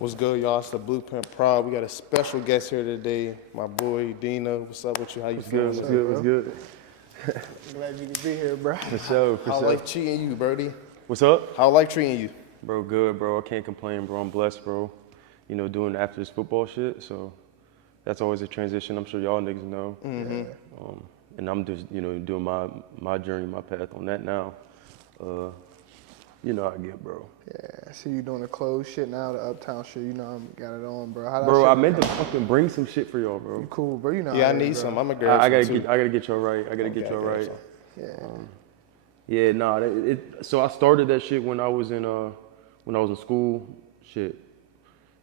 What's good, y'all? It's the Blueprint Prod. We got a special guest here today, my boy Dino. What's up with you? How you feeling? What's good? I'm glad you could be here, bro. For sure. How life treating you, Birdie? What's up? How life treating you? Bro, good, bro. I can't complain, bro. I'm blessed, bro. You know, doing after this football shit, so that's always a transition. I'm sure y'all niggas know. Mm-hmm. And I'm just, you know, doing my journey, my path on that now. You know how I get, bro. Yeah, I see you doing the clothes shit now, the uptown shit. You know I'm got it on, bro. How that Bro, shit I meant to fucking bring some shit for y'all, bro. You cool, bro. You know. Yeah, I how it need is, bro. some. I'm a girl. I gotta get y'all right. I gotta get y'all right. Yeah. Yeah, nah. So I started that shit when I was in school. Shit,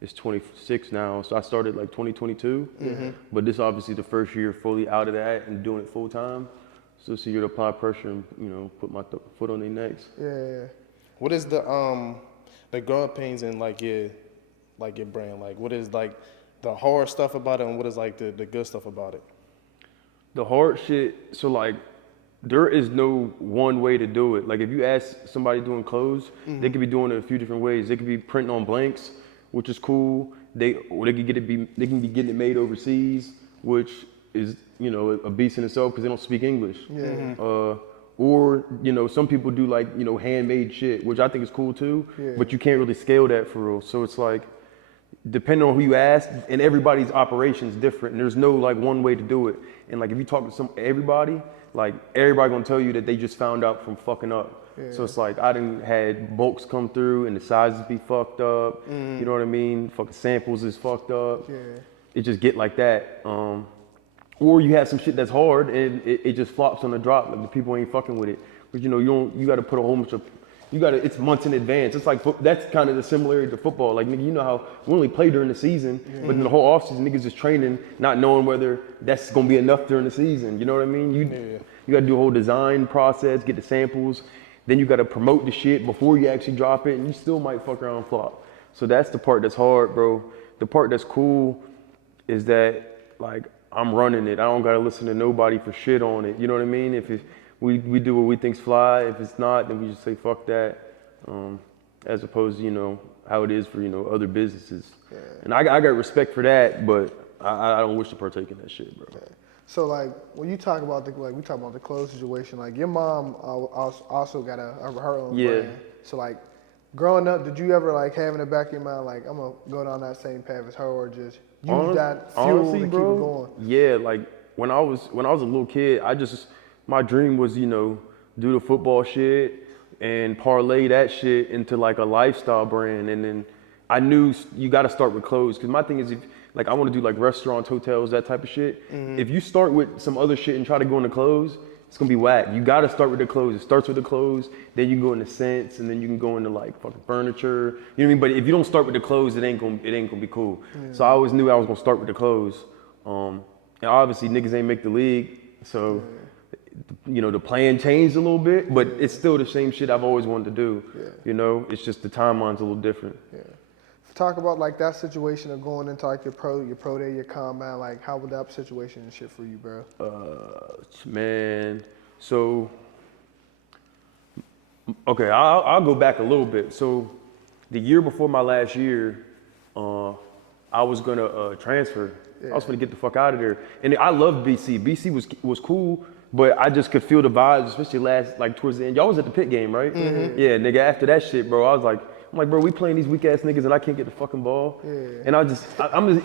it's 26 now. So I started like 2022. Mm-hmm. But this obviously the first year fully out of that and doing it full time. So it's a year to apply pressure and put my foot on their necks. Yeah. What is the growing pains in like your brand? Like what is like the hard stuff about it, and what is like the good stuff about it? The hard shit. So like, there is no one way to do it. Like if you ask somebody doing clothes, they could be doing it a few different ways. They could be printing on blanks, which is cool. They can be getting it made overseas, which is a beast in itself because they don't speak English. Yeah. Or some people do like handmade shit, which I think is cool too. Yeah. But you can't really scale that for real. So it's like, depending on who you ask, and everybody's operation's different, and there's no like one way to do it. And like if you talk to everybody gonna tell you that they just found out from fucking up. Yeah. So it's like I done had bulks come through and the sizes be fucked up. You know what I mean? Fucking samples is fucked up. Yeah. It just get like that. Or you have some shit that's hard and it just flops on the drop. Like the people ain't fucking with it. But you got to put a whole bunch of, it's months in advance. It's like, that's kind of the similarity to football. Like, nigga, you know how we only play during the season, but in the whole offseason, niggas just training, not knowing whether that's going to be enough during the season. You know what I mean? You got to do a whole design process, get the samples, then you got to promote the shit before you actually drop it, and you still might fuck around and flop. So that's the part that's hard, bro. The part that's cool is that, like, I'm running it. I don't got to listen to nobody for shit on it. You know what I mean? If we do what we think's fly. If it's not, then we just say fuck that. As opposed to how it is for other businesses. Yeah. And I got respect for that, but I don't wish to partake in that shit, bro. Yeah. So like when you talk about we talk about the clothes situation, like your mom also got her own brand. So like growing up, did you ever like have in the back of your mind like I'm gonna go down that same path as her, or just use that fuel to keep it going? Yeah, like when I was a little kid, my dream was do the football shit and parlay that shit into like a lifestyle brand. And then I knew you got to start with clothes, because my thing is, I want to do like restaurants, hotels, that type of shit. If you start with some other shit and try to go into clothes, it's gonna be whack. You gotta start with the clothes. It starts with the clothes, then you can go into scents, and then you can go into like fucking furniture. You know what I mean? But if you don't start with the clothes, it ain't gonna be cool. So I always knew I was gonna start with the clothes. And obviously niggas ain't make the league, so the plan changed a little bit, but it's still the same shit I've always wanted to do. It's just the timeline's a little different. Yeah. Talk about like that situation of going into like your pro day, your combine. Like how would that situation and shit for you, bro? Man, so okay, I'll go back a little bit. So the year before my last year, I was gonna transfer. I was gonna get the fuck out of there, and I loved BC. BC was cool, but I just could feel the vibes, especially towards the end. Y'all was at the pit game, right? Yeah, nigga. After that shit, bro, I'm like, bro, we playing these weak ass niggas and I can't get the fucking ball. Yeah. And I'm just,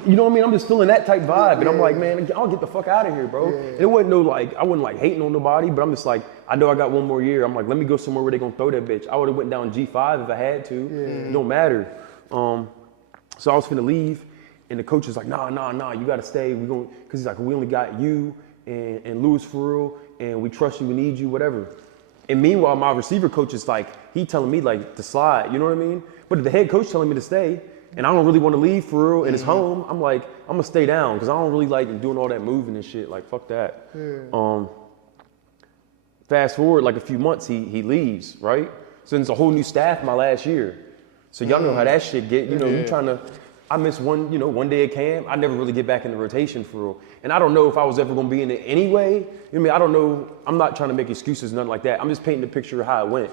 you know what I mean? I'm just feeling that type vibe. And I'm like, man, I'll get the fuck out of here, bro. Yeah. And it wasn't I wasn't hating on nobody, but I'm just like, I know I got one more year. I'm like, let me go somewhere where they gonna throw that bitch. I would've went down G5 if I had to. Yeah. It don't matter. So I was finna leave, and the coach was like, nah, you gotta stay. Cause he's like, we only got you and Louis Farrell, and we trust you, we need you, whatever. And meanwhile, my receiver coach is he telling me to slide, you know what I mean? But the head coach telling me to stay, and I don't really want to leave for real, and it's home. I'm like, I'm gonna stay down, because I don't really like doing all that moving and shit. Like, fuck that. Yeah. Fast forward a few months, he leaves, right? So there's a whole new staff my last year. So y'all know how that shit get. You trying to. I miss one day at camp. I never really get back in the rotation for real. And I don't know if I was ever gonna be in it anyway. You know what I mean? I don't know. I'm not trying to make excuses, nothing like that. I'm just painting the picture of how it went.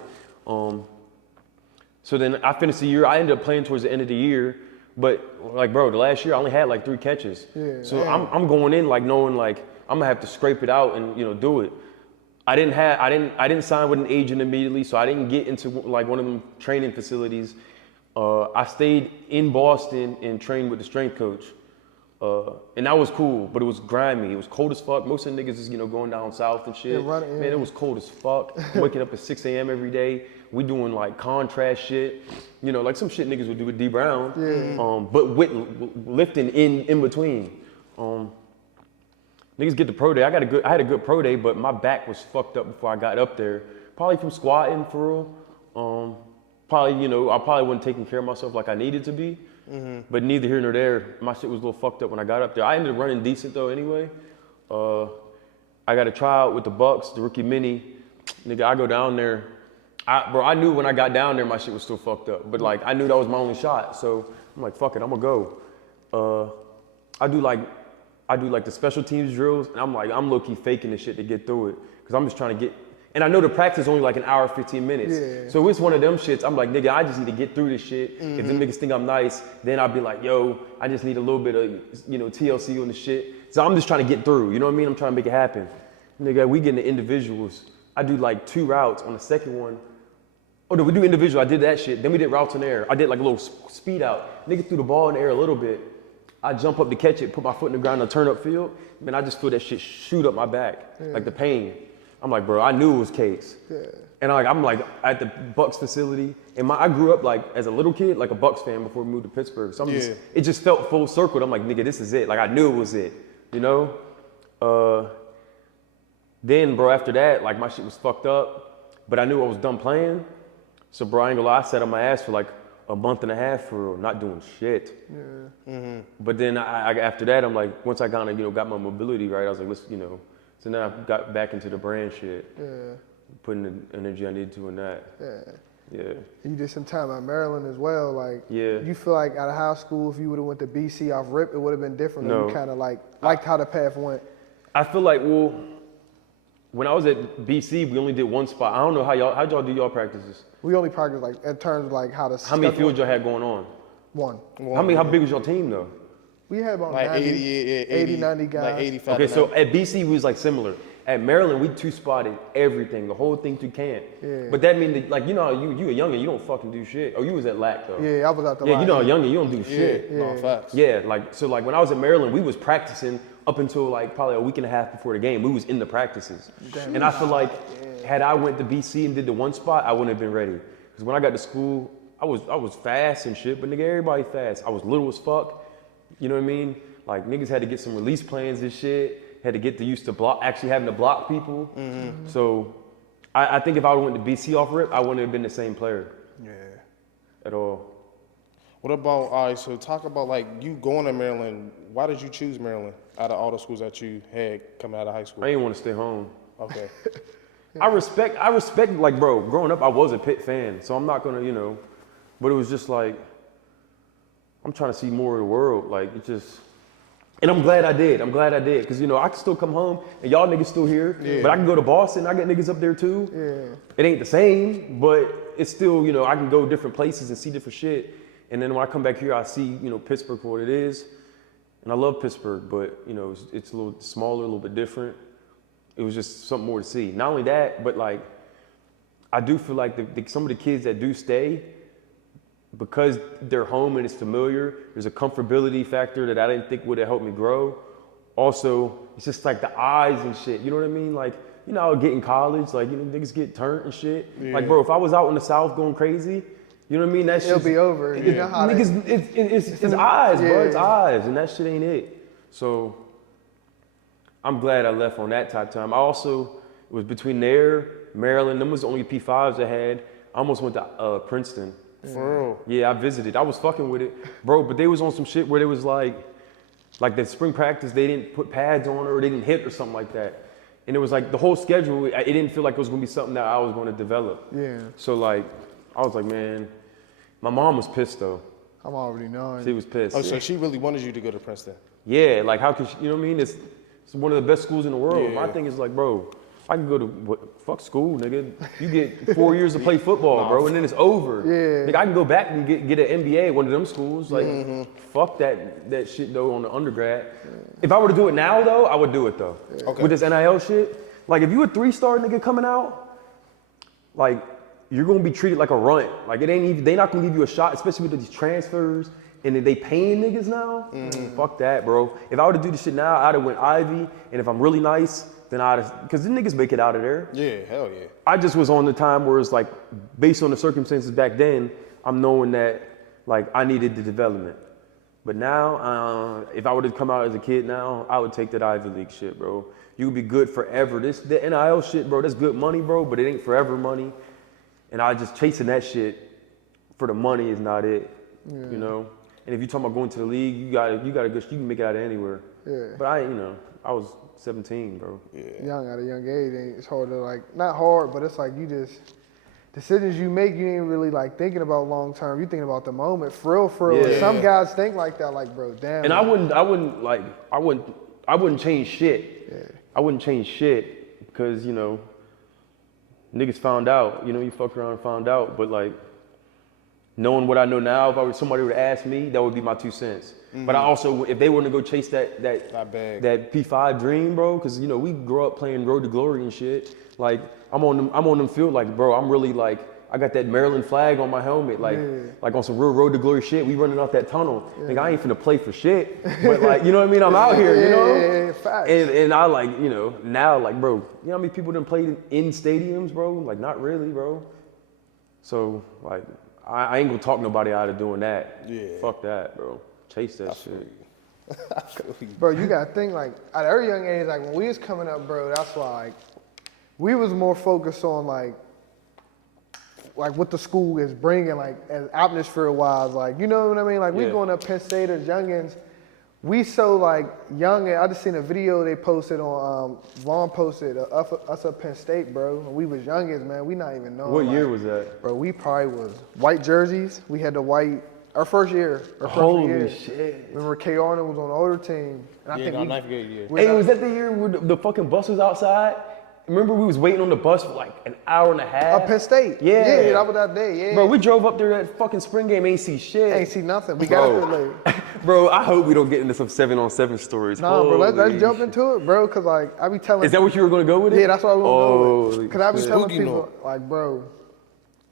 So then I finished the year. I ended up playing towards the end of the year. But like, bro, the last year I only had like 3 catches. Yeah, so damn. I'm going in like knowing like I'm gonna have to scrape it out and do it. I didn't sign with an agent immediately, so I didn't get into like one of them training facilities. I stayed in Boston and trained with the strength coach. And that was cool, but it was grimy. It was cold as fuck. Most of the niggas is, going down south and shit. Yeah, Man, it was cold as fuck. Waking up at 6 a.m. every day. We doing like contrast shit. Like some shit niggas would do with D Brown. Yeah. But with lifting in between. Niggas get the pro day. I had a good pro day, but my back was fucked up before I got up there. Probably from squatting for real. Probably, I probably wasn't taking care of myself like I needed to be. But neither here nor there. My shit was a little fucked up when I got up there. I ended up running decent though anyway. I got a tryout with the Bucks, the rookie mini. Nigga, I go down there. I knew when I got down there my shit was still fucked up. But like I knew that was my only shot. So I'm like, fuck it, I'm gonna go. I do like the special teams drills, and I'm low-key faking this shit to get through it. Cause I'm just trying to get, and I know the practice is only like an hour, 15 minutes. Yeah. So it's one of them shits, I'm like, nigga, I just need to get through this shit. If them niggas think I'm nice, then I'll be like, yo, I just need a little bit of, TLC on the shit. So I'm just trying to get through, you know what I mean? I'm trying to make it happen. Nigga, we get into individuals. I do like 2 routes on the second one. Oh no, we do individual, I did that shit. Then we did routes in the air. I did like a little speed out. Nigga threw the ball in the air a little bit. I jump up to catch it, put my foot in the ground and turn up field. Man, I just feel that shit shoot up my back, like the pain. I'm like, bro, I knew it was case. Yeah. And I'm like at the Bucks facility, and I grew up like as a little kid, like a Bucks fan before we moved to Pittsburgh. So it just felt full circle. I'm like, nigga, this is it. Like I knew it was it, Then, bro, after that, like my shit was fucked up, but I knew I was done playing. So, bro, I ain't gonna lie, I sat on my ass for like a month and a half for real, not doing shit. Yeah. But then after that, I'm like, once I kind of, got my mobility right, I was like, let's, so then I got back into the brand shit. Yeah. Putting the energy I needed to in that. Yeah. Yeah. You did some time at Maryland as well. Like, Yeah. you feel like out of high school, if you would have went to BC off rip, it would have been different. Or No. you kind of liked how the path went. I feel like, well, when I was at BC, we only did one spot. I don't know how'd y'all do y'all practices? We only practiced like in terms of like how to. How many fields y'all had going on? One. How big was your team though? We had about Like 90, 80, 90 guys. Like 85. Okay, to so 90. at BC we was like similar. At Maryland, we 2-spotted everything, the whole thing through camp. Yeah. But that mean that, like, you a youngin', you don't fucking do shit. Oh, you was at LAC though. Yeah, I was out the Yeah, line. you know a youngin', you don't do shit. No, facts. Yeah, like when I was at Maryland, we was practicing up until like probably a week and a half before the game. We was in the practices. Damn. And I feel like had I went to BC and did the one spot, I wouldn't have been ready. Because when I got to school, I was fast and shit, but nigga, everybody fast. I was little as fuck. You know what I mean? Like niggas had to get some release plans and shit. Had to get used to actually having to block people. So I think if I went to BC off rip, I wouldn't have been the same player. Yeah. At all. What about, all right, so talk about like you going to Maryland. Why did you choose Maryland out of all the schools that you had coming out of high school? I didn't want to stay home. Okay. I respect, like, bro, growing up, I was a Pitt fan, so I'm not gonna, but it was just like, I'm trying to see more of the world. Like, it just, and I'm glad I did, because, I can still come home, and y'all niggas still here, but I can go to Boston, I got niggas up there too. Yeah. It ain't the same, but it's still, I can go different places and see different shit, and then when I come back here, I see, Pittsburgh for what it is, and I love Pittsburgh, but, it's a little smaller, a little bit different. It was just something more to see. Not only that, but like, I do feel like some of the kids that do stay, because they're home and it's familiar, there's a comfortability factor that I didn't think would have helped me grow. Also, it's just like the eyes and shit, you know what I mean? Like, I would get in college, like, niggas get turned and shit. Yeah. Like, bro, if I was out in the South going crazy, you know what I mean? That shit. It'll be over. You know how niggas, it's eyes, bro, it's eyes, and that shit ain't it. So, I'm glad I left on that type time. I also, it was between there, Maryland, them was the only P5s I had. I almost went to Princeton. For real? Yeah, I visited. I was fucking with it, bro, but they was on some shit where it was like the spring practice, they didn't put pads on or they didn't hit or something like that. And it was like the whole schedule, it didn't feel like it was gonna be something that I was gonna develop. Yeah. So like, I was like, man, my mom was pissed though. I'm already knowing. She was pissed. Oh, so she really wanted you to go to Princeton? Yeah, like how could she, you know what I mean? It's one of the best schools in the world. Yeah. My thing is like, bro, I can go to fuck school, nigga. You get 4 years to play football, bro, and then it's over. Yeah. Nigga, I can go back and get an MBA at one of them schools. Like, fuck that shit though on the undergrad. If I were to do it now though, I would do it though. Okay. With this NIL shit, like if you a 3-star nigga coming out, like you're gonna be treated like a runt. Like it ain't even, they not gonna give you a shot, especially with these transfers. And then they paying niggas now? Fuck that, bro. If I were to do this shit now, I'd have went Ivy. And if I'm really nice, then I'd have, because the niggas make it out of there. Yeah, hell yeah. I just was on the time where it's like, based on the circumstances back then, I'm knowing that like I needed the development. But now, if I were to come out as a kid now, I would take that Ivy League shit, bro. You would be good forever. The NIL shit, bro, that's good money, bro, but it ain't forever money. And I just chasing that shit for the money is not it, you know? And if you're talking about going to the league, you got a good, you can make it out of anywhere. Yeah. But I was 17, bro. Yeah. Young at a young age, it's hard to like, not hard, but it's like you just, decisions you make, you ain't really like thinking about long term. You thinking about the moment, for real. Yeah. Some guys think like that, like, bro, damn. And I wouldn't change shit. Yeah. I wouldn't change shit because, niggas found out, you fucked around and found out, but like, knowing what I know now, if somebody would ask me, that would be my 2 cents. But I also, if they were to go chase that P5 dream, bro, because we grew up playing Road to Glory and shit. Like I'm on them field, like bro, I'm really like I got that Maryland flag on my helmet, like on some real Road to Glory shit. We running out that tunnel. Like I ain't finna play for shit, but like you know what I mean. I'm out here, Yeah, facts. And I like now like bro, you know how many people done played in stadiums, bro? Like not really, bro. So like. I ain't gonna talk nobody out of doing that. Yeah. Fuck that, bro. Chase that shit. Bro, you gotta think like at a very young age, like when we was coming up, bro, that's why like we was more focused on like what the school is bringing, like as atmosphere wise, like you know what I mean? Like we going up Penn State as youngins. We so like young, and I just seen a video they posted on, Vaughn posted, us at Penn State, bro. When we was youngest, man, we not even knowing. What year was that? Bro, we probably was white jerseys. We had the white, our first year. Holy shit. Remember K. Arnold was on the older team. And I think ninth grade year. Hey, was that the year where the fucking bus was outside? Remember we was waiting on the bus for like an hour and a half? Up Penn State. Yeah. Yeah, that was that day, yeah. Bro, we drove up there at fucking spring game, ain't see shit. Ain't see nothing. We got up there late. Bro, I hope we don't get into some 7-on-7 stories. Nah, bro, let's jump into it, bro, because like I be telling. Is that what you were gonna go with it? Yeah, that's what I was gonna go with. Because I be telling Spooky people, like, bro,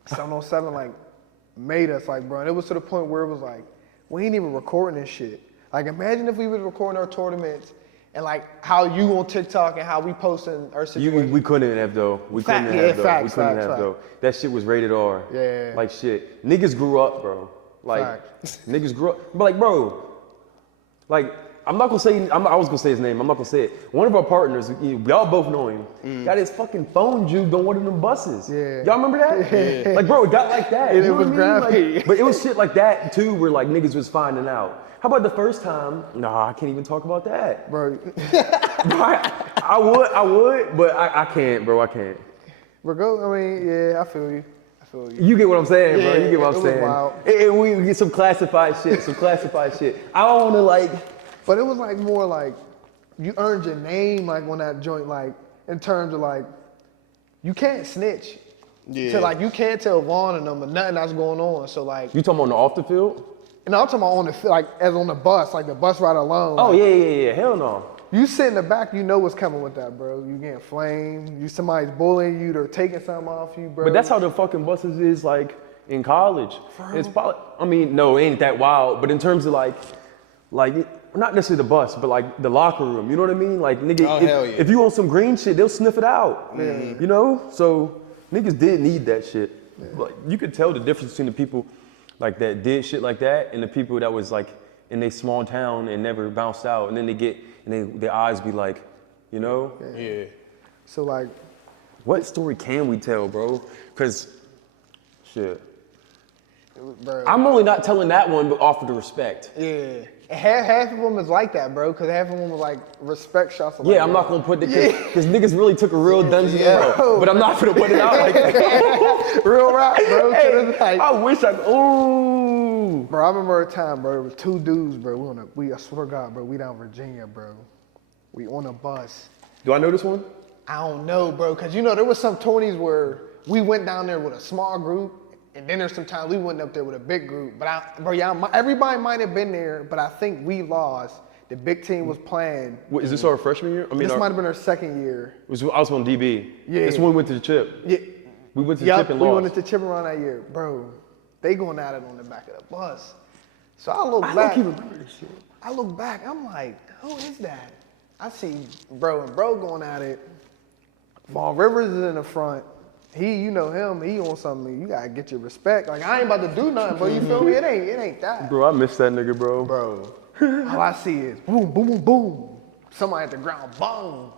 7-on-7 like made us, like, bro, and it was to the point where it was like, we ain't even recording this shit. Like, imagine if we was recording our tournaments and like how you on TikTok and how we posting our situation. We couldn't have though. We couldn't have though. That shit was rated R. Yeah. Like shit. Niggas grew up, bro. Like niggas grew up. But like, bro, like I'm not gonna say. I was gonna say his name. I'm not gonna say it. One of our partners, y'all both know him, got his fucking phone juked on one of them buses. Yeah. Y'all remember that? Yeah. Like, bro, it got like that. And it was graphic. Like, but it was shit like that too, where like niggas was finding out. How about the first time? Nah, I can't even talk about that. Bro. I would, but I can't, bro. I can't. Bro, go. I mean, yeah, I feel you. You get what I'm saying, bro. Yeah, You get what I'm saying. Wild. And we get some classified shit. I don't want to like. But it was like more like you earned your name like on that joint, like in terms of like you can't snitch. Yeah. So like you can't tell Vaughn and them or nothing that's going on. So like you talking on the off the field? And I'm talking about on the field, like as on the bus, like the bus ride alone. Oh like, yeah. Hell no. You sit in the back, you know what's coming with that, bro. You getting flamed. Somebody's bullying you. They're taking something off you, bro. But that's how the fucking buses is like in college. It's probably. I mean, no, it ain't that wild. But in terms of like not necessarily the bus, but like the locker room. You know what I mean? Like nigga, if you on some green shit, they'll sniff it out. You know? So niggas did need that shit. Like you could tell the difference between the people like that did shit like that and the people that was like in a small town and never bounced out, and then they get and their eyes be like, you know? Yeah. So like, what story can we tell, bro? Cause shit. Bro. I'm only not telling that one, but off of the respect. Yeah. Half of them is like that, bro, because half of them was like respect shots. Yeah, I'm not gonna put the because niggas really took a real dungeon, but I'm not gonna put it out like that. Real rap, bro. Hey, like, I wish I. Ooh. Bro, I remember a time, bro. It was 2 dudes, bro. I swear to God, bro. We down Virginia, bro. We on a bus. Do I know this one? I don't know, bro, because you know there was some tourneys where we went down there with a small group, and then there's some times we went up there with a big group. But everybody might have been there, but I think we lost. The big team was playing. What, is this our freshman year? I mean, this might have been our second year. I was on DB. Yeah. This one we went to the chip. Yeah. We went to the chip and lost. We went to the chip around that year, bro. They going at it on the back of the bus. So I look back. I don't even remember this shit. I look back. I'm like, who is that? I see bro and bro going at it. Vaughn Rivers is in the front. You know him. He on something. You gotta get your respect. Like I ain't about to do nothing, but you feel me? It ain't that. Bro, I miss that nigga, bro. Bro, all I see is boom, boom, boom, boom. Somebody at the ground, boom.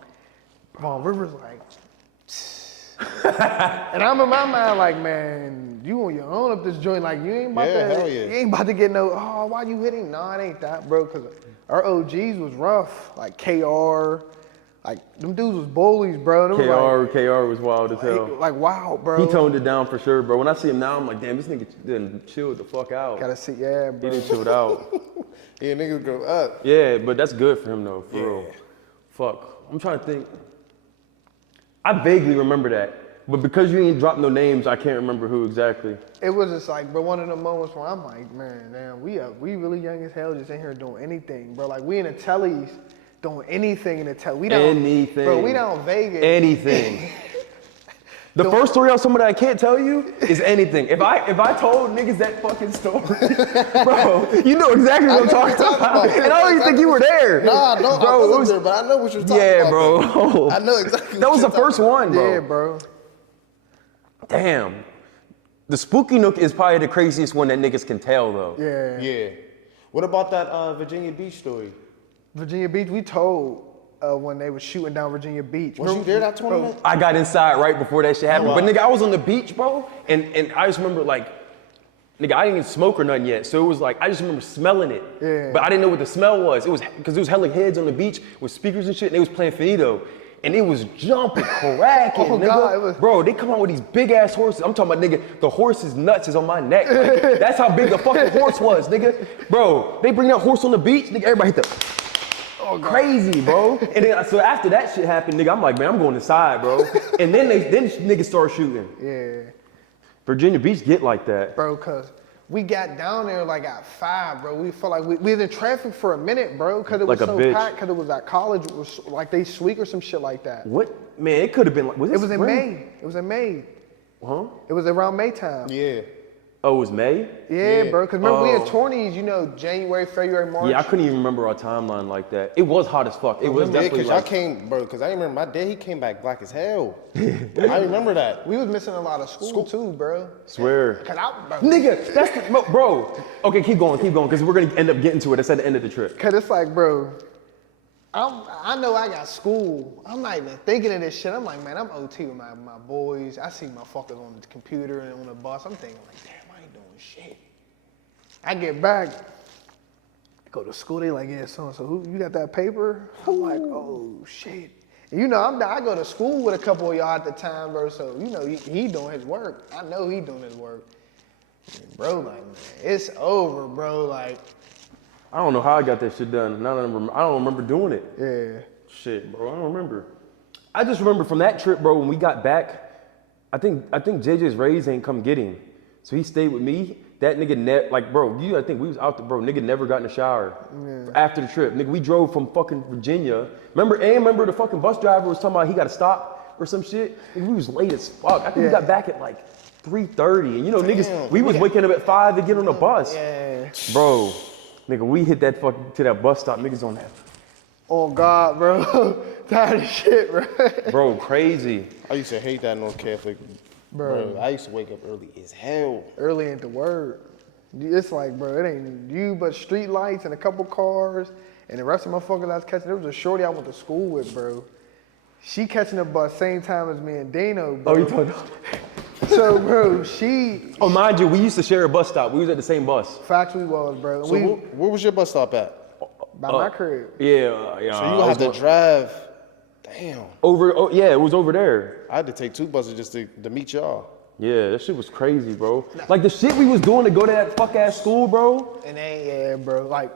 Vaughn Rivers like. And I'm in my mind like, man, you on your own up this joint. Like you ain't about to, you ain't about to get no. Oh, why you hitting? No, it ain't that, bro. Cause our OGs was rough. Like KR, like them dudes was bullies, bro. Them KR was wild as hell. Like wow, bro. He toned it down for sure, bro. When I see him now, I'm like, damn, this nigga didn't chill the fuck out. Gotta see, yeah, bro. He didn't chill out. Yeah, niggas grow up. Yeah, but that's good for him though, for real. Fuck. I'm trying to think. I vaguely remember that, but because you ain't dropped no names, I can't remember who exactly. It was just like, bro, one of the moments where I'm like, man, damn, we really young as hell, just in here doing anything, bro. Like we in the tellies doing anything in the telly. We down, anything. Bro, we down Vegas. Anything. The first story on somebody I can't tell you is anything. If I told niggas that fucking story, bro, you know exactly what I'm talking about. And I don't even think you were there. Nah, no, bro, I wasn't there, but I know what you're talking about. Yeah, bro. I know exactly. That was the first one, bro. Yeah, bro. Damn. The Spooky Nook is probably the craziest one that niggas can tell, though. Yeah. Yeah. What about that Virginia Beach story? Virginia Beach, we told when they was shooting down Virginia Beach. Was you there that tournament? I got inside right before that shit happened. Oh, wow. But nigga, I was on the beach, bro, and I just remember like, nigga, I didn't even smoke or nothing yet. So it was like, I just remember smelling it. Yeah. But I didn't know what the smell was. It was, because there was hella heads on the beach with speakers and shit, and they was playing Finito. And it was jumping, cracking, Oh, nigga. God, it was... Bro, they come out with these big ass horses. I'm talking about, nigga, the horse's nuts is on my neck. Like, that's how big the fucking horse was, nigga. Bro, they bring that horse on the beach, nigga, everybody hit the... Crazy, bro. And then, so after that shit happened, nigga, I'm like, man, I'm going inside, bro. And then niggas start shooting. Yeah. Virginia Beach get like that. Bro, cause we got down there like at 5, bro. We felt like we was in traffic for a minute, bro, cause it was Like a so bitch. packed, cause it was at college, it was like they Sweek or some shit like that. What? Man, it could have been like, It was in May. It was in May. Huh? It was around May time. Yeah. Oh, it was May? Yeah, Yeah. bro. Cause remember we had tourneys, you know, January, February, March. Yeah, I couldn't even remember our timeline like that. It was hot as fuck. It was Yeah, definitely because like, y'all came, bro, because I remember my dad, he came back black as hell. I remember that. We was missing a lot of school too, bro. swear. Cause bro, Nigga, that's the, bro. Okay, keep going, because we're gonna end up getting to it. That's at the end of the trip. Cause it's like, bro, I know I got school. I'm not even thinking of this shit. I'm like, man, I'm OT with my boys. I see motherfuckers on the computer and on the bus. I'm thinking like, damn, I ain't doing shit. I get back, go to school. They like, yeah, so who you got that paper? I'm like, oh shit. And you know, I go to school with a couple of y'all at the time, bro. So you know, he doing his work. I know he doing his work. And bro, like, man, it's over, bro. Like, I don't know how I got that shit done. Now that I don't remember doing it. yeah. Shit, bro, I don't remember. I just remember from that trip, bro, when we got back, I think JJ's raise ain't come get him. So he stayed with me. That nigga, I think we was out there, bro. Nigga never got in the shower after the trip. Nigga, we drove from fucking Virginia. Remember the fucking bus driver was talking about he got to stop or some shit? Nigga, we was late as fuck. I think we got back at like 3:30. And you know, niggas, we was waking up at 5 to get on the bus. Yeah. Bro, nigga, we hit that fucking, to that bus stop. Niggas on that. Oh God, bro. Tired of shit, bro. Bro, crazy. I used to hate that North Catholic. Bro, I used to wake up early as hell. Early ain't the word. It's like, bro, it ain't you but street lights and a couple cars and the rest of my motherfuckers I was catching. There was a shorty I went to school with, bro. She catching the bus same time as me and Dino, bro. Oh, you talking? So, bro, she... Oh, mind you, we used to share a bus stop. We was at the same bus. Facts we was, bro. So where was your bus stop at? By my crib. Yeah. So you gonna have to drive. Damn. Yeah, it was over there. I had to take 2 buses just to meet y'all. Yeah, that shit was crazy, bro. Like the shit we was doing to go to that fuck ass school, bro. And they, yeah, bro, like,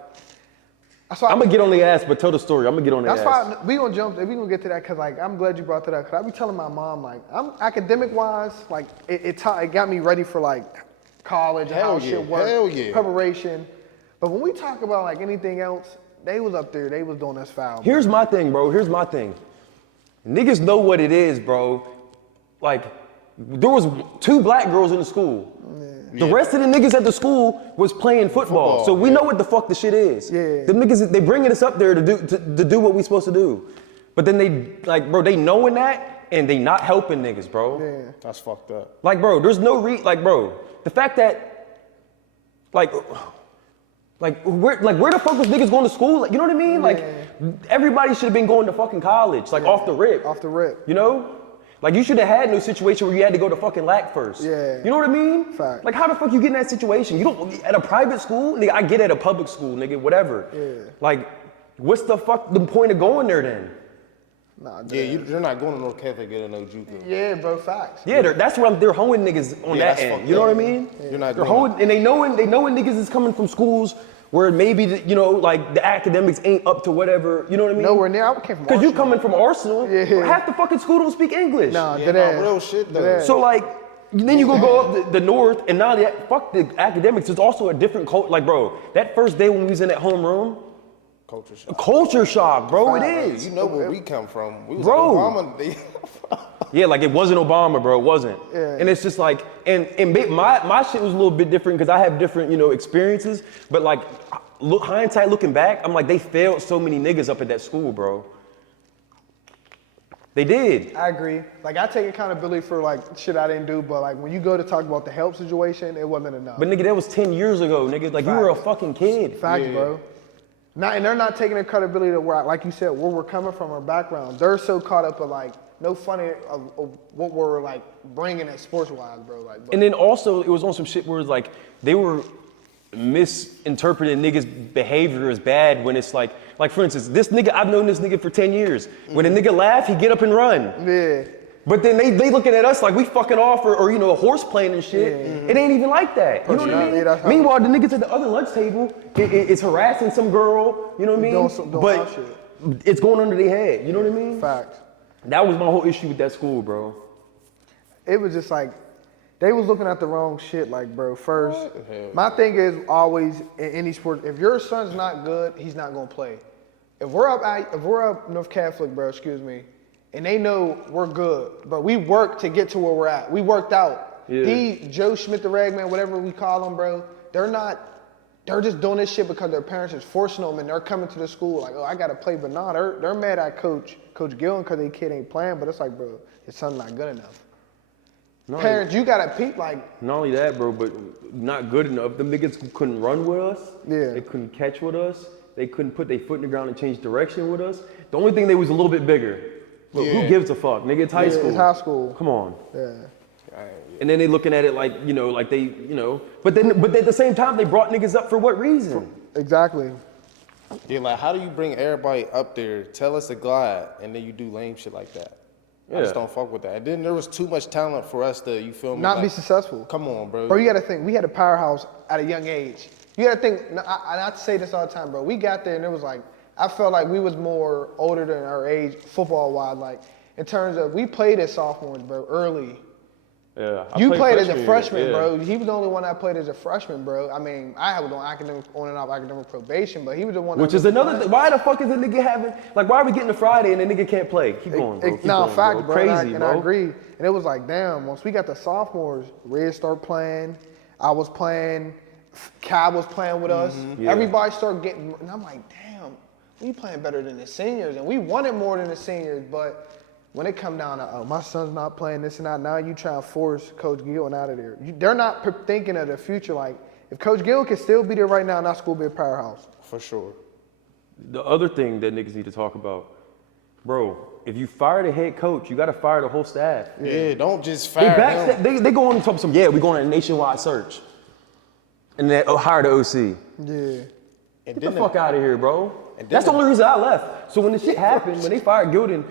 That's why I'm gonna get on the ass, but tell the story. I'm gonna get on the That's ass. why we gonna get to that because like I'm glad you brought that up because I be telling my mom like I'm academic wise like it got me ready for like college and how shit works, preparation. But when we talk about like anything else, they was up there, they was doing us foul. Here's my thing, bro. Here's my thing. Niggas know what it is, bro. Like there was 2 black girls in the school. The rest of the niggas at the school was playing football. So we know what the fuck the shit is. Yeah. The niggas, they bringing us up there to do what we supposed to do. But then they, like, bro, they knowing that and they not helping niggas, bro. Yeah. That's fucked up. Like, bro, there's no like, bro, the fact that, like where the fuck was niggas going to school? Like, you know what I mean? Like, everybody should have been going to fucking college, like off the rip. Off the rip. You know? Like, you should have had no situation where you had to go to fucking LAC first. Yeah. You know what I mean? Fact. Like, how the fuck you get in that situation? You don't, at a private school? Nigga, I get at a public school, nigga, whatever. Yeah. Like, what's the point of going there then? Nah, Yeah, you're not going to no Catholic or no JUCO. yeah, bro, facts. Yeah, that's what they're hoeing niggas on that that's end. fucked You know up. what I mean? You're not They're going hoeing, and they knowing niggas is coming from schools where maybe, you know, like the academics ain't up to whatever, you know what I mean? Nowhere near. I came from Because you Arsenal. coming from Arsenal, Yeah. half the fucking school don't speak English. Nah, Yeah, dead nah, ass. real shit though. Dead ass. So like, then you gonna go up the north, and now fuck the academics. It's also a different culture. Like, bro, that first day when we was in that homeroom, culture shock, bro. It is. You know where we come from. We was Bro. Obama. Yeah, like it wasn't Obama, bro. It wasn't. Yeah. And it's just like, and my shit was a little bit different because I have different, you know, experiences. But like, hindsight looking back, I'm like, they failed so many niggas up at that school, bro. They did. I agree. Like I take accountability for like shit I didn't do, but like when you go to talk about the help situation, it wasn't enough. But nigga, that was 10 years ago, nigga. Like, you were a fucking kid. Facts, bro. And they're not taking the credibility to where, like you said, where we're coming from, our background. They're so caught up in like no funny of what we're like bringing at sports wise, bro. Like, And then also, it was on some shit where it's like they were misinterpreting niggas' behavior as bad when it's like for instance, this nigga, I've known this nigga for 10 years. When a nigga laugh, he get up and run. Yeah. But then they looking at us like we fucking off or you know, a horse playing and shit. Yeah. It ain't even like that. You know what I mean? Yeah, Meanwhile, the niggas at the other lunch table is harassing some girl, you know what I mean? Doing but shit. it's going under their head, you know what I mean? Facts. That was my whole issue with that school, bro. It was just like, they was looking at the wrong shit, like, bro, first. My thing is always in any sport, if your son's not good, he's not gonna play. If we're up North Catholic, bro, excuse me, and they know we're good, but we worked to get to where we're at. We worked out. Yeah. These Joe Schmidt, the ragman, whatever we call them, bro, they're just doing this shit because their parents is forcing them and they're coming to the school like, oh, I gotta play, but nah, they're mad at Coach Gillen because their kid ain't playing, but it's like, bro, his son's not good enough. Parents, you gotta peep like. Not only that, bro, but not good enough. Them niggas couldn't run with us. Yeah. They couldn't catch with us. They couldn't put their foot in the ground and change direction with us. The only thing they was a little bit bigger. Look, who gives a fuck? Nigga, it's high school. It's high school. Come on. Yeah. And then they looking at it like, you know, like they, you know, but at the same time, they brought niggas up for what reason? Exactly. Yeah, like how do you bring everybody up there, tell us to glide, and then you do lame shit like that? I just don't fuck with that. And then there was too much talent for us to, you feel me? Not like, be successful. Come on, bro. Bro, you gotta think, we had a powerhouse at a young age. You gotta think, I not to say this all the time, bro. We got there and it was like, I felt like we was more older than our age, football-wise, like, in terms of, we played as sophomores, bro, early. Yeah. You played as a freshman, bro. He was the only one that played as a freshman, bro. I mean, I was on and off academic probation, but he was the one. Which is another thing. Why the fuck is the nigga having, like, why are we getting to Friday and the nigga can't play? Keep going, bro. Keep going, facts, bro. Crazy, and bro. I agree. And it was like, damn, once we got the sophomores, Red started playing, I was playing, Kai was playing with us. Yeah. Everybody started getting, and I'm like, damn, we playing better than the seniors. And we wanted more than the seniors, but when it come down to, oh, my son's not playing this and that, now you try to force Coach Gill out of there. They're not thinking of the future. Like, if Coach Gill can still be there right now, that school will be a powerhouse. For sure. The other thing that niggas need to talk about, bro, if you fire the head coach, you got to fire the whole staff. Yeah, don't just fire him. They go on and talk some, we going on a nationwide search. And then hire the OC. Yeah. Get the fuck out of here, bro. That's the only reason I left. So when the shit happened, when they fired Gilden,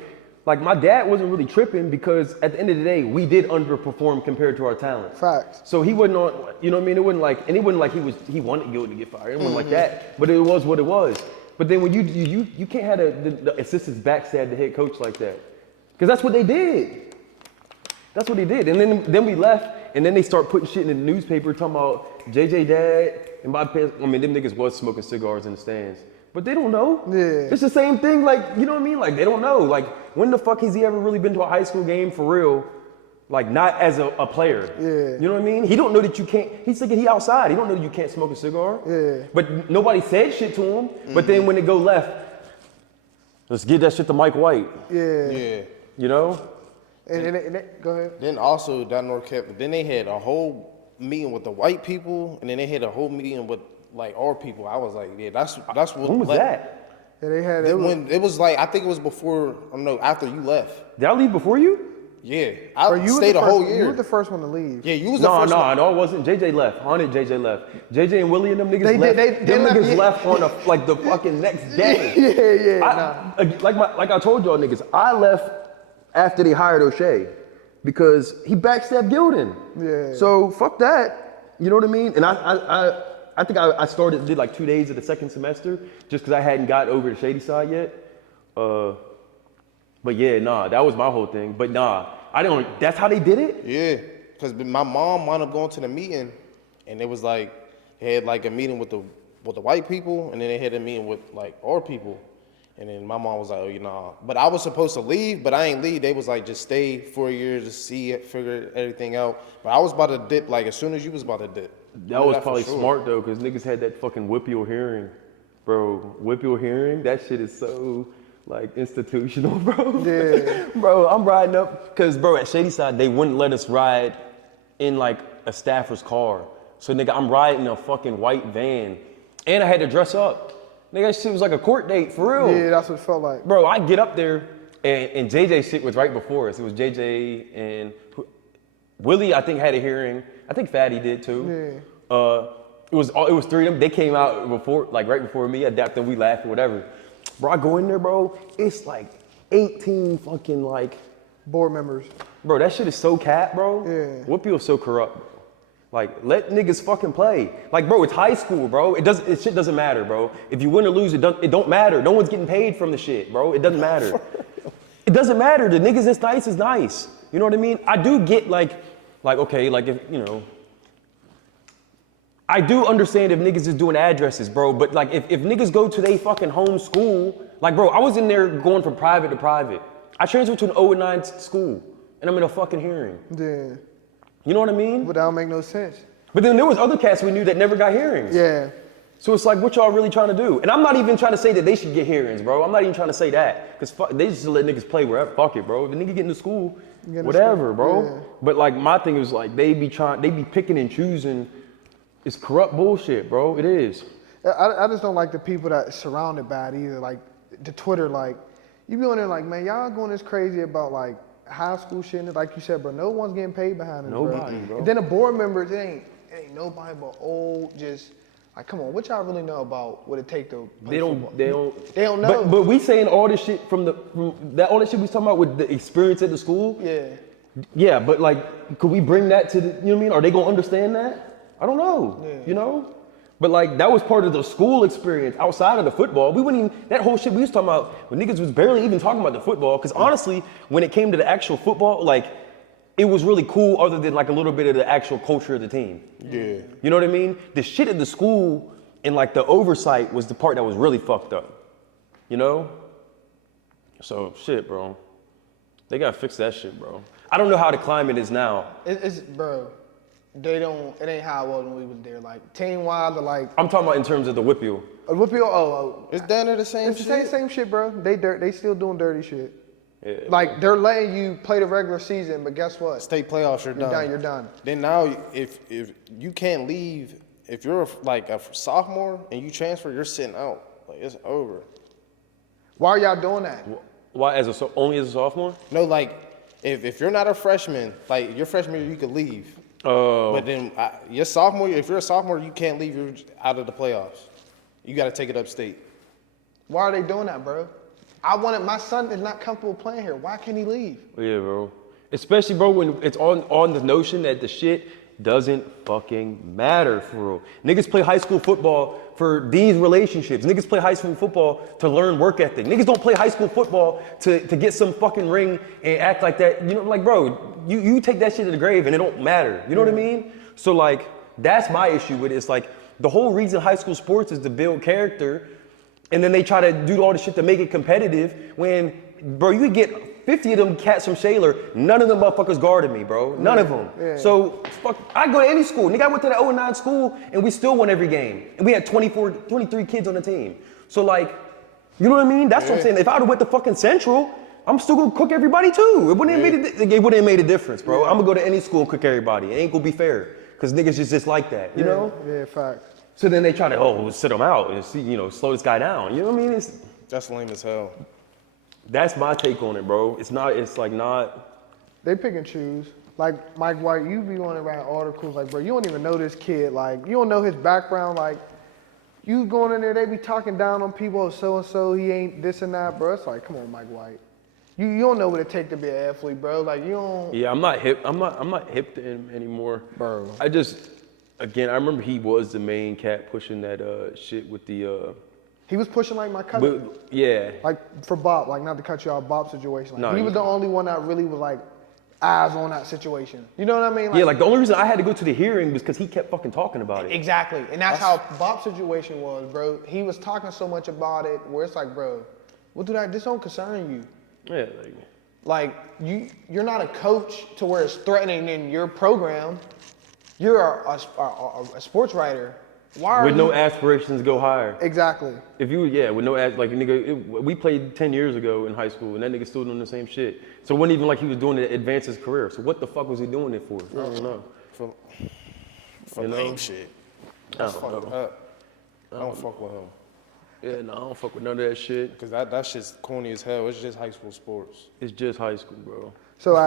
like, my dad wasn't really tripping because at the end of the day, we did underperform compared to our talent. Facts. So he wasn't on, you know what I mean? It wasn't like he wanted Gilden to get fired. It wasn't like that. But it was what it was. But then when you can't have the assistants backstab the head coach like that, because that's what they did. That's what they did. And then we left, and then they start putting shit in the newspaper talking about JJ dad and my parents. I mean, them niggas was smoking cigars in the stands. But they don't know. Yeah. It's the same thing, like, you know what I mean? Like, they don't know. Like, when the fuck has he ever really been to a high school game for real? Like, not as a player. Yeah. You know what I mean? He don't know that you can't, he's thinking he outside. He don't know that you can't smoke a cigar. Yeah. But nobody said shit to him. But then when they go left, let's give that shit to Mike White. Yeah. Yeah. You know? And go ahead. Then also down North Cap, then they had a whole meeting with the white people, and then they had a whole meeting with like our people. I was like, yeah, that's what. When was that? Yeah, they had When it was like, I think it was before. No, after you left. Did I leave before you? Yeah, Bro, I you stayed a whole You year. were the first one to leave. Yeah, you was the No, first one. no, it wasn't. JJ left. Haunted JJ left. JJ and Willie and them niggas They left. did, they them left, niggas yeah. left on the fucking next day. Yeah. Like I told y'all niggas, I left after they hired O'Shea because he backstabbed Gilden. Yeah. So fuck that. You know what I mean? And I think I did like 2 days of the second semester just because I hadn't got over the shady side yet. But yeah, nah, that was my whole thing. But nah, that's how they did it? Yeah, because my mom wound up going to the meeting, and it was like they had like a meeting with the white people, and then they had a meeting with like our people, and then my mom was like, oh, you know, but I was supposed to leave, but I ain't leave. They was like, just stay for a year to see it, figure everything out. But I was about to dip like as soon as you was about to dip. That was probably smart though, because niggas had that fucking whip your hearing. Bro, whip your hearing, that shit is so like institutional, bro. Yeah. Bro, I'm riding up, because bro, at Shadyside, they wouldn't let us ride in like a staffer's car. So nigga, I'm riding a fucking white van, and I had to dress up. Nigga, that shit was like a court date, for real. Yeah, that's what it felt like. Bro, I get up there, and JJ shit was right before us. It was JJ and Willie, I think, had a hearing. I think Fatty did too. Yeah. It was three of them. They came out before, like right before me. I dapped them, we laughed, whatever. Bro, I go in there, bro. It's like 18 fucking like Board members. Bro, that shit is so cap, bro. Yeah. Whoopi was so corrupt, bro. Like, let niggas fucking play. Like, bro, it's high school, bro. Shit doesn't matter, bro. If you win or lose, it don't matter. No one's getting paid from the shit, bro. It doesn't matter. It doesn't matter. The niggas that's nice is nice. You know what I mean? I do get like okay, like if you know. I do understand if niggas is doing addresses, bro, but like if niggas go to their fucking home school, like bro, I was in there going from private to private. I transferred to an 0 and 9 school, and I'm in a fucking hearing. Yeah. You know what I mean? But that don't make no sense. But then there was other cats we knew that never got hearings. Yeah. So it's like, what y'all really trying to do? And I'm not even trying to say that they should get hearings, bro. I'm not even trying to say that, because they just let niggas play wherever. Fuck it, bro. If a nigga get into school, whatever, bro. Yeah. But like my thing is like they be picking and choosing. It's corrupt bullshit, bro. It is. I just don't like the people that surrounded by it either. Like the Twitter, like you be on there like, man, y'all going this crazy about like high school shit. And like you said, bro, no one's getting paid behind it. Nobody, bro. And then the board members, it ain't nobody but old. Just like, come on, what y'all really know about what it take to play football? They don't know. But we saying all this shit from all this shit we was talking about with the experience at the school. Yeah. Yeah, but like, could we bring that to the? You know what I mean? Are they gonna understand that? I don't know, you know? But like, that was part of the school experience outside of the football. We wouldn't even, that whole shit we was talking about, when niggas was barely even talking about the football, because honestly, when it came to the actual football, like, it was really cool other than like a little bit of the actual culture of the team. Yeah. You know what I mean? The shit at the school and like the oversight was the part that was really fucked up, you know? So shit, bro. They gotta fix that shit, bro. I don't know how the climate is now. It's bro. It ain't how it was when we was there. Like team-wise, like I'm talking about in terms of the whippeal. It's down there the same it's shit. the same shit, bro. They still doing dirty shit. Yeah, like they're letting you play the regular season, but guess what? State playoffs, you're done. You're done. Then now, if you can't leave, if you're like a sophomore and you transfer, you're sitting out. Like it's over. Why are y'all doing that? Why only as a sophomore? No, like if you're not a freshman, like your freshman year, you could leave. Oh. But then your sophomore year, if you're a sophomore, you can't leave. You're out of the playoffs. You got to take it upstate. Why are they doing that, bro? My son is not comfortable playing here. Why can't he leave? Yeah, bro. Especially, bro, when it's on the notion that the shit doesn't fucking matter for real. Niggas play high school football for these relationships. Niggas play high school football to learn work ethic. Niggas don't play high school football to get some fucking ring and act like that. You know, like, bro, you take that shit to the grave and it don't matter. You know what I mean? So like, that's my issue with it. It's like, the whole reason high school sports is to build character, and then they try to do all the shit to make it competitive when, bro, you could get 50 of them cats from Shaler, none of them motherfuckers guarded me, bro. None of them. Yeah. So, fuck, I go to any school. Nigga, I went to the 0-9 school, and we still won every game. And we had 23 kids on the team. So, like, you know what I mean? That's what I'm saying. If I would've went to fucking Central, I'm still gonna cook everybody too. It wouldn't have made a difference, bro. I'm gonna go to any school and cook everybody. It ain't gonna be fair. Cause niggas just like that, you know? Yeah, facts. So then they try to, sit them out and see, slow this guy down. You know what I mean? That's lame as hell. That's my take on it, bro. It's not. They pick and choose. Like Mike White, you be on writing articles like, bro, you don't even know this kid. Like, you don't know his background. Like, you going in there, they be talking down on people, so and so, he ain't this and that, bro. It's like, come on, Mike White. You don't know what it take to be an athlete, bro. Like, you don't. Yeah, I'm not hip. I'm not hip to him anymore, bro. I remember he was the main cat pushing that shit with the. He was pushing like my cousin. But, yeah. Like for Bob, like not to cut you off, Bob's situation. Like, no, he was the only one that really was like eyes on that situation. You know what I mean? Like, yeah, like the only reason I had to go to the hearing was because he kept fucking talking about it. Exactly, and that's how Bob's situation was, bro. He was talking so much about it, where it's like, bro, what do that? This don't concern you. Yeah, like you're not a coach to where it's threatening in your program. You're a sports writer. Why are with no aspirations to go higher. Exactly. If you, with no like nigga, we played 10 years ago in high school, and that nigga still doing the same shit. So it wasn't even like he was doing it to advance his career. So what the fuck was he doing it for? I don't know. For lame shit. That's fucked up. I don't fuck with him. Yeah, no, I don't fuck with none of that shit. Cause that shit's corny as hell. It's just high school sports. It's just high school, bro. So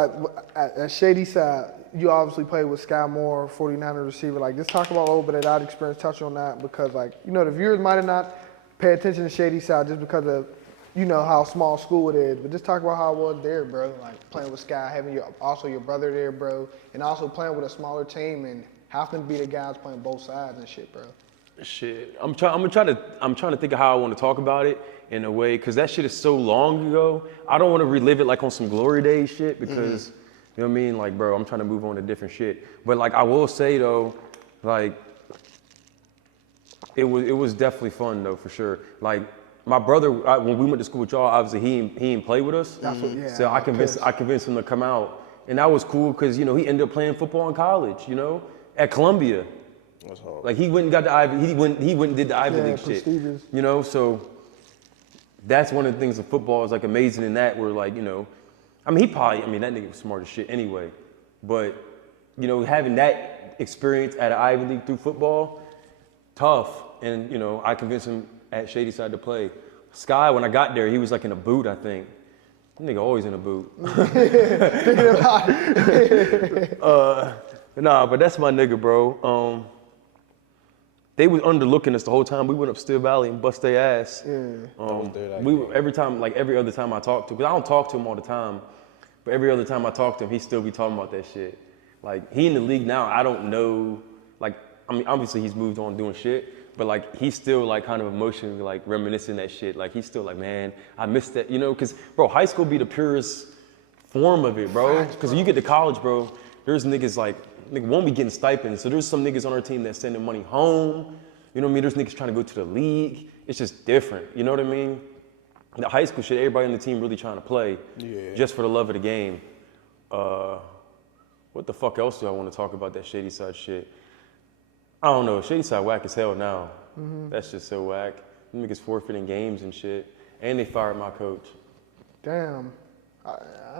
at Shady Side, you obviously played with Sky Moore, 49er receiver. Like, just talk about a little bit of that experience, touch on that, because like, the viewers might have not paid attention to Shady Side just because of, how small school it is. But just talk about how it was there, bro. Like playing with Sky, having your brother there, bro, and also playing with a smaller team and having to be the guys playing both sides and shit, bro. Shit, I'm trying to think of how I want to talk about it in a way, because that shit is so long ago. I don't want to relive it like on some glory days shit, because you know what I mean. Like, bro, I'm trying to move on to different shit. But like, I will say though, like, it was definitely fun though, for sure. Like, my brother, when we went to school with y'all, obviously he didn't play with us. That's what, yeah. So I convinced him to come out, and that was cool because he ended up playing football in college. At Columbia. That's hard. Like he went and got the Ivy. He went and did the Ivy League shit. So that's one of the things of football is like amazing in that where like, that nigga was smart as shit anyway. But, having that experience at an Ivy League through football, tough. And, I convinced him at Shady Side to play. Sky, when I got there, he was like in a boot, I think. That nigga always in a boot. Nah, but that's my nigga, bro. They was underlooking us the whole time. We went up Still Valley and bust their ass. Yeah. Every other time I talked to him, because I don't talk to him all the time, but every other time I talk to him, he still be talking about that shit. Like, he in the league now, I don't know, obviously he's moved on doing shit, but like, he's still like kind of emotionally like reminiscing that shit. Like, he's still like, man, I miss that, because, bro, high school be the purest form of it, bro. Because when you get to college, bro, there's niggas like, nigga won't be getting stipends. So there's some niggas on our team that sending money home. You know what I mean? There's niggas trying to go to the league. It's just different. You know what I mean? The high school shit, everybody on the team really trying to play just for the love of the game. What the fuck else do I want to talk about that Shady Side shit? I don't know. Shady Side whack as hell now. That's just so whack. Them niggas forfeiting games and shit. And they fired my coach. Damn.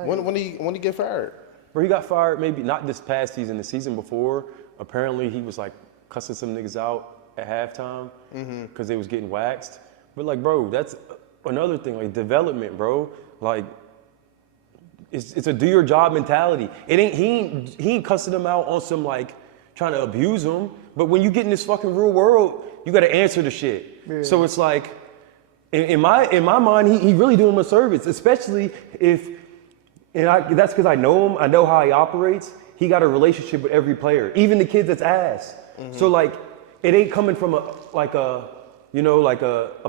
When he get fired? Bro, he got fired maybe not this past season, the season before. Apparently he was like cussing some niggas out at halftime because they was getting waxed. But like, bro, that's another thing, like development, bro. Like, it's a do your job mentality. He ain't cussing them out on some like trying to abuse them. But when you get in this fucking real world, you got to answer the shit. Yeah. So it's like, in my mind, he really doing him a service, especially if. And that's because I know him. I know how he operates. he got a relationship with every player, even the kids that's ass. So like, it ain't coming from a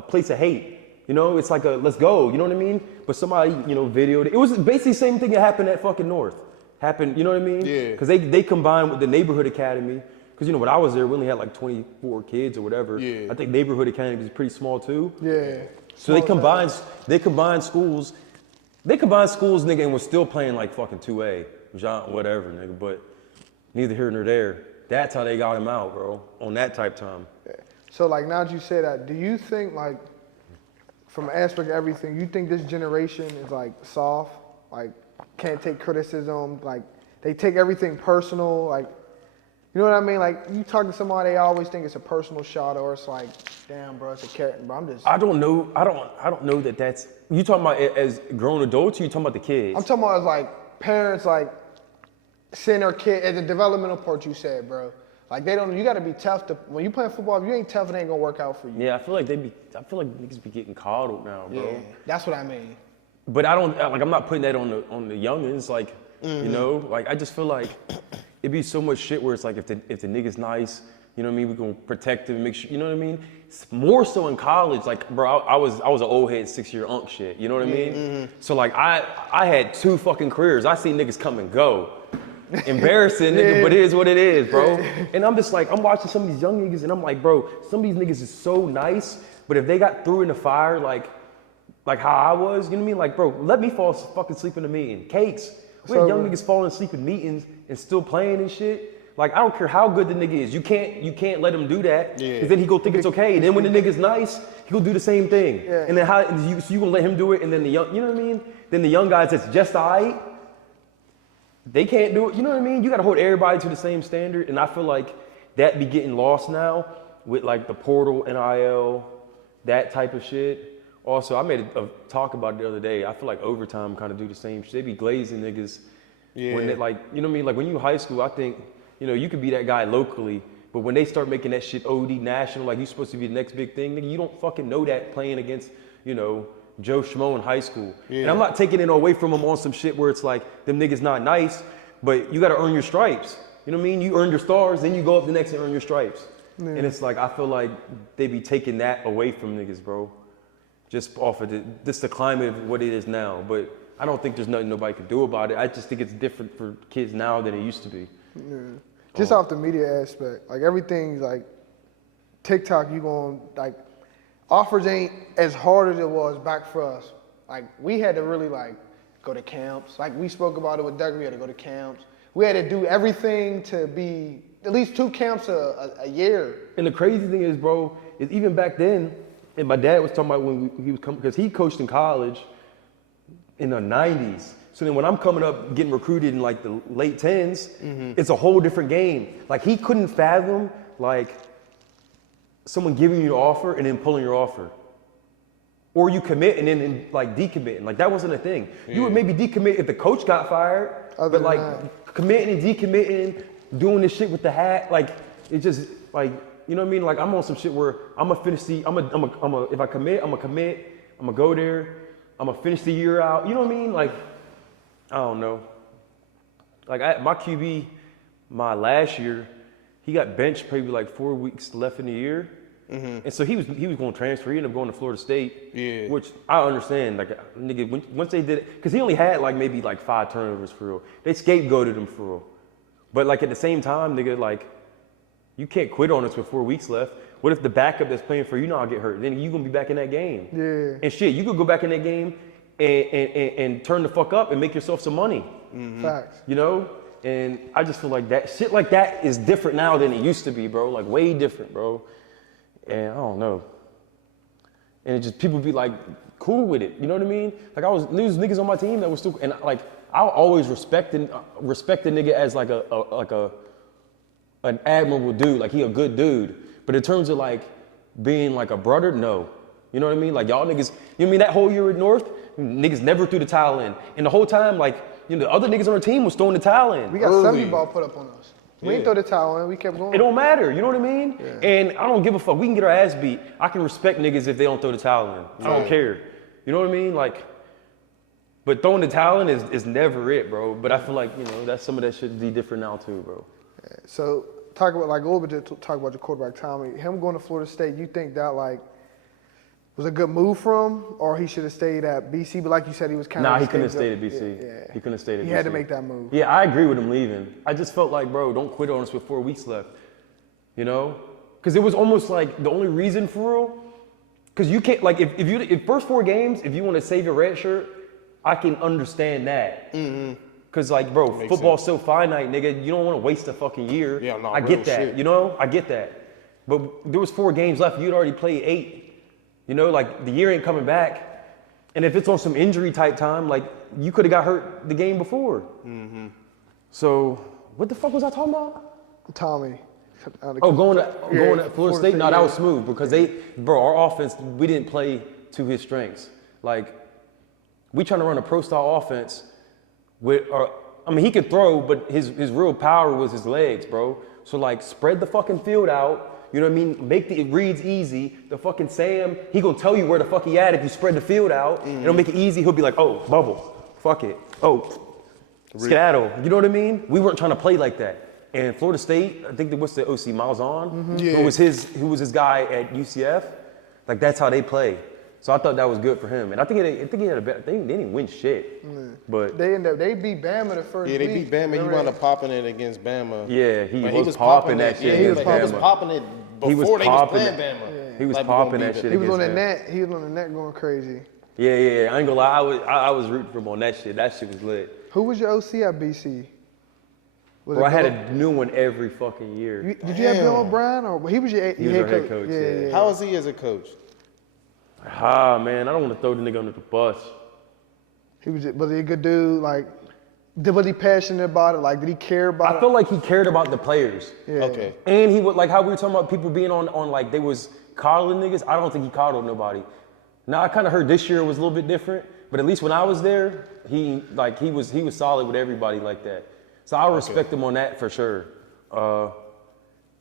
place of hate. You know, it's like a let's go. You know what I mean? But somebody, videoed it. It was basically the same thing that happened at fucking North. You know what I mean? Yeah. Because they combined with the neighborhood academy. Because when I was there, we only had like 24 kids or whatever. Yeah. I think neighborhood academy is pretty small too. Yeah. So they combined schools. They combined schools, nigga, and was still playing like fucking 2A, whatever, nigga. But neither here nor there. That's how they got him out, bro. On that type time. Yeah. So like now that you say that, do you think like from an aspect of everything, you think this generation is like soft, like can't take criticism, like they take everything personal, like you know what I mean? Like you talk to somebody, they always think it's a personal shot, or it's like, damn, bro, it's a carrot. But I don't know. I don't know that that's. You talking about as grown adults, or you talking about the kids? I'm talking about as like parents, like send their kid as a developmental part. You said, bro. Like they don't. You got to be tough to when you playing football. If you ain't tough, it ain't gonna work out for you. Yeah, I feel like niggas be getting coddled now, bro. Yeah, that's what I mean. But I don't like. I'm not putting that on the youngins. Like, like I just feel like it'd be so much shit where it's like if the nigga's nice, you know what I mean? We gonna protect him, make sure. You know what I mean? It's more so in college. Like, bro, I was an old head 6-year unk shit. You know what I mean? So like I had 2 fucking careers. I see niggas come and go. Embarrassing, nigga, but it is what it is, bro. And I'm just like, I'm watching some of these young niggas, and I'm like, bro, some of these niggas is so nice, but if they got threw in the fire, like how I was, you know what I mean? Like, bro, let me fall fucking asleep in a meeting. Cakes. We had young niggas falling asleep in meetings and still playing and shit. Like, I don't care how good the nigga is. You can't let him do that. Yeah. Because then he go think it's okay. And then when the nigga's nice, he go do the same thing. Yeah. And then so you gonna let him do it, and then the young, you know what I mean? Then the young guys that's just alright, they can't do it. You know what I mean? You gotta hold everybody to the same standard. And I feel like that be getting lost now with like the portal, NIL, that type of shit. Also, I made a talk about it the other day. I feel like overtime kind of do the same shit. They be glazing niggas. Yeah. When they like, you know what I mean? Like when you high school, I think, you could be that guy locally, but when they start making that shit OD national, like you supposed to be the next big thing, nigga, you don't fucking know that playing against, Joe Schmo in high school. Yeah. And I'm not taking it away from them on some shit where it's like, them niggas not nice, but you gotta earn your stripes. You know what I mean? You earn your stars, then you go up the next and earn your stripes. Yeah. And it's like, I feel like they be taking that away from niggas, bro. Just off of the climate of what it is now. But I don't think there's nothing nobody can do about it. I just think it's different for kids now than it used to be. Yeah. Just off the media aspect, like everything's like TikTok, you going like offers ain't as hard as it was back for us. Like we had to really like go to camps. Like we spoke about it with Doug, we had to go to camps. We had to do everything to be at least 2 camps a year. And the crazy thing is, bro, is even back then, and my dad was talking about when he was coming, because he coached in college in the 90s. So then when I'm coming up getting recruited in like the late 10s, it's a whole different game. Like he couldn't fathom like someone giving you an offer and then pulling your offer. Or you commit and then like decommitting. Like that wasn't a thing. Yeah. You would maybe decommit if the coach got fired, but like committing and decommitting, doing this shit with the hat, like it just like, you know what I mean? Like I'm on some shit where I'm gonna finish if I commit, I'm gonna go there, I'm gonna finish the year out. You know what I mean? Like, I don't know. Like my QB, my last year, he got benched probably like 4 weeks left in the year. And so he was going to transfer. He ended up going to Florida State, which I understand. Like, nigga, once they did it, because he only had like maybe like 5 turnovers for real. They scapegoated him for real. But like at the same time, nigga, like, you can't quit on us with 4 weeks left. What if the backup that's playing for you now get hurt? Then you gonna be back in that game. Yeah. And shit, you could go back in that game and turn the fuck up and make yourself some money. Facts. You know? And I just feel like that shit like that is different now than it used to be, bro. Like way different, bro. And I don't know. And it just people be like cool with it. You know what I mean? Like there was niggas on my team that was still, and like I always respect the nigga as like an admirable dude. Like he a good dude. But in terms of like being like a brother, no. You know what I mean? Like y'all niggas, you know what I mean? That whole year at North, niggas never threw the towel in. And the whole time, like, the other niggas on our team was throwing the towel in. We got 70 ball put up on us. We didn't throw the towel in, we kept going. It don't matter, you know what I mean? Yeah. And I don't give a fuck. We can get our ass beat. I can respect niggas if they don't throw the towel in. I don't care. You know what I mean? Like, But throwing the talent is never it, bro. But I feel like, you know, that's some of that should be different now too, bro. So talk about like a little bit to talk about your quarterback Tommy. Him going to Florida State, you think that like was a good move for him, or he should have stayed at BC? But like you said, he was kind of. Nah, he couldn't have stayed at BC. Yeah. He couldn't have stayed at BC. He had to make that move. Yeah, I agree with him leaving. I just felt like, bro, don't quit on us with 4 weeks left. You know, because it was almost like the only reason for real. Because you can't like if first 4 games, if you want to save your red shirt, I can understand that. Cause like, bro, football's so finite, nigga. You don't want to waste a fucking year. Yeah, no, I get real that. shit. You know, I get that. But there was 4 games left. You'd already played 8. You know, like the year ain't coming back. And if it's on some injury type time, like you could have got hurt the game before. So what the fuck was I talking about? Tommy. Oh, going to Florida State? No, that was smooth because our offense, we didn't play to his strengths. Like, we trying to run a pro style offense he could throw, but his real power was his legs, bro. So like, spread the fucking field out. You know what I mean? Make the reads easy. The fucking Sam, he gonna tell you where the fuck he at if you spread the field out. It'll make it easy. He'll be like, oh, bubble, fuck it. Oh, skedaddle. You know what I mean? We weren't trying to play like that. And Florida State, I think what's the OC, Miles on, who was his guy at UCF. Like that's how they play. So I thought that was good for him. And I think he had a better. They didn't win shit, but they beat Bama the first week. Yeah, they beat Bama. He wound up popping it against Bama. Yeah, he was popping that shit. He was popping it before they was playing Bama. He was popping that shit. He was on the net. He was on the net going crazy. Yeah. I ain't gonna lie. I was rooting for him on that shit. That shit was lit. Who was your OC at BC? Bro, I had a new one every fucking year. Did you have Bill O'Brien or he was your He was our head coach. Yeah. How was he as a coach? Man, I don't want to throw the nigga under the bus. Was he a good dude? Like, was he passionate about it? Like, did he care about it? I feel like he cared about the players. Yeah. Okay. And he would, like how we were talking about people being on like they was coddling niggas. I don't think he coddled nobody. Now I kind of heard this year was a little bit different, but at least when I was there, he was solid with everybody like that. So I respect him on that for sure.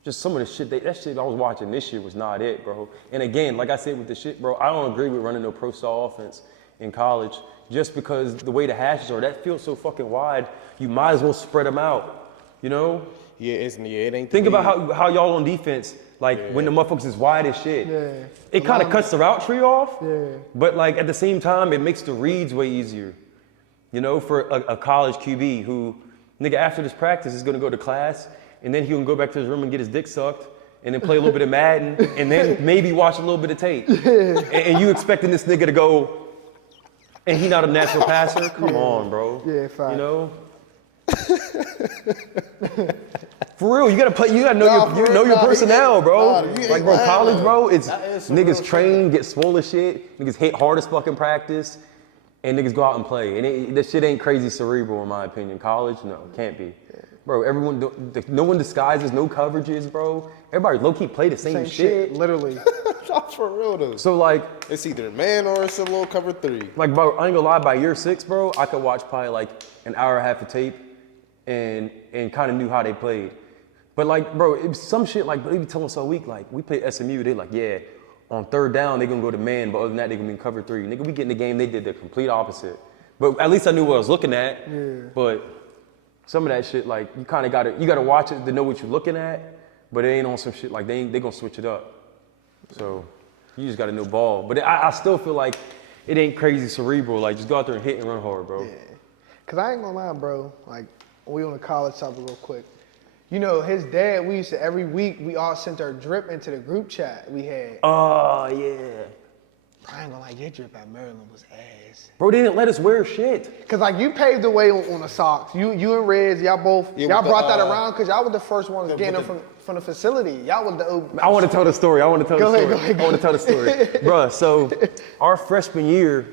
Just some of the shit, that shit I was watching this year was not it, bro. And again, like I said with the shit, bro, I don't agree with running no pro style offense in college just because the way the hashes are, that field's so fucking wide, you might as well spread them out, you know? Yeah, it ain't. Think about how y'all on defense, like when the motherfuckers is wide as shit. Yeah. It kind of cuts the route tree off, Yeah. but like at the same time, it makes the reads way easier. You know, for a college QB who, nigga, after this practice is gonna go to class, and then he can go back to his room and get his dick sucked, and then play a little bit of Madden, and then maybe watch a little bit of tape. And you expecting this nigga to go, and he not a natural passer? Come on, bro. Yeah, fine. You know? For real, you gotta know your personnel, bro. Like, bro, college, bro, it's niggas train, get swole as shit, niggas hit hard as fucking practice, and niggas go out and play. And that shit ain't crazy cerebral, in my opinion. College, no, can't be. Bro, no one disguises, no coverages, bro. Everybody low-key play the same shit. Literally. For real though. So like, it's either man or it's a little cover 3. like, bro, I ain't gonna lie, by year 6, bro, I could watch probably like an hour and a half of tape and kind of knew how they played. But like, bro, it was some shit like, they be telling us all week, like, we play SMU, they like, yeah, on 3rd down, they gonna go to man, but other than that, they gonna be in cover 3. Nigga, we get in the game, they did the complete opposite. But at least I knew what I was looking at. Yeah. But some of that shit, like, you kind of gotta watch it to know what you're looking at, but it ain't on some shit, like, they gonna switch it up. So, you just gotta know ball. But I still feel like it ain't crazy cerebral, like, just go out there and hit and run hard, bro. Yeah. Cause I ain't gonna lie, bro, like, we on the college topic real quick. You know, his dad, we used to, every week, we all sent our drip into the group chat we had. Oh, yeah. I ain't gonna lie, your drip at Maryland was ass. Bro, they didn't let us wear shit. Cause like you paved the way on the socks. You and Reds, y'all both, y'all brought that around cause y'all were the first ones getting them from the facility. Y'all was the I want to tell the story. I want to tell the story. Go ahead. I want to tell the story. Bruh, so our freshman year,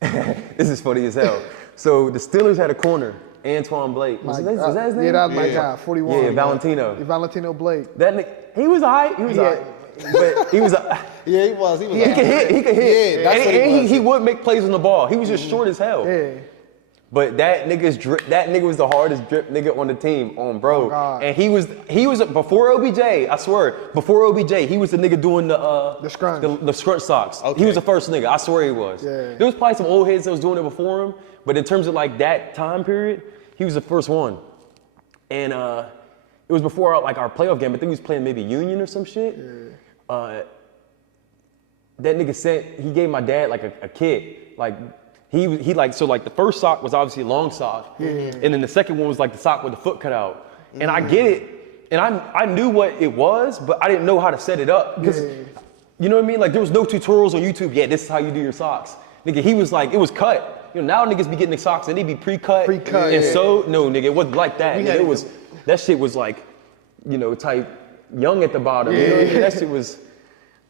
this is funny as hell. So the Steelers had a corner, Antoine Blake. Was that his name? Yeah, that was my guy, 41. Yeah, Valentino. Valentino Blake. That nigga, he was all right. He was all right. But he was Yeah, he was. He could hit. He could hit. Yeah, that's what he was. He would make plays on the ball. He was just short as hell. Yeah. But that nigga was the hardest drip nigga on the team, bro. Oh, God. And he was before OBJ. I swear, before OBJ, he was the nigga doing the scrunch. the scrunch socks. Okay. He was the first nigga. I swear he was. Yeah. There was probably some old heads that was doing it before him, but in terms of like that time period, he was the first one. And it was before our playoff game. I think he was playing maybe Union or some shit. Yeah. That nigga he gave my dad like a kit, like. He the first sock was obviously a long sock, and then the second one was like the sock with the foot cut out. And I get it, and I knew what it was, but I didn't know how to set it up because, you know what I mean? Like there was no tutorials on YouTube. Yeah, this is how you do your socks. Nigga, he was like, it was cut. You know, now niggas be getting the socks and they be pre-cut. Pre-cut, And yeah. so, no, nigga, it wasn't like that. Nigga, it was, that shit was like, you know, type young at the bottom. You know what I mean? That shit was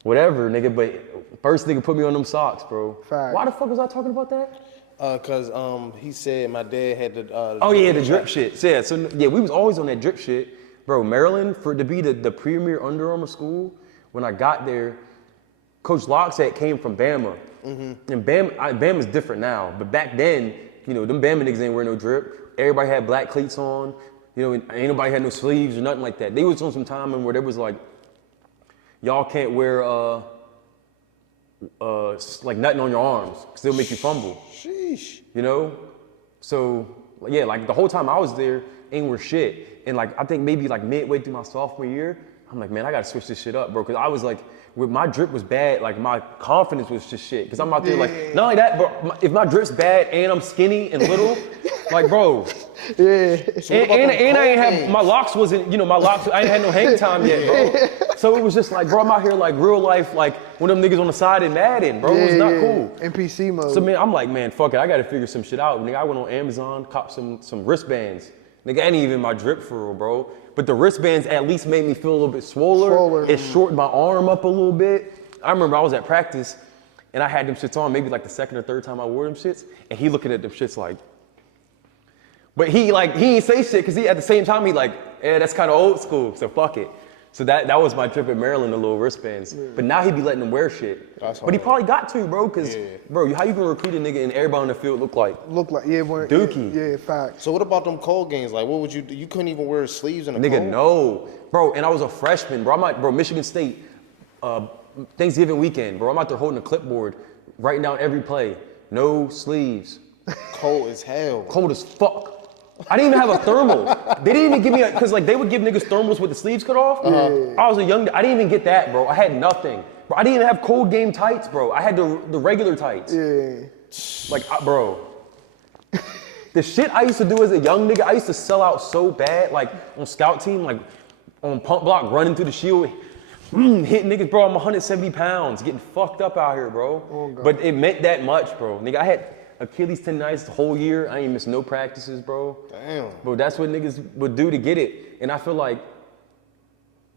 whatever, nigga, but first nigga put me on them socks, bro. Fact. Why the fuck was I talking about that? Cause he said my dad had the. Oh yeah, the drip shit. Yeah, so yeah, we was always on that drip shit, bro. Maryland, for it to be the premier Under Armour school, when I got there, Coach Lockset came from Bama, and Bama's different now, but back then, you know, them Bama niggas ain't wearing no drip. Everybody had black cleats on, you know, ain't nobody had no sleeves or nothing like that. They was on some timing where there was like, y'all can't wear like nothing on your arms because they'll make you fumble. Sheesh. You know? So yeah, like the whole time I was there, ain't wear shit. And like I think maybe like midway through my sophomore year, I'm like, man, I gotta switch this shit up, bro. Cause I was like, with my drip was bad, like my confidence was just shit. Cause I'm out there like, not only that, but if my drip's bad and I'm skinny and little, like bro. Yeah. And I ain't have, my locks wasn't, you know, I ain't had no hang time yet, bro. So it was just like, bro, I'm out here like real life, like one of them niggas on the side in Madden, bro. It was not cool. NPC mode. So man, I'm like, man, fuck it, I gotta figure some shit out. Nigga, I went on Amazon, copped some wristbands. Nigga, ain't even my drip for real, bro. But the wristbands at least made me feel a little bit swoller. It shortened my arm up a little bit. I remember I was at practice and I had them shits on, maybe like the second or third time I wore them shits, and he looking at them shits like, but he ain't say shit because at the same time he like, yeah, that's kind of old school, so fuck it. So that was my trip at Maryland, the little wristbands. Yeah. But now he be letting them wear shit. But he probably got to, bro, because, bro, how you gonna recruit a nigga and everybody on the field look like Dookie. Yeah, fact. So what about them cold games? Like, what would you do? You couldn't even wear sleeves in the nigga, cold? no. Bro, and I was a freshman, bro. Michigan State, Thanksgiving weekend, bro. I'm out there holding a clipboard, writing down every play. No sleeves. Cold as hell. Cold as fuck. I didn't even have a thermal. They didn't even give me cause like they would give niggas thermals with the sleeves cut off. I was I didn't even get that, bro. I had nothing. Bro, I didn't even have cold game tights, bro. I had the regular tights. Yeah. Like, bro. The shit I used to do as a young nigga, I used to sell out so bad, like on scout team, like on pump block, running through the shield, hitting niggas, bro. I'm 170 pounds, getting fucked up out here, bro. Oh, God. But it meant that much, bro. Nigga, I had Achilles tendonitis the whole year. I ain't missed no practices, bro. Damn. Bro, that's what niggas would do to get it. And I feel like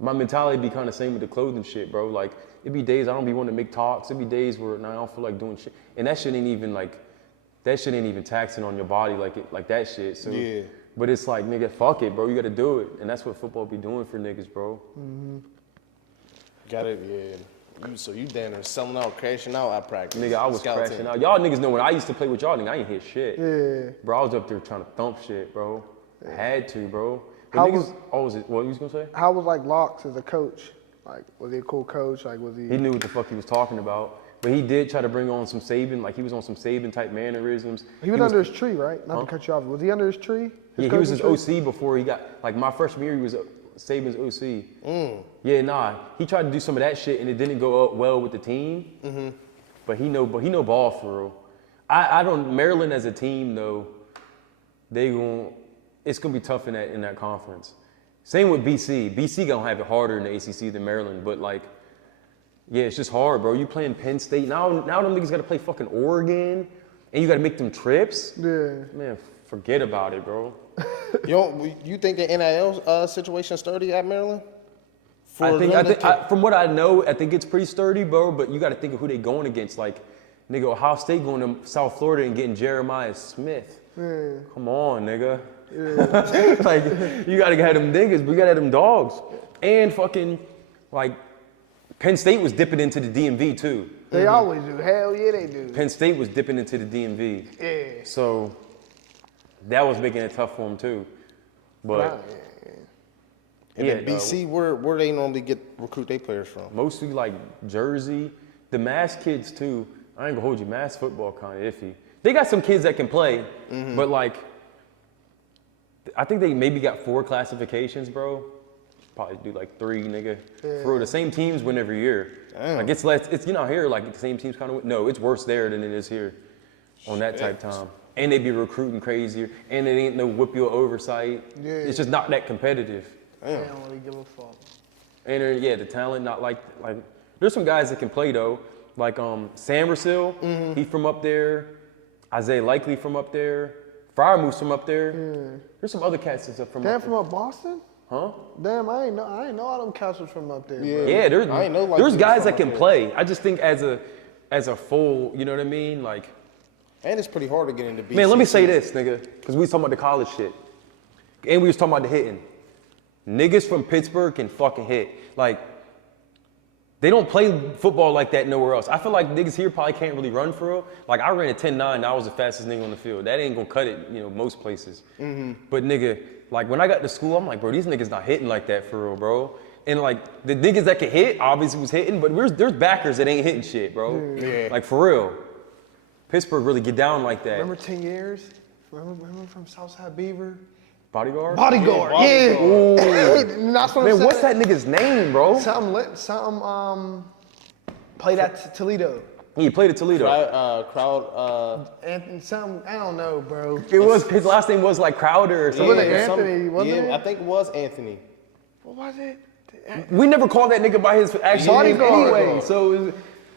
my mentality be kind of same with the clothing shit, bro. Like, it be days I don't be wanting to make talks. It be days where I don't feel like doing shit. And that shit ain't even taxing on your body like that shit. So, yeah. But it's like, nigga, fuck it, bro. You gotta do it. And that's what football be doing for niggas, bro. Mm-hmm. Got it, yeah. So you down there selling out, crashing out at practice. Nigga, I was crashing out. Y'all niggas know when I used to play with y'all, nigga, I ain't hit shit. Yeah. Bro, I was up there trying to thump shit, bro. I had to, bro. But How niggas, what you was gonna say? How was like Locks as a coach? Like, was he a cool coach? Like, was he? He knew what the fuck he was talking about. But he did try to bring on some Saban, like he was on some Saban type mannerisms. He was under his tree, right? Not to cut you off. Was he under his tree? Yeah, he was his OC before he got, like my freshman year, he was Saban's OC. Yeah, nah, he tried to do some of that shit and it didn't go up well with the team. But he know ball for real. I don't, Maryland as a team though, it's gonna be tough in that conference. Same with BC. BC gonna have it harder in the ACC than Maryland, but like, yeah, it's just hard, bro. You playing Penn State, now them niggas gotta play fucking Oregon, and you gotta make them trips. Yeah. Man, forget about it, bro. You think the NIL situation sturdy at Maryland? From what I know, I think it's pretty sturdy, bro. But you got to think of who they going against. Like, nigga, Ohio State going to South Florida and getting Jeremiah Smith. Yeah. Come on, nigga. Yeah. Like, you got to have them niggas, but you got to have them dogs. And fucking, like, Penn State was dipping into the DMV too. They always do. Hell yeah, they do. Penn State was dipping into the DMV. Yeah. So, that was making it tough for him too. But And then BC, where they normally recruit their players from? mostly like Jersey, the Mass kids too. I ain't gonna hold you, Mass football kind of iffy. They got some kids that can play, but like, I think they maybe got 4 classifications, bro. Probably do like 3, nigga. For real, the same teams win every year. Damn. Like it's less, it's here like the same teams kind of win. No, it's worse there than it is here on that type time. And they be recruiting crazier, and it ain't no whip your oversight. Yeah. It's just not that competitive. They don't really give a fuck. And the talent not like there's some guys that can play though, like Sandersill, he from up there, Isaiah Likely from up there, Fryermuth's from up there. There's some other cats that's up from Damn, up from there. up Boston? Huh? Damn, I ain't know all them cats was from up there. Bro. Yeah, I ain't know like there's this guys from that up can there. play. I just think as a full, you know what I mean? Like, And it's pretty hard to get into BC. man, let me say this, nigga, because we was talking about the college shit. And we was talking about the hitting. Niggas from Pittsburgh can fucking hit. Like, they don't play football like that nowhere else. I feel like niggas here probably can't really run for real. Like, I ran a 10.9, I was the fastest nigga on the field. That ain't gonna cut it, most places. But nigga, like when I got to school, I'm like, bro, these niggas not hitting like that for real, bro. And like, the niggas that can hit obviously was hitting, but there's backers that ain't hitting shit, bro. Yeah. Like, for real. Pittsburgh really get down like that. Remember 10 years? Remember from Southside Beaver? Bodyguard? Bodyguard, Yeah, yeah. That's what I'm Man, what's saying. that nigga's name, bro? Something played at Toledo. He played at Toledo. And something, I don't know, bro. It was, his last name was like Crowder or something. Was it Anthony, wasn't it? I think it was Anthony. What was it? We never called that nigga by his actual name Bodyguard. anyway. So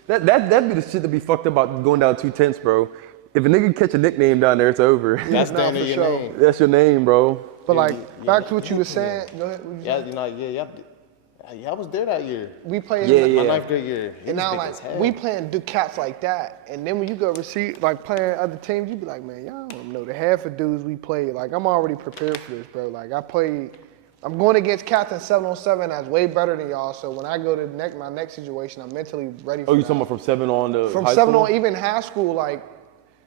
that'd be the shit to be fucked up about going down 2 tenths, bro. If a nigga catch a nickname down there, it's over. That's the Nah, end of for your sure. name. That's your name, bro. But like, back to what you were saying. Go ahead. What you saying? I was there that year. We played Yeah, My yeah. 9th grade year. He And was now, big like, as hell. we playing do cats like that, and then when you go receive, like, playing other teams, you be like, man, y'all don't know the half of dudes we played. Like, I'm already prepared for this, bro. Like, I'm going against cats in 7-on-7 that's way better than y'all. So when I go to my next situation, I'm mentally ready for Oh, you that. talking about from 7 on to From high 7 school? on, even high school, like,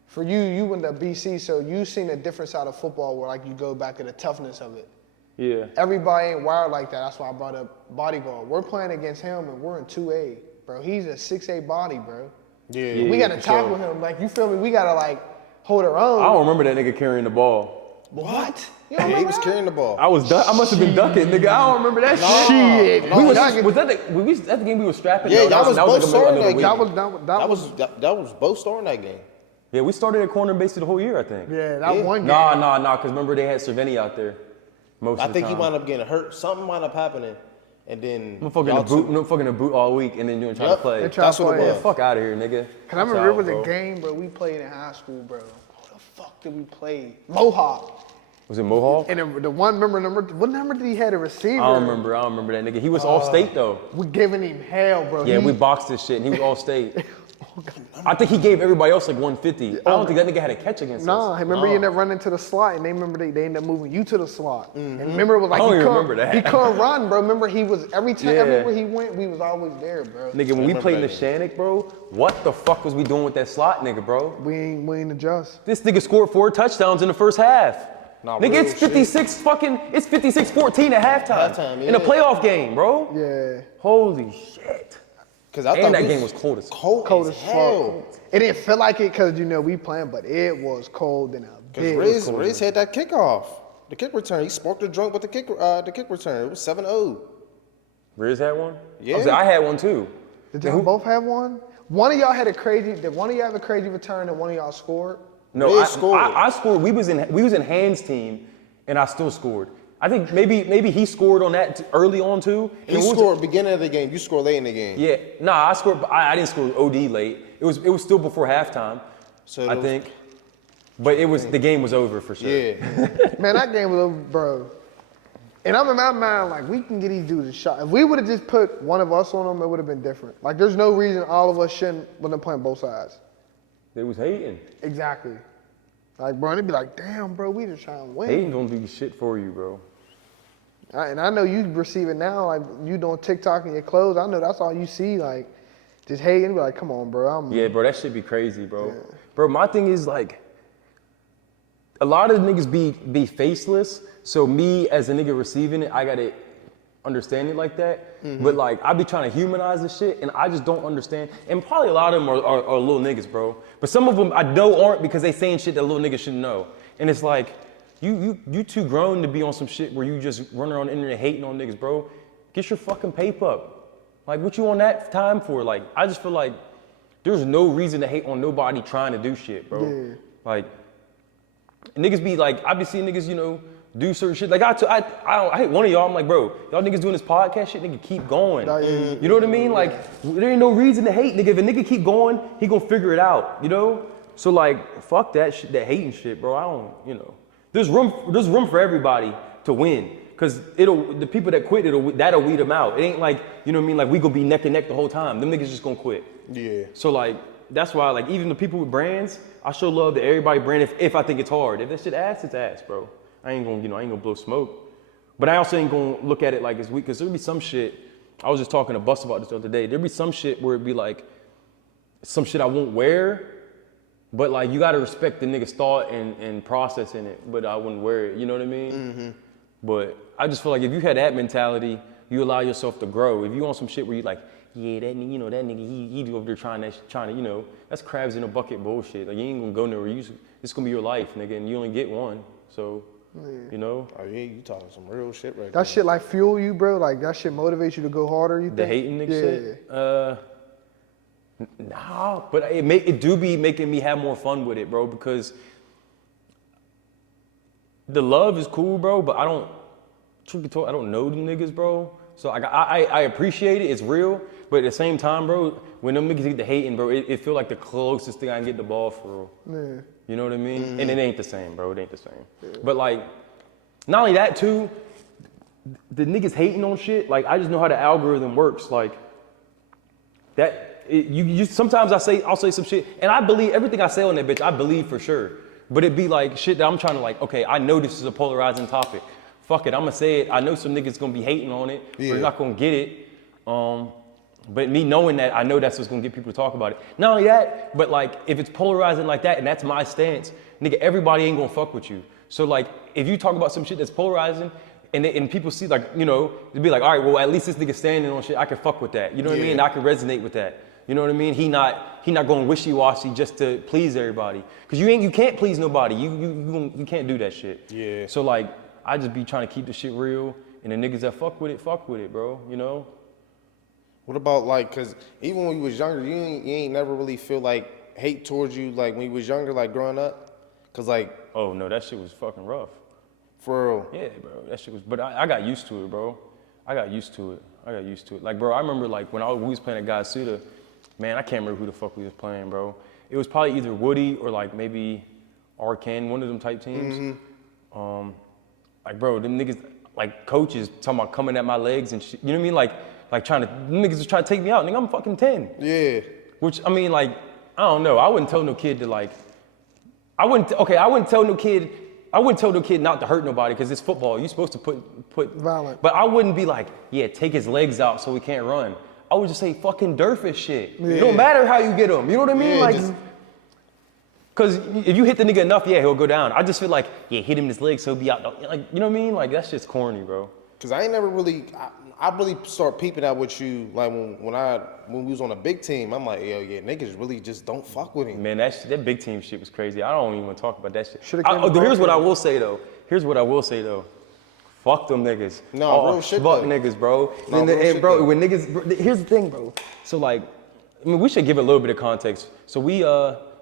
for you went to BC, so you seen a different side of football where, like, you go back to the toughness of it. Yeah. Everybody ain't wired like that. That's why I brought up Bodyguard. We're playing against him, and we're in 2A, bro. He's a 6A body, bro. Yeah. We got to for tackle sure. him. Like, you feel me? We got to, like, hold our own. I don't remember that nigga carrying the ball. What? You don't Yeah, he remember was that? carrying the ball. I must have been ducking, nigga. I don't remember that Shit. shit. No, We was y'all that the game we was strapping? Yeah, No, y'all was that both like starting another that week. game. That That was both starting that game. Yeah, we started at corner basically the whole year, I think. Yeah, that Yeah. one game. Nah, because remember they had Cervini out there most I of the think time. he wound up getting hurt. Something wound up happening, and then Motherfucking a boot all week and then you trying to Yep. play. They tried That's to what it play. was. Yeah, fuck out of here, nigga. Cause I remember it was a game, bro, we played in high school, bro. Who the fuck did we play? Mohawk. Was it Mohawk? And the one what number did he have a receiver? I don't remember that nigga. He was all state though. We giving him hell, bro. Yeah, He- we boxed this shit and he was all state. I think he gave everybody else like 150. I don't think that nigga had a catch against Nah, us. remember you ended up running to the slot, and they ended up moving you to the slot. And remember it was like I don't he even couldn't- remember that. He couldn't run, bro. Remember he was Yeah. everywhere he went, we was always there, bro. Nigga, when we remember played in the that. Shannick, bro, what the fuck was we doing with that slot, nigga, bro? We ain't adjust. This nigga scored 4 touchdowns in the first half. Nah, Nigga, real it's 56-14 at halftime. Halftime, In a yeah. playoff game, bro. Yeah. Holy shit. because I And thought that we game was cold as Cold as as hell. fuck. It didn't feel like it because we playing, but it was cold in a Because bit. Riz had that kickoff, the kick return. He sparked the drunk with the kick return. It was 7-0. Riz had one? Yeah. I had one too. Did y'all both have one? One of y'all had a crazy. Did one of y'all have a crazy return and one of y'all scored? No, Riz scored. I scored. We was in Hans' team, and I still scored. I think maybe he scored on that early on too. He And what was scored beginning of the game. You scored late in the game. Yeah, I scored. But I didn't score OD late. It was still before halftime. So it I was- think, but the game was over for sure. Yeah. Man, that game was over, bro. And I'm in my mind like we can get these dudes a shot. If we would have just put one of us on them, it would have been different. Like there's no reason all of us shouldn't when they're playing both sides. They was hating. Exactly. Like bro, and they'd be like, damn, bro, we just trying to win. Hating don't do shit for you, bro. And I know you receive it now, like you doing TikTok in your clothes. I know that's all you see, like just hating. And be like, come on, bro. Yeah, bro, that should be crazy, bro. Bro, my thing is like, a lot of niggas be faceless. So me as a nigga receiving it, I gotta understand it like that. But like I be trying to humanize this shit, and I just don't understand. And probably a lot of them are little niggas, bro. But some of them I know aren't because they saying shit that little niggas shouldn't know. And it's like, you too grown to be on some shit where you just running around the internet hating on niggas, bro. Get your fucking paper up. Like, what you on that time for? Like, I just feel like there's no reason to hate on nobody trying to do shit, bro. Yeah. Like, niggas be like, I be seeing niggas, you know, do certain shit. Like, I hate one of y'all. I'm like, bro, y'all niggas doing this podcast shit, nigga, keep going. You know what I mean? Like, there ain't no reason to hate, nigga. If a nigga keep going, he gonna figure it out, you know? So like, fuck that shit, that hating shit, bro. I don't, you know. There's room for everybody to win. Cause the people that quit, that'll weed them out. It ain't like, you know what I mean? Like we gonna be neck and neck the whole time. Them niggas just gonna quit. Yeah. So like, that's why like even the people with brands, I show love to everybody brand if I think it's hard. If that shit ass, it's ass, bro. I ain't gonna blow smoke. But I also ain't gonna look at it like it's weak, cause there'll be some shit, I was just talking to Bus about this the other day. There'll be some shit where it'd be like, some shit I won't wear, but like you gotta respect the nigga's thought and process in it, but I wouldn't wear it, you know what I mean? But I just feel like if you had that mentality, you allow yourself to grow. If you on some shit where you like, yeah, that nigga, you know, that nigga, he over there trying to, you know, that's crabs in a bucket bullshit. Like you ain't gonna go nowhere. It's gonna be your life, nigga, and you only get one. So, you know. Oh yeah, you talking some real shit right That shit like fuel you, bro? Like that shit motivates you to go harder, you think? The hating nigga shit? Nah, but it do be making me have more fun with it, bro, because the love is cool, bro, but truth be told, I don't know them niggas, bro. So I appreciate it, it's real, but at the same time, bro, when them niggas get the hating, bro, it feel like the closest thing I can get the ball for real. Yeah. You know what I mean? And it ain't the same, bro, it ain't the same. But like, not only that too, the niggas hating on shit, like I just know how the algorithm works, like that, you sometimes I'll say some shit, and I believe everything I say on that bitch, I believe for sure. But it be like shit that I'm trying to like, okay, I know this is a polarizing topic. Fuck it, I'm gonna say it. I know some niggas gonna be hating on it, but they're not gonna get it. But me knowing that, I know that's what's gonna get people to talk about it. Not only that, but like if it's polarizing like that and that's my stance, nigga, everybody ain't gonna fuck with you. So like if you talk about some shit that's polarizing and people see like, you know, they'd be like, all right, well at least this nigga standing on shit, I can fuck with that. You know what I mean? And I can resonate with that. You know what I mean? He not going wishy-washy just to please everybody. Cause you can't please nobody. You can't do that shit. Yeah. So like, I just be trying to keep the shit real, and the niggas that fuck with it, bro. You know. What about like, cause even when you was younger, you ain't never really feel like hate towards you like when you was younger, like growing up, cause like. Oh no, that shit was fucking rough. For real. Yeah, bro. That shit was. But I got used to it, bro. I got used to it. Like, bro, I remember like when we was playing at Gasuda. Man, I can't remember who the fuck we was playing, bro. It was probably either Woody or like maybe Arcan, one of them type teams. Like, bro, them niggas, like coaches talking about coming at my legs and shit. You know what I mean? Like niggas was trying to take me out. Nigga, I'm fucking 10. Yeah. Which, I mean, like, I don't know. I wouldn't tell no kid to like, I wouldn't tell no kid not to hurt nobody because it's football. You're supposed to put violent. But I wouldn't be like, yeah, take his legs out so he can't run. I would just say fucking Durfish shit. Yeah. It don't matter how you get him. You know what I mean? Like, cause if you hit the nigga enough, yeah, he'll go down. I just feel like, yeah, hit him in his legs so he'll be out. Like, you know what I mean? Like, that shit's corny, bro. Cause I ain't never really, I really start peeping out with you like when we was on a big team. I'm like, yo, yeah, niggas really just don't fuck with him. Man, that big team shit was crazy. I don't even want to talk about that shit. Here's what I will say though. Fuck them niggas. No, real shit. Fuck niggas, bro. No, and bro, when niggas, here's the thing, bro. So like, I mean, we should give a little bit of context. So we,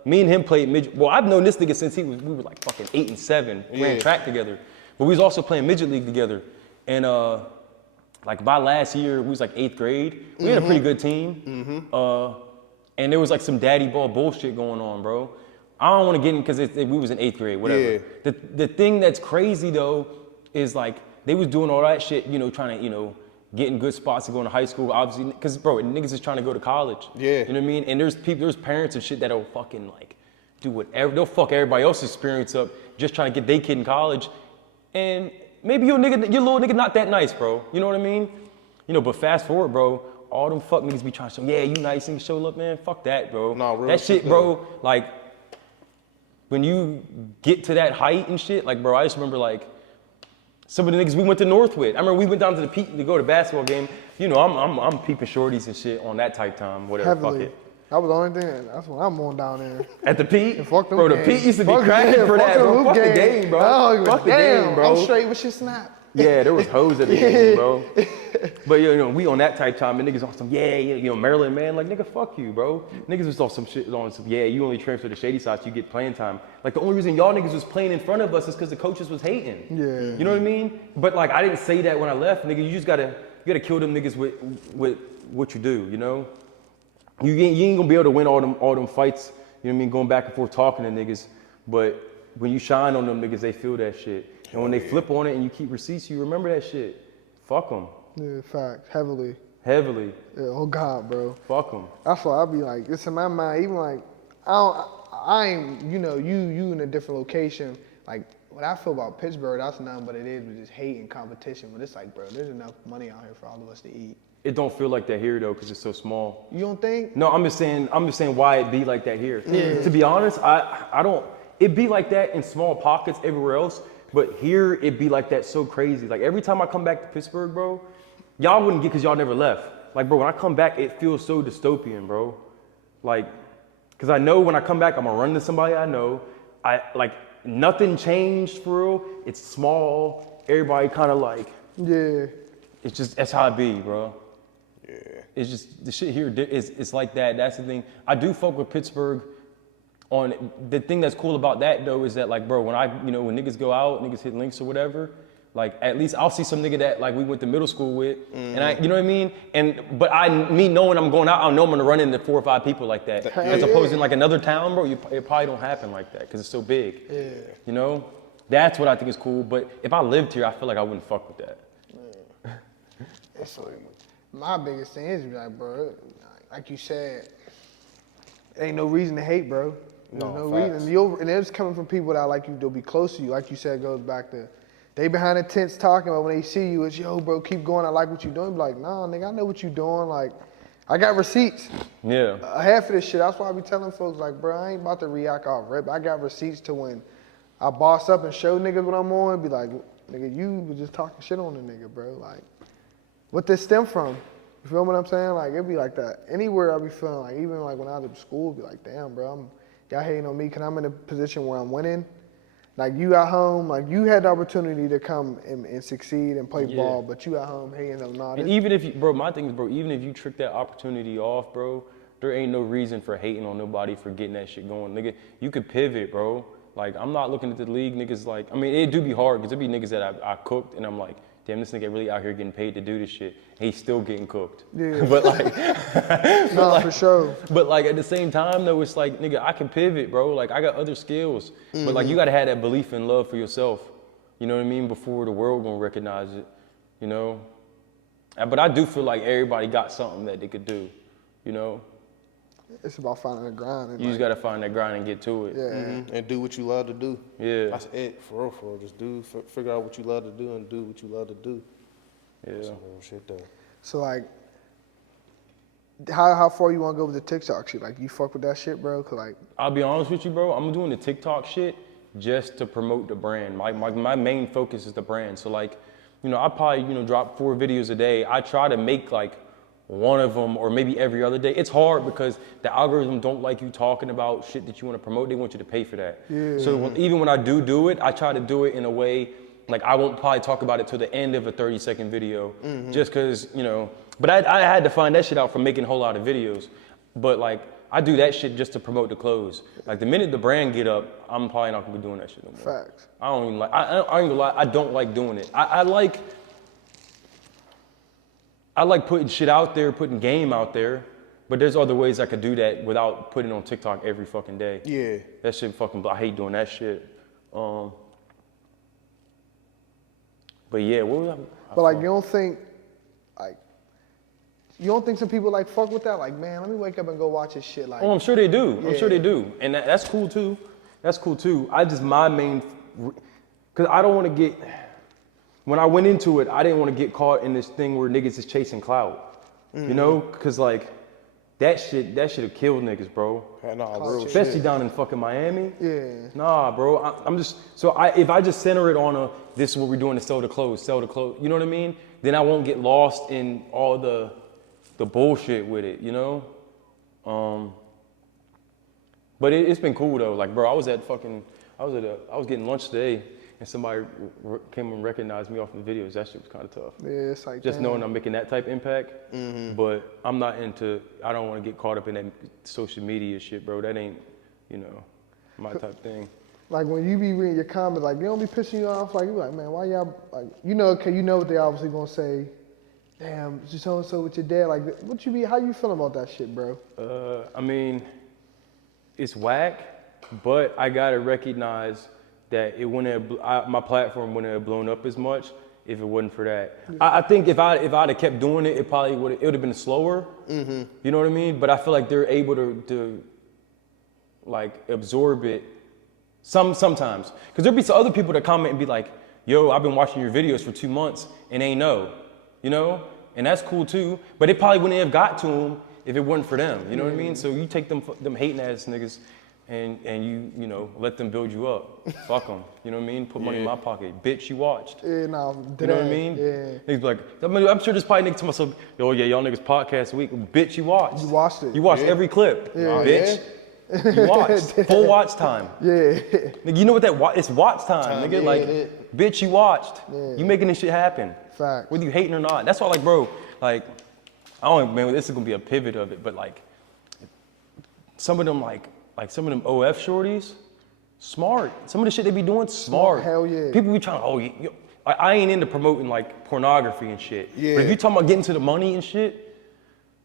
me and him played midget. Well, I've known this nigga since we were like fucking 8 and 7. We ran track together. But we was also playing midget league together. And like by last year, we was like 8th grade. We had a pretty good team. And there was like some daddy ball bullshit going on, bro. I don't want to get in because we was in 8th grade, whatever. Yeah. The thing that's crazy though is like they was doing all that shit, you know, trying to, you know, get in good spots to go into high school, obviously, because bro, niggas is trying to go to college. Yeah. You know what I mean? And there's parents and shit that'll fucking like do whatever. They'll fuck everybody else's experience up just trying to get their kid in college. And maybe your little nigga not that nice, bro. You know what I mean? You know, but fast forward, bro, all them fuck niggas be trying to show, yeah, you nice and show up, man. Fuck that, bro. No, real that shit, bro, like, when you get to that height and shit, like, bro, I just remember, like, some of the niggas we went to North with. I remember we went down to the Pete to go to basketball game. You know, I'm peeping shorties and shit on that type time, whatever, Heavily. fuck it. That was the only thing. That's when I'm on down there. At the Pete? And fuck them Bro, the games. Pete used to be Fuck cracking them, for that, bro. Fuck the game. game, bro. Oh, Fuck the damn, game, bro. I'm straight with your snap. Yeah, there was hoes at the game, bro. But you know, we on that type time, and niggas on some, you know, Maryland, man, like, nigga, fuck you, bro. Niggas was on some shit, on some, you only transfer to shady side so you get playing time. Like, the only reason y'all niggas was playing in front of us is because the coaches was hating. Yeah. You know what I mean? But, like, I didn't say that when I left, nigga. You just gotta kill them niggas with what you do, you know? You ain't gonna be able to win all them fights, you know what I mean, going back and forth talking to niggas, but when you shine on them niggas, they feel that shit. And when they flip on it and you keep receipts, you remember that shit. Fuck them. Yeah, fact. Heavily. Heavily. Yeah, oh God, bro. Fuck them. That's why I be like, it's in my mind, even like, I ain't, you know, you in a different location. Like, what I feel about Pittsburgh, that's nothing but it is with just hate and competition. But it's like, bro, there's enough money out here for all of us to eat. It don't feel like that here though, because it's so small. You don't think? No, I'm just saying why it be like that here. Yeah. To be honest, I don't, it be like that in small pockets everywhere else, but here it be like that so crazy. Like every time I come back to Pittsburgh, bro, y'all wouldn't get because y'all never left. Like, bro, when I come back, it feels so dystopian, bro. Like, because I know when I come back, I'm gonna run into somebody I know. Like, nothing changed for real. It's small. Everybody kind of like, Yeah. it's just, that's how it be, bro. Yeah. It's just, the shit here it's like that. That's the thing. I do fuck with Pittsburgh. On the thing that's cool about that though is that, like, bro, when when niggas go out, niggas hit links or whatever, like, at least I'll see some nigga that, like, we went to middle school with, and I, you know what I mean? But me knowing I'm going out, I know I'm gonna run into 4 or 5 people like that. As opposed to in like another town, bro, it probably don't happen like that because it's so big. Yeah. You know? That's what I think is cool. But if I lived here, I feel like I wouldn't fuck with that. Yeah. It's like, my biggest thing is, like, bro, like you said, ain't no reason to hate, bro. There's no reason. And it's coming from people that like you, they'll be close to you. Like you said, it goes back to, they behind the tents talking about when they see you, it's, yo, bro, keep going, I like what you're doing. Be like, nah, nigga, I know what you're doing. Like, I got receipts. Yeah. Half of this shit, that's why I be telling folks, like, bro, I ain't about to react off rip. I got receipts to when I boss up and show niggas what I'm on, be like, nigga, you was just talking shit on the nigga, bro. Like, what this stem from? You feel what I'm saying? Like, it'd be like that. Anywhere I be feeling like, even like when I was at school, be like, damn, bro, y'all hating on me because I'm in a position where I'm winning. Like, you at home, like, you had the opportunity to come and succeed and play ball, but you at home hating them. Nah, and even if you, bro, my thing is, bro, even if you trick that opportunity off, bro, there ain't no reason for hating on nobody for getting that shit going. Nigga, you could pivot, bro. Like, I'm not looking at the league niggas like, I mean, it do be hard because there be niggas that I cooked and I'm like, damn, this nigga really out here getting paid to do this shit. And he's still getting cooked. Yeah. But like, no, for sure. But like at the same time though, it's like, nigga, I can pivot, bro. Like I got other skills. But like you gotta have that belief and love for yourself. You know what I mean? Before the world gonna recognize it, you know? But I do feel like everybody got something that they could do, you know? It's about finding a grind. And you just gotta find that grind and get to it. Yeah. And do what you love to do. Yeah. That's it, for real. Just figure out what you love to do and do what you love to do. Yeah. That's some real shit though. So like, how far you wanna go with the TikTok shit? Like, you fuck with that shit, bro? Cause like, I'll be honest with you, bro. I'm doing the TikTok shit just to promote the brand. My main focus is the brand. So like, you know, I probably, you know, drop 4 videos a day. I try to make like one of them or maybe every other day. It's hard because the algorithm don't like you talking about shit that you want to promote. They want you to pay for that. Yeah. So even when I do it, I try to do it in a way, like I won't probably talk about it till the end of a 30-second video just cause, you know, but I had to find that shit out from making a whole lot of videos. But like, I do that shit just to promote the clothes. Like the minute the brand get up, I'm probably not gonna be doing that shit no more. Facts. I don't even like, I ain't gonna lie, I don't like doing it. I like putting shit out there, putting game out there, but there's other ways I could do that without putting it on TikTok every fucking day. Yeah. That shit fucking, I hate doing that shit. But yeah, what was I? But like, you don't think some people like fuck with that? Like, man, let me wake up and go watch this shit. Like, Oh, I'm sure they do. Yeah. I'm sure they do. And that's cool too. That's cool too. My main, cause I don't want to get, when I went into it, I didn't want to get caught in this thing where niggas is chasing clout, you know? Cause like, that should have killed niggas, bro. Yeah, nah, real Especially shit. down in fucking Miami. Yeah. Nah, bro. I'm just if I just center it on this is what we're doing to sell the clothes. You know what I mean? Then I won't get lost in all the bullshit with it, you know? But it's been cool though. Like, bro, I was getting lunch today, and somebody came and recognized me off the videos. That shit was kind of tough. Yeah, it's like Just damn. knowing I'm making that type impact. But I'm not into. I don't want to get caught up in that social media shit, bro. That ain't, you know, my type thing. Like when you be reading your comments, like they don't be pissing you off. Like you like, man, why y'all like you know what they obviously gonna say. Damn, just so and so with your dad. Like, how you feeling about that shit, bro? I mean, it's whack, but I gotta recognize that it wouldn't have, my platform wouldn't have blown up as much if it wasn't for that. I think if I'd have kept doing it, it would have been slower. You know what I mean? But I feel like they're able to like absorb it sometimes. Because there'll be some other people that comment and be like, yo, I've been watching your videos for 2 months and ain't know, you know? And that's cool too, but it probably wouldn't have got to them if it wasn't for them, you know what I mean? So you take them hating ass niggas and you know, let them build you up. Fuck them, you know what I mean? Put money in my pocket. Bitch, you watched. Yeah, nah, you know what I mean? Yeah. Niggas be like, I'm sure there's probably niggas to myself, yo, yeah, y'all niggas podcast a week. Bitch, you watched. You watched it. You watched every clip, bitch. You watched. Full watch time. Yeah. Nigga, you know what it's watch time, nigga. Like, bitch, you watched. Yeah. You making this shit happen. Facts. Whether you hating or not. That's why, like, bro, like, I don't know, man, this is gonna be a pivot of it, but like, some of them, like some of them OF shorties, smart. Some of the shit they be doing, smart. Hell yeah. People be trying, I ain't into promoting like pornography and shit. Yeah. But if you talking about getting to the money and shit,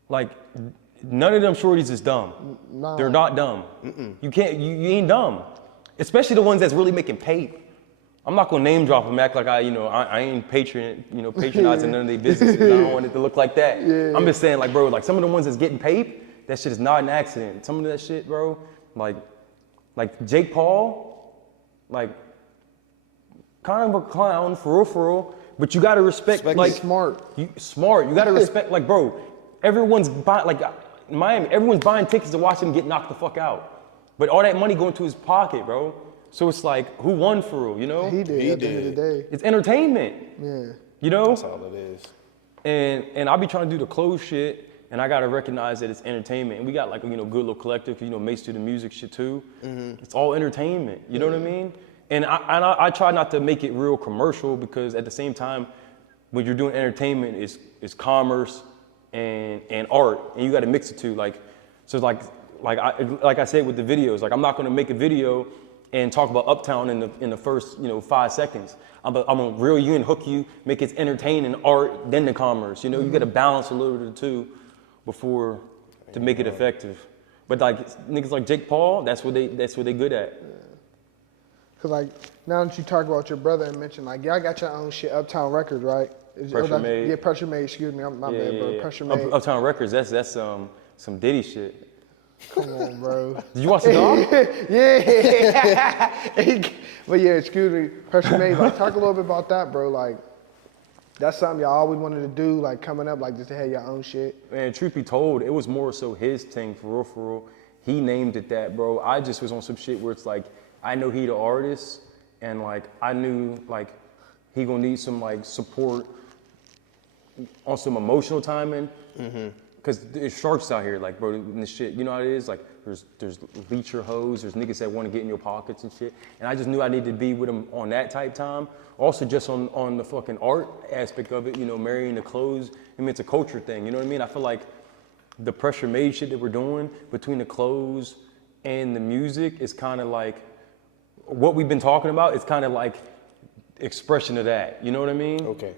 like, none of them shorties is dumb. Nah. They're not dumb. You ain't dumb. Especially the ones that's really making paper. I'm not gonna name drop them, act like I ain't patronizing none of their businesses. I don't want it to look like that. Yeah. I'm just saying, like, bro, like some of the ones that's getting paid, that shit is not an accident. Some of that shit, bro, like Jake Paul, like, kind of a clown, for real, but you gotta respect like, smart. You gotta respect, like, bro, everyone's buying, like, in Miami, everyone's buying tickets to watch him get knocked the fuck out. But all that money going to his pocket, bro. So it's like, who won for real, you know? He did at the end of the day. It's entertainment. Yeah. You know? That's all it is. And I be trying to do the clothes shit, and I gotta recognize that it's entertainment. And we got like, you know, good little collective, you know, Mace do the music shit too. It's all entertainment, you know what I mean? And I try not to make it real commercial, because at the same time, when you're doing entertainment, it's commerce and art, and you gotta mix the two. Like I said with the videos, like, I'm not gonna make a video and talk about Uptown in the first, you know, 5 seconds. I'm gonna reel you in, hook you, make it entertaining, art, then the commerce. You know, you gotta balance a little bit of the two before to make it effective. But like niggas like Jake Paul, that's what they good at. Yeah. Cause like now that you talk about your brother and mention like y'all got your own shit, Uptown Records, right? Pressure Made. Yeah, Pressure Made. Excuse me, my bad, bro. Pressure Made. Uptown Records, that's some Diddy shit. Come on, bro. Did you watch the dog? Yeah. But yeah, excuse me, Pressure Made. Like, talk a little bit about that, bro. Like, that's something y'all always wanted to do, like, coming up, like, just to have your own shit. Man, truth be told, it was more so his thing, for real. He named it that, bro. I just was on some shit where it's like, I know he the artist, and like, I knew like he gonna need some like support on some emotional timing. Cause there's sharks out here, like, bro, in this shit, you know how it is? Like, there's leecher hoes, there's niggas that want to get in your pockets and shit. And I just knew I needed to be with him on that type time. Also just on the fucking art aspect of it, you know, marrying the clothes. I mean, it's a culture thing, you know what I mean? I feel like the Pressure Made shit that we're doing between the clothes and the music is kind of like, what we've been talking about is kind of like expression of that, you know what I mean? Okay.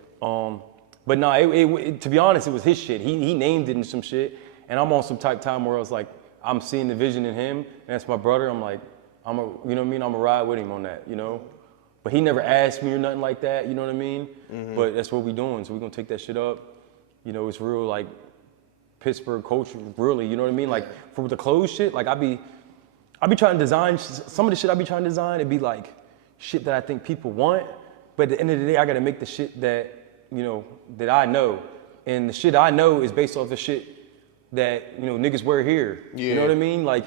But no, it, to be honest, it was his shit. He named it in some shit, and I'm on some type time where I was like, I'm seeing the vision in him, and that's my brother. I'm like, you know what I mean? I'm gonna ride with him on that, you know? But he never asked me or nothing like that, you know what I mean? But that's what we doing, so we gonna take that shit up. You know, it's real like Pittsburgh culture, really, you know what I mean? Like, for the clothes shit, like I be trying to design, some of the shit I be trying to design, it'd be like shit that I think people want, but at the end of the day, I gotta make the shit that, you know, that I know. And the shit I know is based off the shit that, you know, niggas wear here. Yeah. You know what I mean? Like,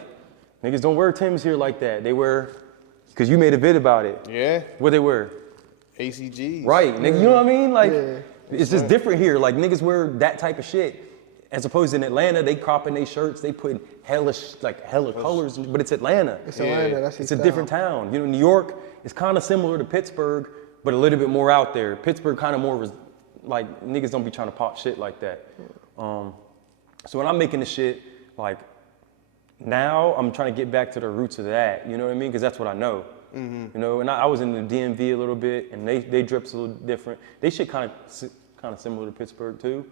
niggas don't wear Timbs here like that. They wear, because you made a vid about it. Yeah. What they wear? ACGs. Right, nigga, you know what I mean? Like, Yeah. it's just different here. Like, niggas wear that type of shit. As opposed to in Atlanta, they cropping their shirts, they put hella colors, but it's Atlanta. It's Atlanta. That's It's a different town. You know, New York is kind of similar to Pittsburgh, but a little bit more out there. Pittsburgh kind of more like niggas don't be trying to pop shit like that. So when I'm making the shit, like now I'm trying to get back to the roots of that. You know what I mean? Because that's what I know. You know, and I was in the DMV a little bit, and they drips a little different. They shit kind of similar to Pittsburgh too.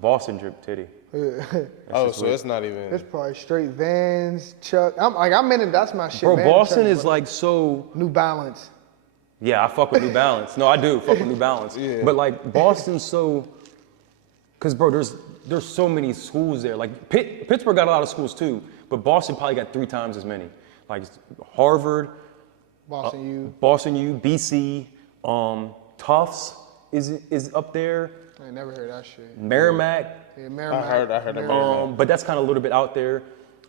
Boston drip titty. Yeah. Oh, so it's not even. It's probably straight Vans, Chuck. I'm in it. That's my shit. Bro, Vans, Boston Chuck, is like so. New Balance. Yeah, I fuck with New Balance. No, I do fuck with New Balance. Yeah. But like Boston's so, cause bro, there's so many schools there. Like Pittsburgh got a lot of schools too, but Boston probably got 3 times as many. Like Harvard, Boston U. BC, Tufts is up there. I ain't never heard that shit. Merrimack. Yeah, Merrimack. I heard of Merrimack. But that's kind of a little bit out there.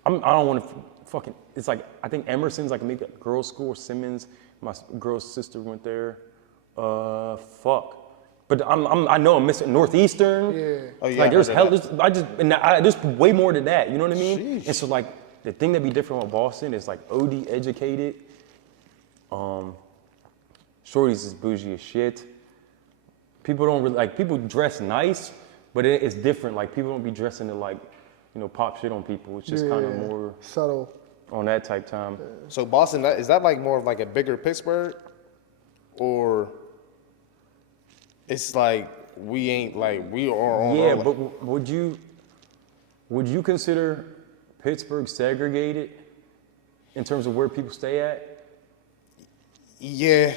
I don't want to fucking. It's like I think Emerson's like maybe a girls' school. Or Simmons, my girl's sister went there. Fuck. But I know I'm missing Northeastern. Yeah. Oh yeah. Like I there's heard of hell. that. There's way more than that. You know what I mean? Sheesh. And so like the thing that be different with Boston is like OD educated. Shorties is bougie as shit. People don't really, like, people dress nice, but it's different. Like, people don't be dressing to, like, you know, pop shit on people. It's just kind of more subtle on that type time. So Boston, is that like more of like a bigger Pittsburgh, or it's like we ain't like we are on? Yeah, our, but would you consider Pittsburgh segregated in terms of where people stay at? Yeah,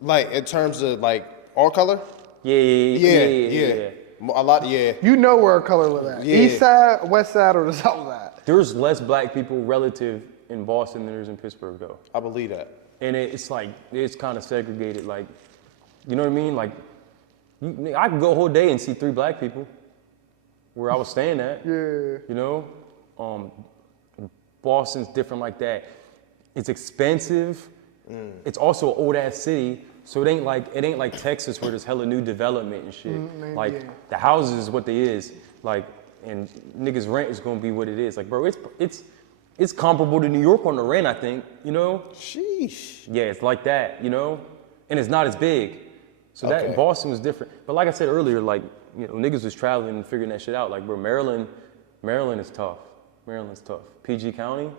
like in terms of like our color. Yeah. A lot. Yeah. You know where color live at. Yeah. East side, west side, or the south side. There's less black people relative in Boston than there's in Pittsburgh, though. I believe that. And it's like, it's kind of segregated. Like, you know what I mean? Like, I could go a whole day and see 3 black people where I was staying at. Yeah. You know? Boston's different like that. It's expensive. It's also an old ass city. So it ain't like Texas where there's hella new development and shit. Like the houses is what they is. Like, and niggas rent is gonna be what it is. Like, bro, it's comparable to New York on the rent, I think, you know? Sheesh. Yeah, it's like that, you know? And it's not as big. So that Okay. Boston was different. But like I said earlier, like, you know, niggas was traveling and figuring that shit out. Like, bro, Maryland is tough. Maryland's tough. PG County?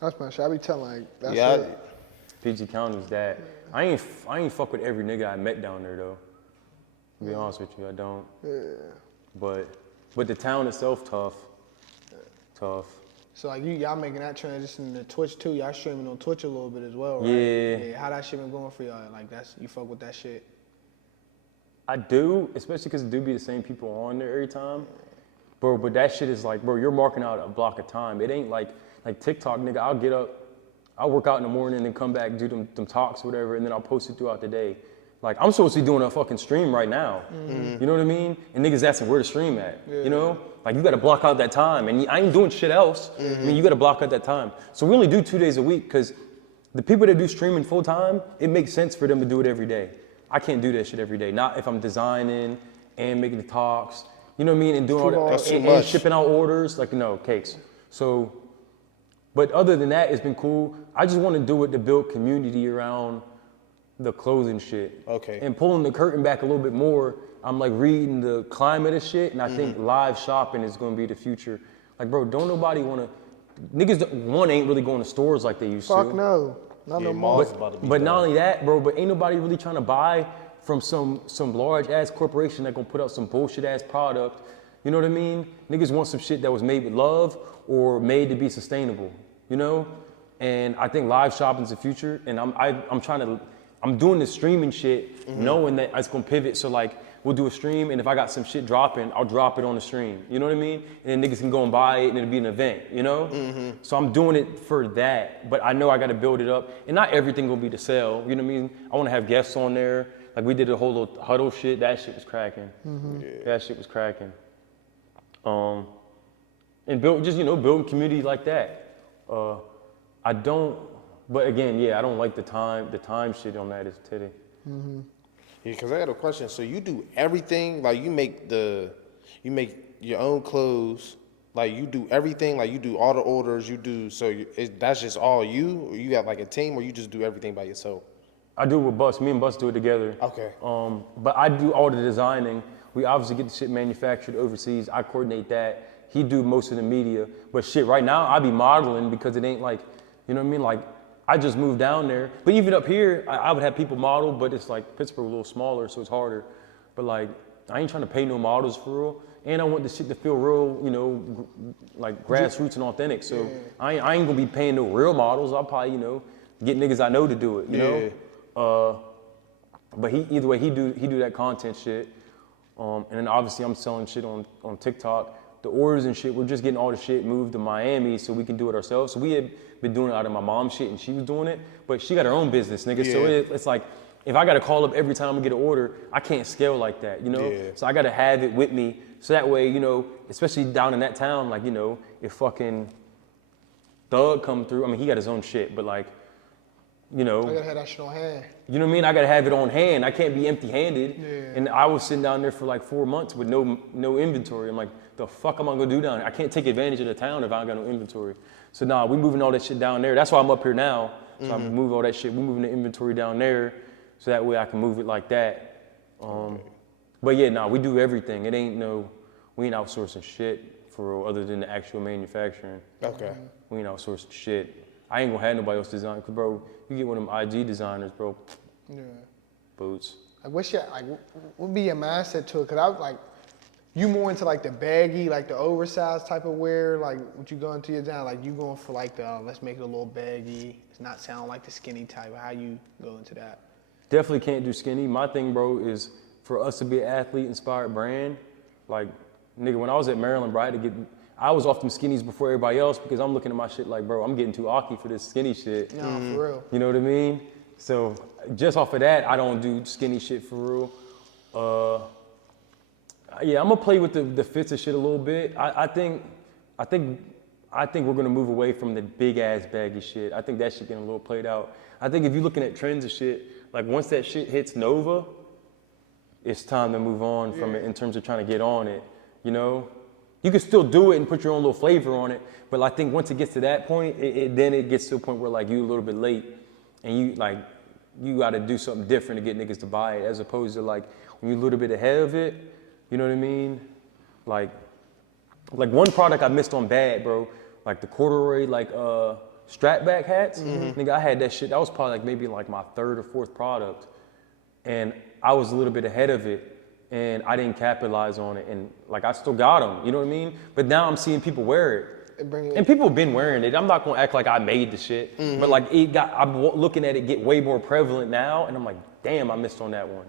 That's my shit. I be telling like that's Yeah. it. PG County's that. I ain't fuck with every nigga I met down there though. To be honest with you, I don't. Yeah. But the town itself tough. Tough. So like y'all making that transition to Twitch too. Y'all streaming on Twitch a little bit as well, right? Yeah. How that shit been going for y'all? Like you fuck with that shit. I do, especially because it do be the same people on there every time. Bro, but that shit is like, bro, you're marking out a block of time. It ain't like TikTok, nigga. I'll get up, I'll work out in the morning and then come back, do them talks, whatever, and then I'll post it throughout the day. Like, I'm supposed to be doing a fucking stream right now. You know what I mean? And niggas asking where the stream at, you know? Like, you gotta block out that time. And I ain't doing shit else. I mean, you gotta block out that time. So we only do 2 days a week, because the people that do streaming full time, it makes sense for them to do it every day. I can't do that shit every day. Not if I'm designing and making the talks, you know what I mean? And doing all that, That's too and much. shipping out orders, like, no, cakes. So, but other than that, it's been cool. I just want to do it to build community around the clothing shit. Okay. And pulling the curtain back a little bit more, I'm like reading the climate of shit, and I think live shopping is going to be the future. Like, bro, don't nobody want to, niggas, ain't really going to stores like they used Fuck to. no. Not no more. malls about to be But done. not only that, bro, but ain't nobody really trying to buy from some large ass corporation that gonna put out some bullshit ass product. You know what I mean? Niggas want some shit that was made with love or made to be sustainable, you know? And I think live shopping's the future, and I'm doing this streaming shit knowing that it's gonna pivot. So like, we'll do a stream, and if I got some shit dropping, I'll drop it on the stream. You know what I mean? And then niggas can go and buy it, and it'll be an event, you know? So I'm doing it for that, but I know I gotta build it up, and not everything will be to sell, you know what I mean? I wanna have guests on there. Like, we did a whole little huddle shit, that shit was cracking. That shit was cracking. And build, just, building community like that. I don't, but again, yeah, I don't like the time shit on that is titty. Yeah, because I got a question. So you do everything, like you make your own clothes, like you do everything, like you do all the orders, that's just all you, or you have like a team, or you just do everything by yourself? I do it with Bus. Me and Bus do it together. Okay. But I do all the designing. We obviously get the shit manufactured overseas. I coordinate that. He do most of the media. But shit, right now I be modeling because it ain't like, you know what I mean? Like I just moved down there. But even up here, I would have people model, but it's like Pittsburgh a little smaller, so it's harder. But like, I ain't trying to pay no models for real. And I want the shit to feel real, like grassroots and authentic. So I ain't gonna be paying no real models. I'll probably, get niggas I know to do it, you know? But either way, he do that content shit. And then obviously I'm selling shit on TikTok. The orders and shit, we're just getting all the shit moved to Miami so we can do it ourselves. So we had been doing it out of my mom's shit and she was doing it, but she got her own business, nigga. Yeah. So it's like, if I gotta call up every time I get an order, I can't scale like that, Yeah. So I gotta have it with me. So that way, especially down in that town, like, if fucking Thug come through, I mean, he got his own shit, but like, I gotta have that shit on hand. You know what I mean? I gotta have it on hand. I can't be empty-handed. Yeah. And I was sitting down there for like 4 months with no inventory. I'm like, the fuck am I gonna do down there? I can't take advantage of the town if I ain't got no inventory. So we moving all that shit down there. That's why I'm up here now. So I'm moving all that shit. We're moving the inventory down there, so that way I can move it like that. But yeah, we do everything. We ain't outsourcing shit for real, other than the actual manufacturing. Okay. We ain't outsourcing shit. I ain't gonna have nobody else design, cause bro, you get one of them IG designers, bro. Yeah. Boots. Like, what would be your mindset to it? Cause I was like, you more into like the baggy, like the oversized type of wear, like what you going to your design, like you going for like the let's make it a little baggy, it's not sound like the skinny type. How you go into that? Definitely can't do skinny. My thing, bro, is for us to be an athlete-inspired brand. Like, nigga, when I was at Maryland, bro, I was off them skinnies before everybody else because I'm looking at my shit like, bro, I'm getting too aki for this skinny shit. No, for real. You know what I mean? So just off of that, I don't do skinny shit for real. Yeah, I'm gonna play with the fits and shit a little bit. I think we're gonna move away from the big ass baggy shit. I think that shit getting a little played out. I think if you're looking at trends and shit, like once that shit hits Nova, it's time to move on from it in terms of trying to get on it, You can still do it and put your own little flavor on it, but I think once it gets to that point, then it gets to a point where like you a little bit late, and you got to do something different to get niggas to buy it, as opposed to like when you're a little bit ahead of it, you know what I mean? Like one product I missed on bad, bro, like the corduroy strap back hats. Nigga, I had that shit. That was probably like maybe like my third or fourth product, and I was a little bit ahead of it. And I didn't capitalize on it, and like I still got them, you know what I mean? But now I'm seeing people wear it, and people have been wearing it. I'm not gonna act like I made the shit, but like I'm looking at it get way more prevalent now, and I'm like, damn, I missed on that one,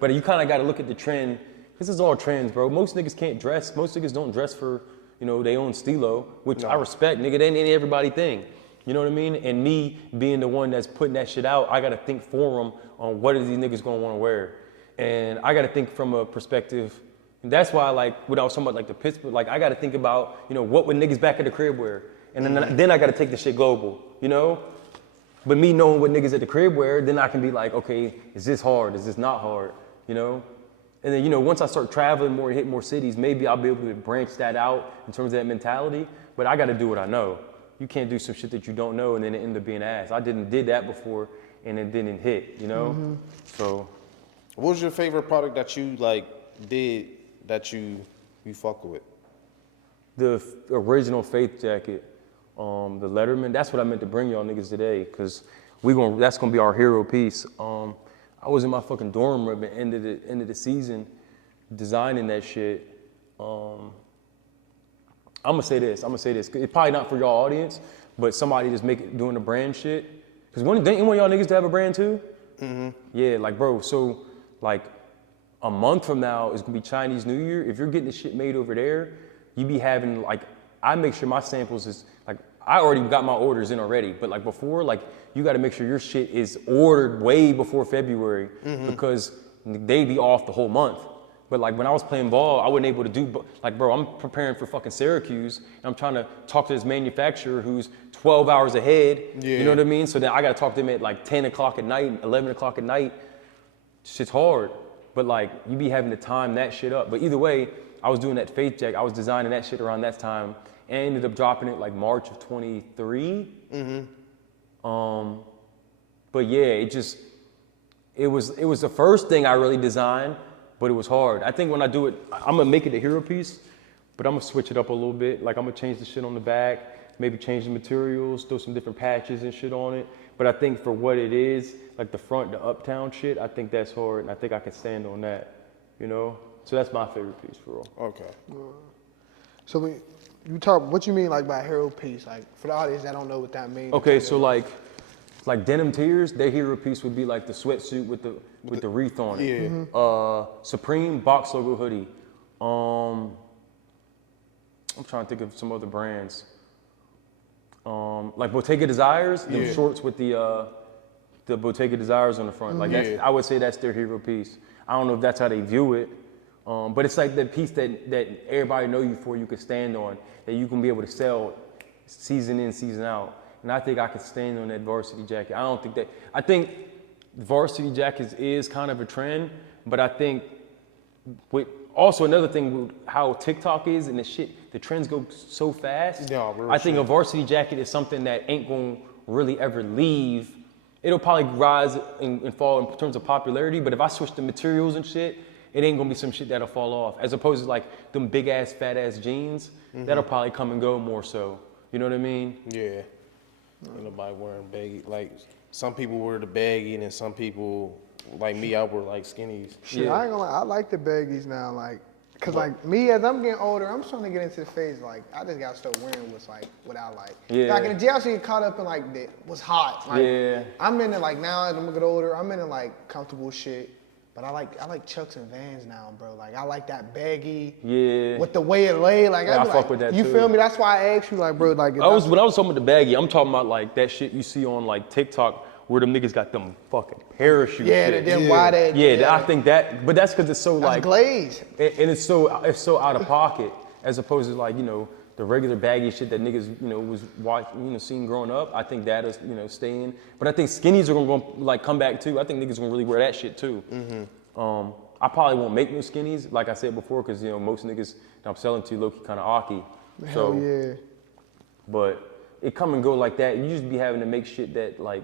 But you kind of got to look at the trend. This is all trends, bro. Most niggas can't dress. Most niggas don't dress for, they own stilo, which I respect, nigga. That ain't everybody thing, you know what I mean? And me being the one that's putting that shit out, I gotta think for them on what are these niggas gonna want to wear. And I got to think from a perspective, and that's why, like, when I was talking about, like, the Pittsburgh, like, I got to think about, what would niggas back at the crib wear? And then I got to take the shit global, But me knowing what niggas at the crib wear, then I can be like, okay, is this hard? Is this not hard? And then, once I start traveling more and hit more cities, maybe I'll be able to branch that out in terms of that mentality. But I got to do what I know. You can't do some shit that you don't know and then it end up being ass. I did that before and it didn't hit, So... What was your favorite product that you did that you fuck with? The original Faith jacket, the Letterman. That's what I meant to bring y'all niggas today, cause that's gonna be our hero piece. I was in my fucking dorm room at the end of the season, designing that shit. I'm gonna say this. It's probably not for y'all audience, but somebody just doing the brand shit. Cause didn't one of y'all niggas to have a brand too? Yeah, like bro. So. Like a month from now is gonna be Chinese New Year. If you're getting the shit made over there, you be having I make sure my samples is I already got my orders in already, but before, you gotta make sure your shit is ordered way before February because they be off the whole month. But like when I was playing ball, I wasn't able to do, like, bro, I'm preparing for fucking Syracuse, and I'm trying to talk to this manufacturer who's 12 hours ahead. Yeah. You know what I mean? So then I got to talk to them at like 10 o'clock at night, 11 o'clock at night. Shit's hard. But like, you be having to time that shit up. But either way, I was doing that faith check. I was designing that shit around that time, and ended up dropping it like March of 23. But yeah, it was the first thing I really designed, but it was hard. I think when I do it, I'm gonna make it a hero piece, but I'm gonna switch it up a little bit. Like I'm gonna change the shit on the back, maybe change the materials, throw some different patches and shit on it. But I think for what it is, like the front, the uptown shit, I think that's hard, and I think I can stand on that, you know? So that's my favorite piece for real. Okay. So when you talk, what you mean like by hero piece? Like for the audience that don't know what that means. Okay, so like Denim Tears, their hero piece would be like the sweatsuit with the wreath on it. Yeah. Supreme box logo hoodie. I'm trying to think of some other brands. Like Bottega Desires, them shorts with the Bottega Desires on the front. Like that's, I would say that's their hero piece. I don't know if that's how they view it, but it's like that piece that everybody know you for, you can stand on, that you can be able to sell season in, season out. And I think I can stand on that varsity jacket. I think varsity jackets is kind of a trend, but I think also another thing with how TikTok is and the trends go so fast. Yeah, real I think shit. a varsity jacket is something that ain't gonna really ever leave. It'll probably rise and fall in terms of popularity, but if I switch the materials and shit, it ain't gonna be some shit that'll fall off. As opposed to like them big ass, fat ass jeans, that'll probably come and go more so. You know what I mean? Yeah. Ain't nobody wearing baggy. Like some people wear the baggy, and then some people, like me, I wear like skinnies. Shit, I ain't gonna lie, I like the baggies now, like, cause like me as I'm getting older, I'm starting to get into the phase like I just gotta start wearing what I like. Yeah. Like in the jail, I used to get caught up in like what's hot. Like, Yeah. I'm into like now as I'm getting older, I'm into like comfortable shit. But I like Chucks and Vans now, bro. Like I like that baggy. Yeah. With the way it lay, like Yeah, I be fuck like, with that you too. feel me? That's why I asked you, like, bro, like. When I was talking about the baggy, I'm talking about like that shit you see on like TikTok where them niggas got them fucking parachute Yeah, shit. then why that? Yeah, I think that, but that's because it's so that's like glaze. and it's so out of pocket as opposed to like, you know, the regular baggy shit that niggas, you know, was watching, you know, seeing growing up. I think that is, you know, staying. But I think skinnies are gonna like come back too. I think niggas gonna really wear that shit too. I probably won't make no skinnies, like I said before, because, you know, most niggas that I'm selling to low-key kind of awky. Hell yeah. But it come and go like that. You just be having to make shit that, like,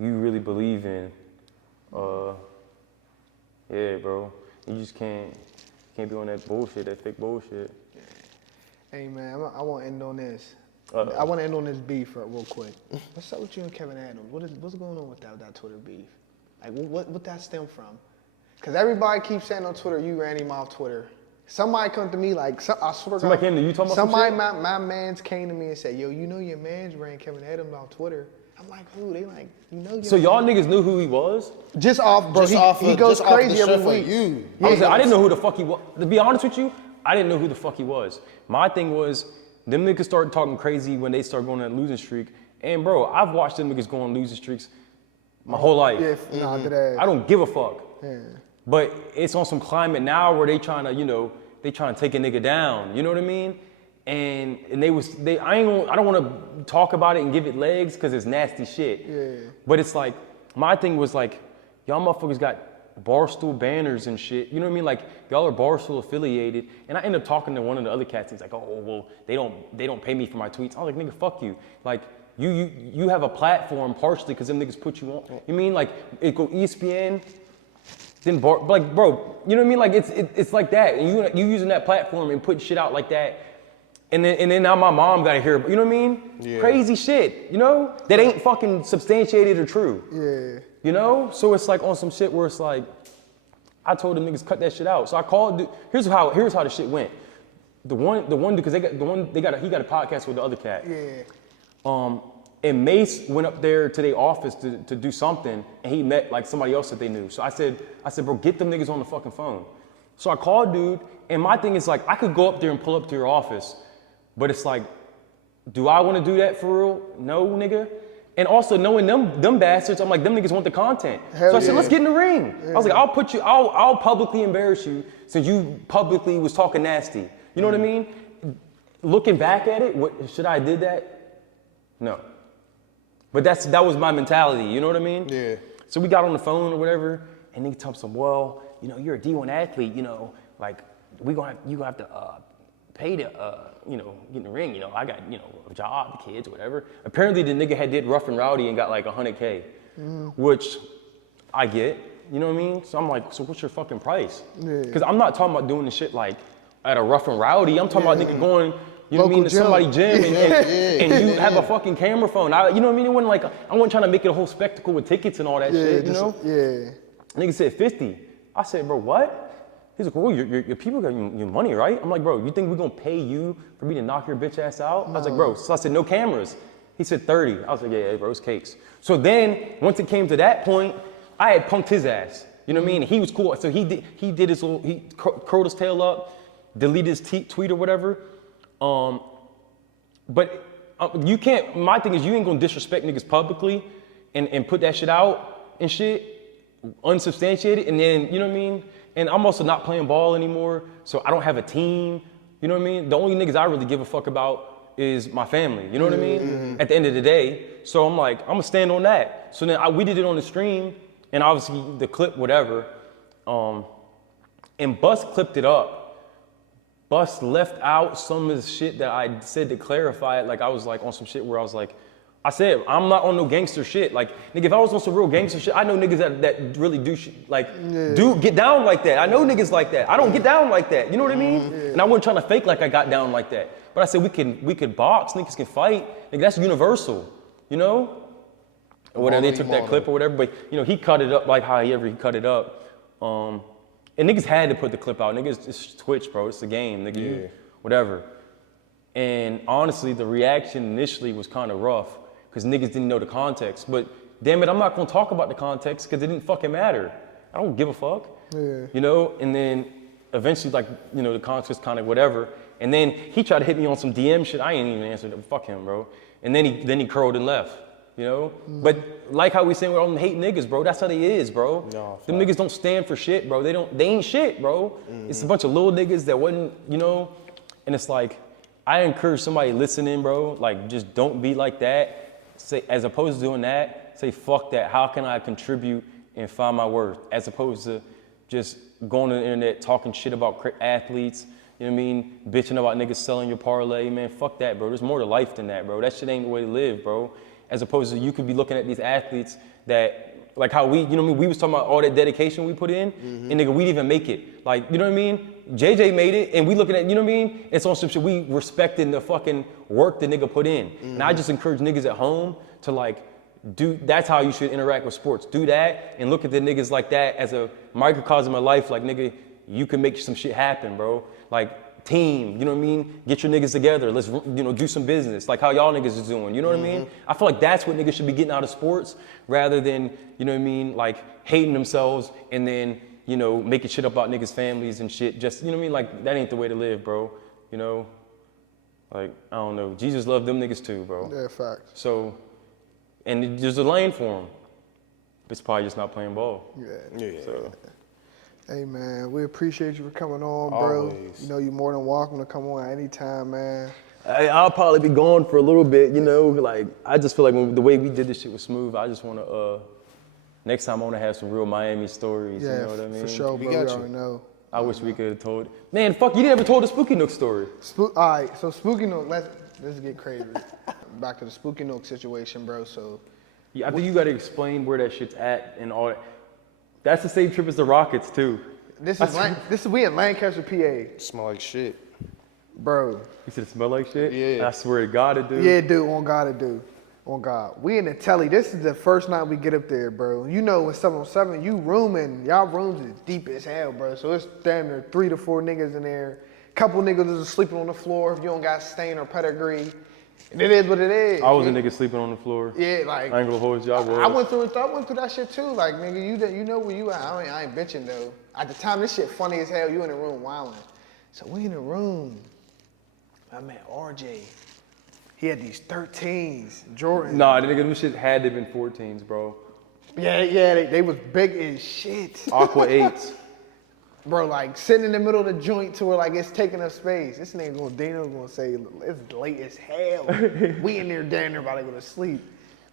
you really believe in. Yeah, bro. You just can't be on that bullshit, that fake bullshit. Hey, man, I want to end on this. Uh-oh. I want to end on this beef real quick. What's up with you and Kevin Adams? What's going on with that Twitter beef? Like, what that stem from? Because everybody keeps saying on Twitter, you ran him off Twitter. Somebody come to me like, I swear to Somebody God, came to you talking about some somebody, shit? my mans came to me and said, yo, you know your mans ran Kevin Adams off Twitter. I'm like, who? They like, you know your So y'all mans. niggas knew who he was? Just off, bro. Just He goes just off crazy the every strength of week. you. I didn't know who the fuck he was. To be honest with you, I didn't know who the fuck he was. My thing was, them niggas started talking crazy when they started going on a losing streak. And bro, I've watched them niggas go on losing streaks my whole life. Yeah, nah, that. I don't give a fuck. Yeah. But it's on some climate now where they trying to, you know, they trying to take a nigga down. You know what I mean? And I don't want to talk about it and give it legs because it's nasty shit. Yeah. But it's like, my thing was like, y'all motherfuckers got Barstool banners and shit. You know what I mean? Like, y'all are Barstool affiliated. And I ended up talking to one of the other cats. He's like, oh, well, they don't pay me for my tweets. I was like, nigga, fuck you. Like, you have a platform partially because them niggas put you on. You mean like it go ESPN, then like, bro, you know what I mean? Like it's like that. And you using that platform and putting shit out like that. And then now my mom gotta hear, you know what I mean? Yeah. Crazy shit, you know? That ain't fucking substantiated or true. Yeah. You know? So it's like on some shit where it's like, I told them niggas cut that shit out. So I called, here's how the shit went. The one because he got a podcast with the other cat. Yeah. And Mace went up there to their office to do something, and he met like somebody else that they knew. So I said, bro, get them niggas on the fucking phone. So I called dude, and my thing is like, I could go up there and pull up to your office, but it's like, do I want to do that for real? No, nigga. And also knowing them bastards, I'm like, them niggas want the content. Hell so I said, yeah. let's get in the ring. I was like, I'll publicly embarrass you since you publicly was talking nasty. You know what I mean? Looking back at it, should I have did that? No. But that was my mentality, you know what I mean? Yeah. So we got on the phone or whatever, and nigga told me, well, you know, you're a D1 athlete, you know, like you gonna have to pay to, you know, get in the ring. You know, I got, you know, a job, kids, whatever. Apparently the nigga did rough and rowdy and got like 100K, which I get, you know what I mean? So I'm like, so what's your fucking price? Because I'm not talking about doing the shit like at a rough and rowdy. I'm talking about nigga going, you know what I mean, to somebody's gym and you have a fucking camera phone. You know what I mean? It wasn't like, I wasn't trying to make it a whole spectacle with tickets and all that shit, you know? Nigga said 50. I said, bro, what? He's like, well, your people got your money, right? I'm like, bro, you think we're gonna pay you for me to knock your bitch ass out? No. I was like, bro, so I said, no cameras. He said 30. I was like, yeah, bro, it's cakes. So then, once it came to that point, I had punked his ass. You know what I mean? He was cool. So he did his little, he curled his tail up, deleted his tweet or whatever. But you can't, my thing is you ain't gonna disrespect niggas publicly and put that shit out and shit, unsubstantiated, and then, you know what I mean? And I'm also not playing ball anymore, so I don't have a team, you know what I mean? The only niggas I really give a fuck about is my family, you know what I mean? At the end of the day. So I'm like, I'm gonna stand on that. So then we did it on the stream, and obviously the clip, whatever, and Bus clipped it up. Bus left out some of the shit that I said to clarify it, like I was like on some shit where I was like, I said, I'm not on no gangster shit. Like, nigga, if I was on some real gangster shit, I know niggas that really do shit, like, do get down like that. I know niggas like that. I don't get down like that. You know what I mean? And I wasn't trying to fake like I got down like that. But I said, we could box, niggas can fight. Nigga, that's universal, you know? Or whatever, they took that clip or whatever, but, you know, he cut it up like how he cut it up. And niggas had to put the clip out. Niggas, it's Twitch, bro. It's a game, nigga. Whatever. And honestly, the reaction initially was kind of rough, because niggas didn't know the context. But damn it, I'm not gonna talk about the context because it didn't fucking matter. I don't give a fuck. You know? And then eventually, like, you know, the context kind of whatever. And then he tried to hit me on some DM shit. I ain't even answered it. Fuck him, bro. And then he curled and left. You know? But like how we saying we're all hate niggas, bro. That's how they is, bro. No, them niggas don't stand for shit, bro. They ain't shit, bro. It's a bunch of little niggas that wasn't, you know? And it's like, I encourage somebody listening, bro, like, just don't be like that. Say, as opposed to doing that, say, fuck that. How can I contribute and find my worth? As opposed to just going on the internet, talking shit about athletes, you know what I mean? Bitching about niggas selling your parlay, man. Fuck that, bro. There's more to life than that, bro. That shit ain't the way to live, bro. As opposed to you could be looking at these athletes that, like how we, you know what I mean? We was talking about all that dedication we put in, and nigga, we didn't even make it. Like, you know what I mean? JJ made it, and we looking at, you know what I mean? It's on some shit, we respecting the fucking work the nigga put in. And I just encourage niggas at home to like, that's how you should interact with sports. Do that, and look at the niggas like that as a microcosm of life. Like, nigga, you can make some shit happen, bro. Like, team, you know what I mean? Get your niggas together. Let's, you know, do some business. Like how y'all niggas is doing, you know what I mean? I feel like that's what niggas should be getting out of sports rather than, you know what I mean, like hating themselves and then, you know, making shit up about niggas' families and shit. Just, you know what I mean? Like, that ain't the way to live, bro. You know? Like, I don't know. Jesus loved them niggas too, bro. Yeah, facts. So, and there's a lane for them. It's probably just not playing ball. Yeah. So. Hey, man, we appreciate you for coming on, bro. Always. You know, you're more than welcome to come on at any time, man. I'll probably be gone for a little bit, you know. Like, I just feel like the way we did this shit was smooth. I just want to, next time I want to have some real Miami stories, you know what I mean? For sure, bro. We already know. I wish we could have told. Man, fuck, you didn't ever told the Spooky Nook story. All right, so Spooky Nook, let's get crazy. Back to the Spooky Nook situation, bro. So, yeah, I think you got to explain where that shit's at and all that. That's the same trip as the Rockets, too. This is we in Lancaster, PA. Smell like shit. Bro. You said it smell like shit? Yeah. I swear to God it do. Yeah, dude, on God it do. On God. We in the telly. This is the first night we get up there, bro. You know, when 707, y'all rooms is deep as hell, bro. So it's damn near 3 to 4 niggas in there. Couple niggas is sleeping on the floor if you don't got stain or pedigree. And it is what it is. I was a nigga sleeping on the floor. Yeah, like. I ain't gonna hold you, I was. I went through that shit too. Like, nigga, you know where you at. I ain't bitching though. At the time, this shit funny as hell. You in the room wilding. So we in the room. I met RJ. He had these 13s, Jordans. Nah, nigga, them shit had to have been 14s, bro. Yeah, they was big as shit. Aqua 8s. Bro, like sitting in the middle of the joint to where like it's taking up space. This nigga Dino gonna say it's late as hell. We in there damn near about to go to sleep.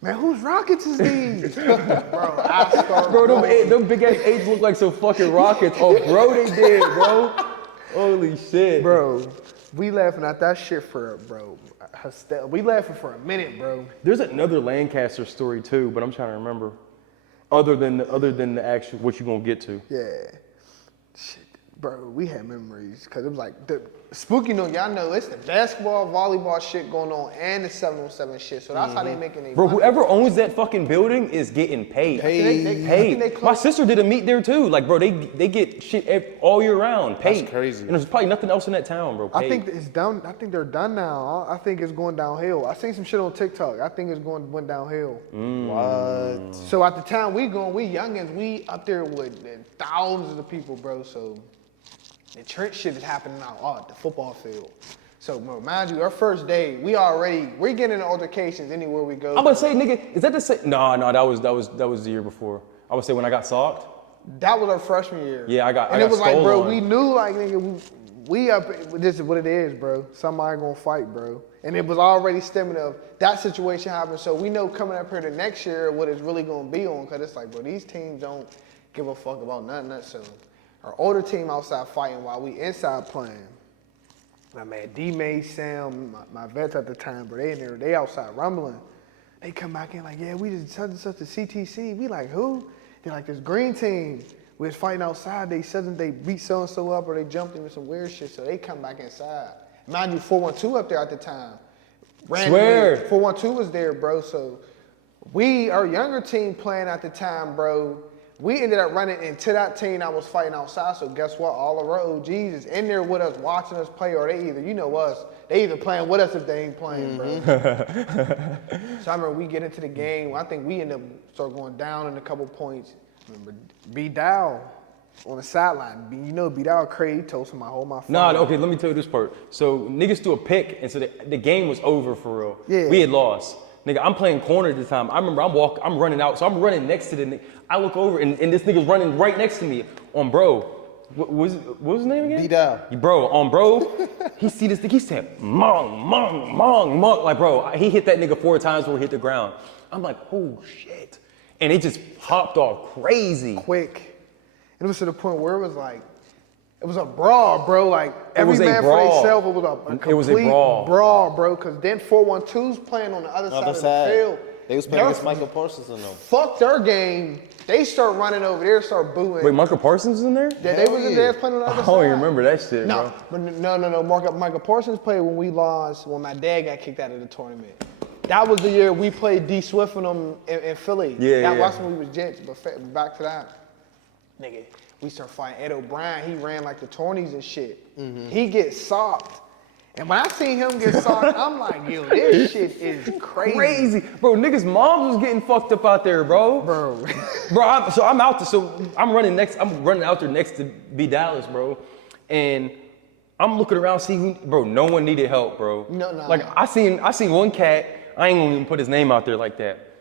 Man, whose rockets is these? Bro, I start. Bro, them big ass 8s look like some fucking rockets. Oh, bro, they did, bro. Holy shit. Bro, we laughing at that shit for, bro. We laughing for a minute, bro. There's another Lancaster story too, but I'm trying to remember. Other than the actual what you gonna get to. Yeah. Shit, bro, we had memories. Cause it was like, the spooky note, y'all know it's the basketball, volleyball shit going on and the 7-on-7 shit. So that's how they making their Bro, money. whoever owns that fucking building is getting paid. I think they My sister did a meet there too. Like, bro, they get shit all year round. Paid. That's crazy. And there's probably nothing else in that town, bro. Paid. I think it's done. I think they're done now. I think it's going downhill. I seen some shit on TikTok. I think went downhill. What? So at the time we youngins, we up there with thousands of people, bro. So the church shit is happening out at the football field. So bro, mind you, our first day, we're getting into altercations anywhere we go. I'm gonna say, nigga, is that the same? No, that was the year before. I would say when I got socked. That was our freshman year. Yeah, I got it was like, stole bro, on. we knew like nigga, we up. This is what it is, bro. Somebody gonna fight, bro. And it was already stemming of that situation happened. So we know coming up here the next year what it's really gonna be on. Cause it's like, bro, these teams don't give a fuck about nothing. So our older team outside fighting while we inside playing. My man D-May, Sam, my vets at the time, bro, they outside rumbling. They come back in like, yeah, we did such and such a CTC. We like, who? They're like, this green team. We was fighting outside. They beat so-and-so up or they jumped into some weird shit. So they come back inside. Mind you, 412 up there at the time. Swear. 412 was there, bro. So our younger team playing at the time, bro, we ended up running into that team that was fighting outside. So guess what? All of our OGs is in there with us, watching us play, or they either, you know us, they either playing with us if they ain't playing, bro. So I remember we get into the game. I think we end up start going down in a couple points. I remember B Dow on the sideline. You know B Dow crazy, told somebody hold my phone. Nah, okay, let me tell you this part. So niggas threw a pick, and so the game was over for real. Yeah. We had lost. Nigga, I'm playing corner at the time. I remember I'm running out, so I'm running next to the nigga. I look over, and this nigga's running right next to me on bro. What was his name again? D-Dow. Bro, on bro, he see this thing, he said, mong. Like, bro, he hit that nigga 4 times before he hit the ground. I'm like, oh, shit. And it just popped off crazy. Quick. And it was to the point where it was like, it was a brawl, bro. Like, every was a man for brawl. themselves, it was a complete It was a brawl. bro. Because then 412's playing on the other side of the field. They was playing against Michael Parsons and them. Fuck their game. They start running over there, start booing. Wait, Michael Parsons is in there? Yeah, they was in there playing on the other I side. don't even remember that shit, No, bro. but no. Michael Parsons played when we lost, when my dad got kicked out of the tournament. That was the year we played D Swift and them in Philly. That was when we was Jets, but back to that. Nigga, we start fighting Ed O'Brien. He ran like the tourneys and shit. Mm-hmm. He gets socked. And when I seen him get socked, I'm like, yo, this shit is crazy. Bro, niggas' moms was getting fucked up out there, bro. I'm out there, so I'm running out there next to B Dallas, bro. And I'm looking around, see who, bro, no one needed help, bro. No. Like, I seen one cat, I ain't gonna even put his name out there like that.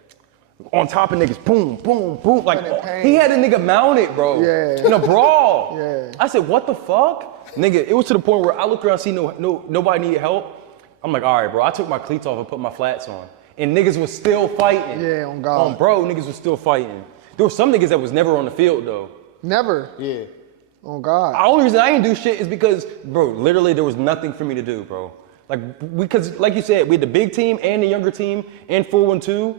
On top of niggas, boom. Like, he had a nigga mounted, bro. Yeah. In a brawl. Yeah. I said, what the fuck? Nigga, it was to the point where I looked around, see nobody needed help. I'm like, all right, bro, I took my cleats off and put my flats on. And niggas was still fighting. Yeah, on God. On bro, niggas was still fighting. There were some niggas that was never on the field, though. Never. Yeah. On God. The only reason I didn't do shit is because, bro, literally there was nothing for me to do, bro. Like, because, like you said, we had the big team and the younger team and 412.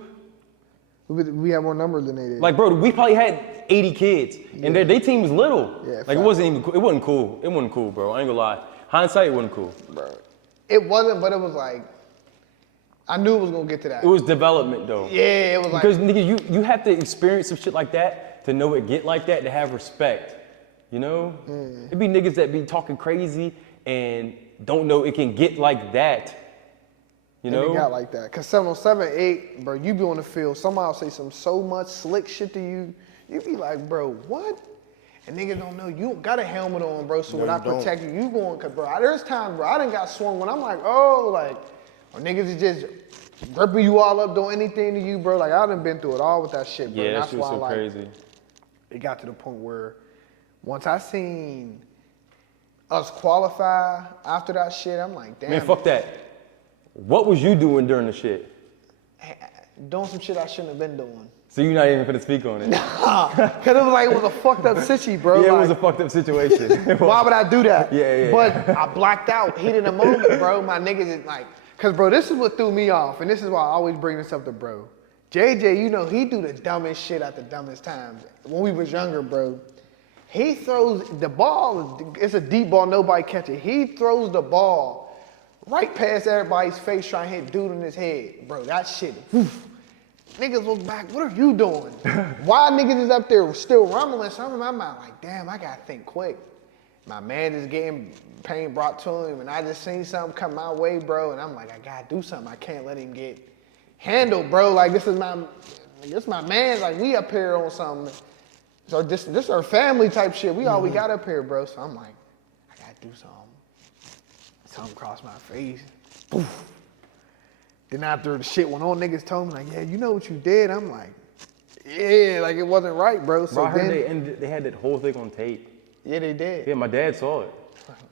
We had more numbers than they did. Like, bro, we probably had 80 kids, and their team was little. Yeah, like, it wasn't cool. It wasn't cool, bro. I ain't gonna lie. Hindsight, it wasn't cool. Bro. It wasn't, but it was like, I knew it was gonna get to that. It was development, though. Yeah, it was like. Because, nigga, you have to experience some shit like that to know it get like that, to have respect. You know? It be niggas that be talking crazy and don't know it can get like that. You know? It got like that. Cause 707, 8, bro, you be on the field, somebody will say some so much slick shit to you, you be like, bro, what? And niggas don't know, you got a helmet on, bro, so when I protect you, you going, cause bro, there's times, bro, I done got swung when I'm like, oh, like Or niggas is just gripping you all up, doing anything to you, bro. Like, I done been through it all with that shit, bro. Yeah, And that that's shit was why, so like, crazy. it got to the point where once I seen us qualify after that shit, I'm like, damn. Man, fuck that. What was you doing during the shit? Doing some shit I shouldn't have been doing. So you're not even gonna speak on it? Nah, cause it was like, it was a fucked up sitchy, bro. Yeah, like, it was a fucked up situation. why would I do that? Yeah. But I blacked out, heat in the moment, bro. My niggas is like, cause bro, this is what threw me off, and this is why I always bring this up to bro. JJ, you know, he do the dumbest shit at the dumbest times. When we was younger, bro, he throws the ball, it's a deep ball, nobody catch it. He throws the ball right past everybody's face trying to hit dude in his head. Bro, that shit, woof. Niggas look back, what are you doing? Why niggas is up there still rumbling something in my mind? Like, damn, I gotta think quick. My man is getting pain brought to him, and I just seen something come my way, bro, and I'm like, I gotta do something. I can't let him get handled, bro. Like, this is my man. Like, we up here on something. So this is our family type shit. We all we got up here, bro. So I'm like, I gotta do something. Something crossed my face. Poof. Then after the shit went on, niggas told me like, yeah, you know what you did? I'm like, yeah, like it wasn't right, bro. So bro, I heard they had that whole thing on tape. Yeah, they did. Yeah, my dad saw it.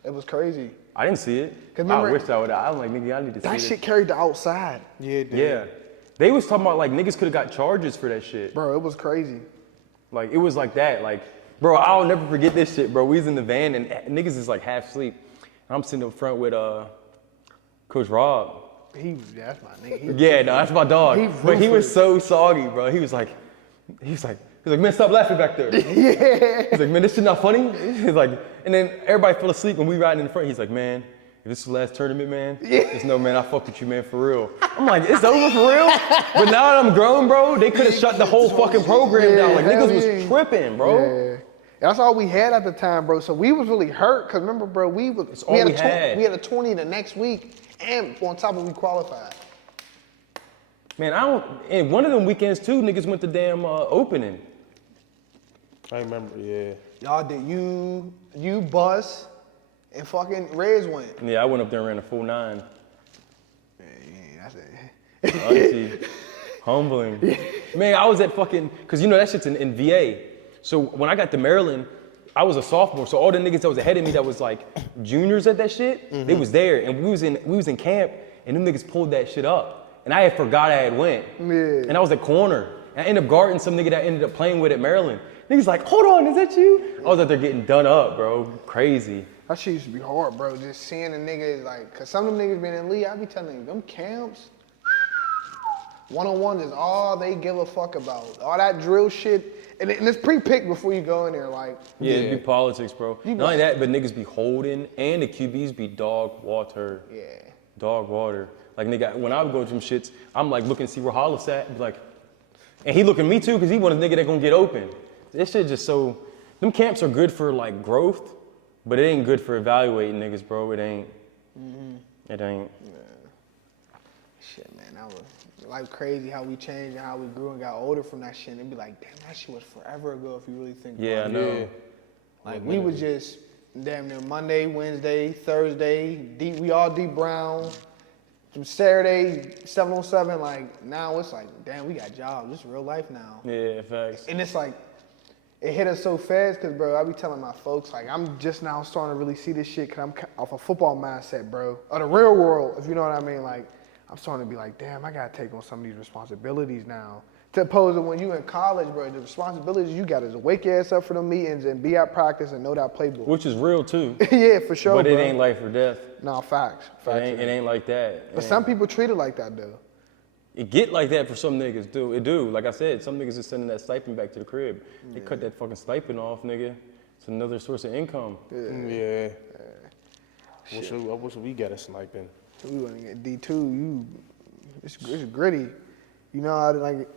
It was crazy. I didn't see it. Remember, I wish I would. I'm like, nigga, I need to see that this. shit carried to outside. Yeah, it did. Yeah. They was talking about like niggas could have got charges for that shit. Bro, it was crazy. Like it was like that. Like, bro, I'll never forget this shit, bro. We was in the van and niggas is like half asleep. I'm sitting up front with Coach Rob. That's my nigga. Yeah, no, that's my dog. But he was so soggy, bro. He was like, man, stop laughing back there. Yeah. He's like, man, this shit not funny. He's like, and then everybody fell asleep when we riding in the front. He's like, man, if this is the last tournament, man, just know, man, I fucked with you, man, for real. I'm like, it's over for real? But now that I'm grown, bro, they could have shut the whole fucking program down. Like, niggas was tripping, bro. Yeah. That's all we had at the time, bro. So we was really hurt, cause remember, bro, we had a 20 the next week, and on top of we qualified. Man, and one of them weekends too, niggas went to damn opening. I remember, yeah. Y'all did, you, Bus, and fucking Reds went. Yeah, I went up there and ran a full 9. Yeah, that's it. Honestly, humbling. Man, I was at fucking, cause you know that shit's in VA. So when I got to Maryland, I was a sophomore. So all the niggas that was ahead of me that was like juniors at that shit, they was there. And we was in camp and them niggas pulled that shit up. And I had forgot I had went. Yeah. And I was at corner. And I ended up guarding some nigga that I ended up playing with at Maryland. Niggas like, hold on, is that you? I was out there getting done up, bro. Crazy. That shit used to be hard, bro. Just seeing the niggas, like, cause some of them niggas been in Lee, I be telling you, them camps, one-on-one is all they give a fuck about. All that drill shit, and it's pre-picked before you go in there, like. Yeah, it be politics, bro. Not only that, but niggas be holding, and the QBs be dog water. Yeah. Dog water. Like, nigga, when I would go to them shits, I'm like looking to see where Hollis at, like, and he looking at me too, cause he want a nigga that gonna get open. This shit just so, them camps are good for like growth, but it ain't good for evaluating niggas, bro. It ain't. It ain't. Yeah. Shit, man, that was like crazy how we changed and how we grew and got older from that shit. And it'd be like, damn, that shit was forever ago if you really think about it. Yeah, I know. Like, we was just damn near Monday, Wednesday, Thursday, we all deep brown. From Saturday, 7-on-7, like, now it's like, damn, we got jobs. It's real life now. Yeah, facts. And it's like, it hit us so fast because, bro, I be telling my folks, like, I'm just now starting to really see this shit because I'm off a football mindset, bro. Or the real world, if you know what I mean. Like, I'm starting to be like, damn, I got to take on some of these responsibilities now. To oppose to when you in college, bro, the responsibilities you got is to wake your ass up for the meetings and be at practice and know that playbook. Which is real too. Yeah, for sure, But bro. it ain't life or death. No, facts. It ain't like that. But some people treat it like that, though. It get like that for some niggas, do. It do. Like I said, some niggas is sending that stipend back to the crib. They cut that fucking stipend off, nigga. It's another source of income. Yeah. I wish we got a sniping. We want to get D2. It's gritty. You know how to, like.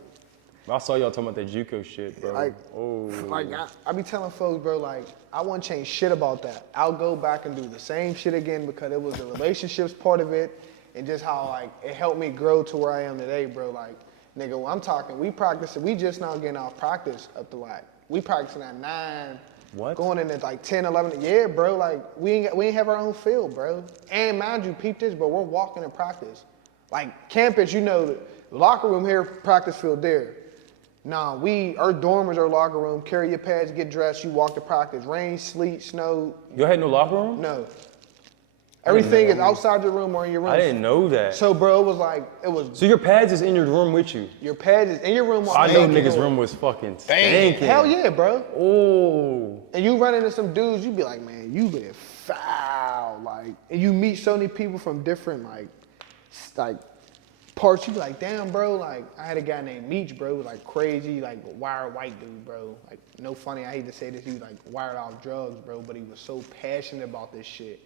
I saw y'all talking about that JUCO shit, bro. Like, oh. like I be telling folks, bro, like, I wouldn't change shit about that. I'll go back and do the same shit again because it was the relationships part of it and just how, like, it helped me grow to where I am today, bro. Like, nigga, when I'm talking, we just now getting off practice up to, like, we practicing at 9. What? Going in at, like, 10, 11. Yeah, bro, like, we ain't have our own field, bro. And mind you, peep this, bro, we're walking in practice. Like campus, you know, the locker room here, practice field there. Nah, our dorm is our locker room. Carry your pads, get dressed. You walk to practice. Rain, sleet, snow. You had no locker room? No. Everything is outside your room or in your room. I didn't know that. So, bro, it was. So your pads is in your room with you? Your pads is in your room. I know niggas' room was fucking stinking. Hell yeah, bro. Oh. And you run into some dudes, you be like, man, you been foul. Like, and you meet so many people from different, like parts. You be like, damn, bro. Like, I had a guy named Meech, bro, like crazy, like wired white dude, bro. Like, no funny, I hate to say this, he was like wired off drugs, bro, but he was so passionate about this shit.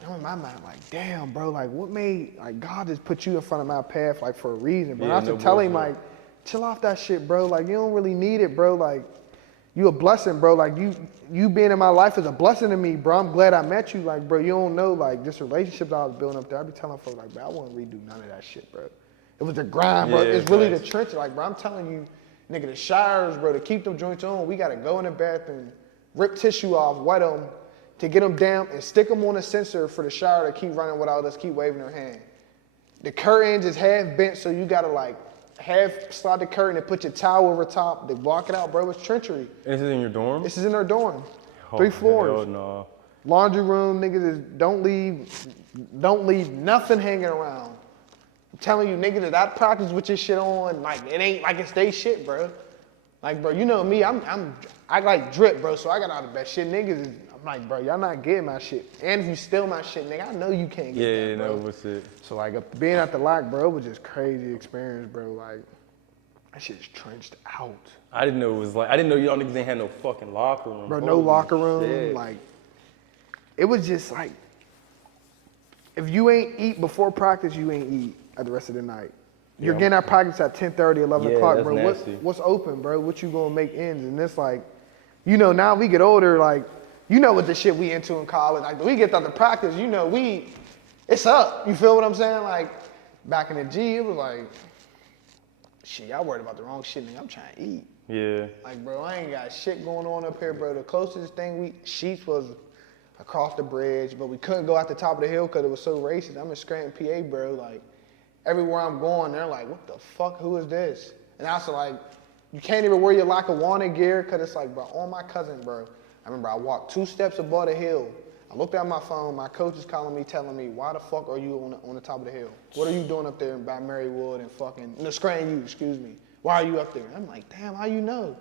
And I'm in my mind like, damn, bro, like what made, like God just put you in front of my path, like for a reason, bro. Yeah, I have to tell him like, chill off that shit, bro. Like you don't really need it, bro. Like you a blessing, bro. Like you being in my life is a blessing to me, bro. I'm glad I met you, like, bro. You don't know, like this relationship that I was building up there. I be telling folks like, bro, I wouldn't redo none of that shit, bro. It was the grind, bro. Yeah, it's really the trenches, like, bro. I'm telling you, nigga, the showers, bro. To keep them joints on, we gotta go in the bathroom, rip tissue off, wet them. To get them damp and stick them on a sensor for the shower to keep running without us keep waving their hand. The curtains is half bent, so you gotta like half slide the curtain and put your towel over top to block it out, bro. It's trenchery. And this is in your dorm? This is in our dorm. 3 floors. Hell no. Laundry room, niggas is don't leave nothing hanging around. I'm telling you, niggas, that I practice with your shit on, like it ain't like it's they shit, bro. Like, bro, you know me, I like drip, bro, so I got all the best shit. Niggas is, I'm like, bro, y'all not getting my shit. And if you steal my shit, nigga, I know you can't get that, bro. No, what's it? So like being at the lock, bro, it was just crazy experience, bro. Like that shit's trenched out. I didn't know it was like, I didn't know y'all niggas ain't had no fucking locker room. Bro, no locker room. Shit. Like it was just like, if you ain't eat before practice, you ain't eat at the rest of the night. You're getting out practice at 10:30, 11 o'clock, that's bro. nasty. What's open, bro? What you gonna make ends? And it's like, you know, now we get older, like, you know what the shit we into in college. Like, we get out to practice, you know, it's up. You feel what I'm saying? Like, back in the G, it was like, shit, y'all worried about the wrong shit, nigga. I'm trying to eat. Yeah. Like, bro, I ain't got shit going on up here, bro. The closest thing Sheets was across the bridge, but we couldn't go out the top of the hill because it was so racist. I'm in Scranton, PA, bro. Like, everywhere I'm going, they're like, what the fuck, who is this? And I was like, you can't even wear your lack of wanted gear because it's like, bro, on my cousin, bro. I remember I walked 2 steps above the hill. I looked at my phone, my coach is calling me, telling me, why the fuck are you on the top of the hill? What are you doing up there by Marywood and fucking, no, Scranton U, excuse me. Why are you up there? I'm like, damn, how you know?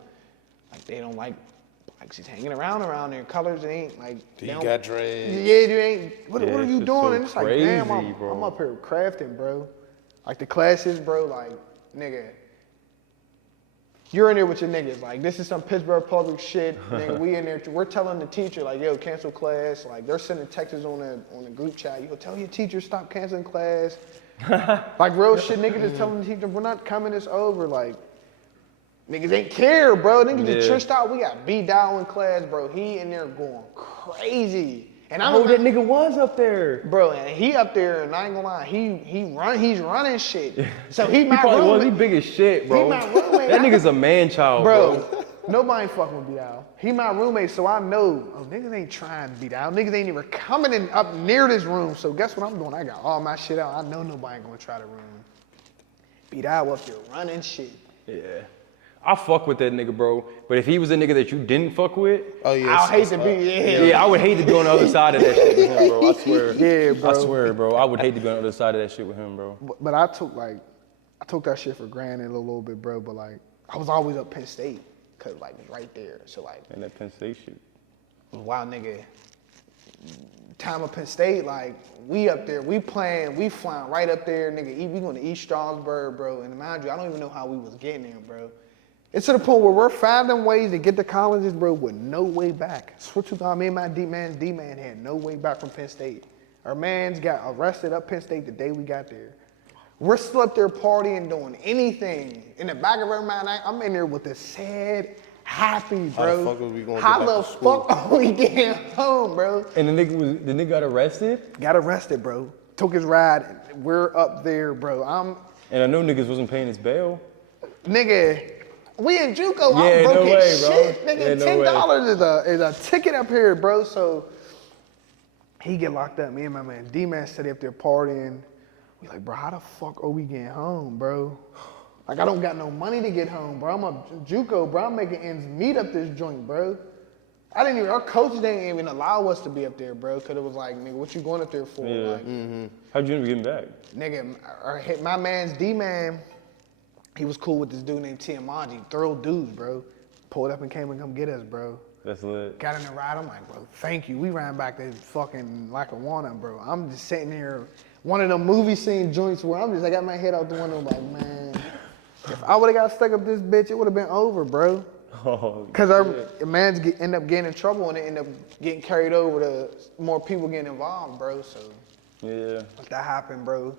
Like, they don't like she's hanging around there. Colors ain't like. You got dreads. Yeah, you ain't. What are you doing? So and it's like, crazy, damn, bro. I'm up here crafting, bro. Like the classes, bro. Like, nigga, you're in there with your niggas. Like, this is some Pittsburgh public shit. Nigga, we in there. We're telling the teacher, like, yo, cancel class. Like, they're sending texts on the group chat. You go tell your teacher stop canceling class. Like real shit, niggas just telling the teacher we're not coming. It's over. Like. Niggas ain't care, bro. Niggas just trenched out. We got B-Dow in class, bro. He in there going crazy. And I know that nigga was up there. Bro, and he up there, and I ain't gonna lie, he's running shit. So he my probably roommate. was. He big as shit, bro. He my roommate. That nigga's a man child, bro. Nobody fucking with B-Dow. He my roommate, so I know, niggas ain't trying to B-Dow. Niggas ain't even coming in up near this room. So guess what I'm doing? I got all my shit out. I know nobody ain't gonna try to run. B-Dow up there running shit. Yeah. I fuck with that nigga, bro. But if he was a nigga that you didn't fuck with, oh yeah, I hate to be yeah, I would hate to be on the other side of that shit with him, bro. I swear. Yeah, bro. I swear, bro. I would hate to be on the other side of that shit with him, bro. But I took that shit for granted a little bit, bro. But like, I was always up Penn State, cause like it's right there. So like, And that Penn State shit. Wow, nigga. Time of Penn State, like we up there, we flying right up there, nigga. We going to East Stroudsburg, bro. And mind you, I don't even know how we was getting there, bro. It's to the point where we're finding ways to get to colleges, bro, with no way back. Swear to God, me and my D-man had no way back from Penn State. Our mans got arrested up Penn State the day we got there. We're still up there partying, doing anything. In the back of our mind, I'm in there with a sad, happy, bro. How the fuck was we gonna How get the back to school? fuck are we getting home, bro? And the nigga got arrested? Got arrested, bro. Took his ride. We're up there, bro. And I know niggas wasn't paying his bail. Nigga, we in JUCO. Yeah, I'm broke no way, as bro. shit. Nigga, Yeah, no $10 is a ticket up here, bro. So he get locked up. Me and my man D-Man sitting up there partying. We like, bro, how the fuck are we getting home, bro? Like, I don't got no money to get home, bro. I'm a JUCO, bro. I'm making ends meet up this joint, bro. Our coaches didn't even allow us to be up there, bro, because it was like, nigga, what you going up there for? Yeah. Like, How'd you end up getting back? Nigga, my man's D-man, he was cool with this dude named Tiamanji, thorough dudes, bro. Pulled up and came and come get us, bro. That's lit. Got in the ride, I'm like, bro, thank you. We ran back to fucking Lackawanna, bro. I'm just sitting here, one of them movie scene joints where I got my head out the window like, man, if I would've got stuck up this bitch, it would've been over, bro. Oh, Cause our man's end up getting in trouble and it end up getting carried over to more people getting involved, bro. So yeah, if that happened, bro,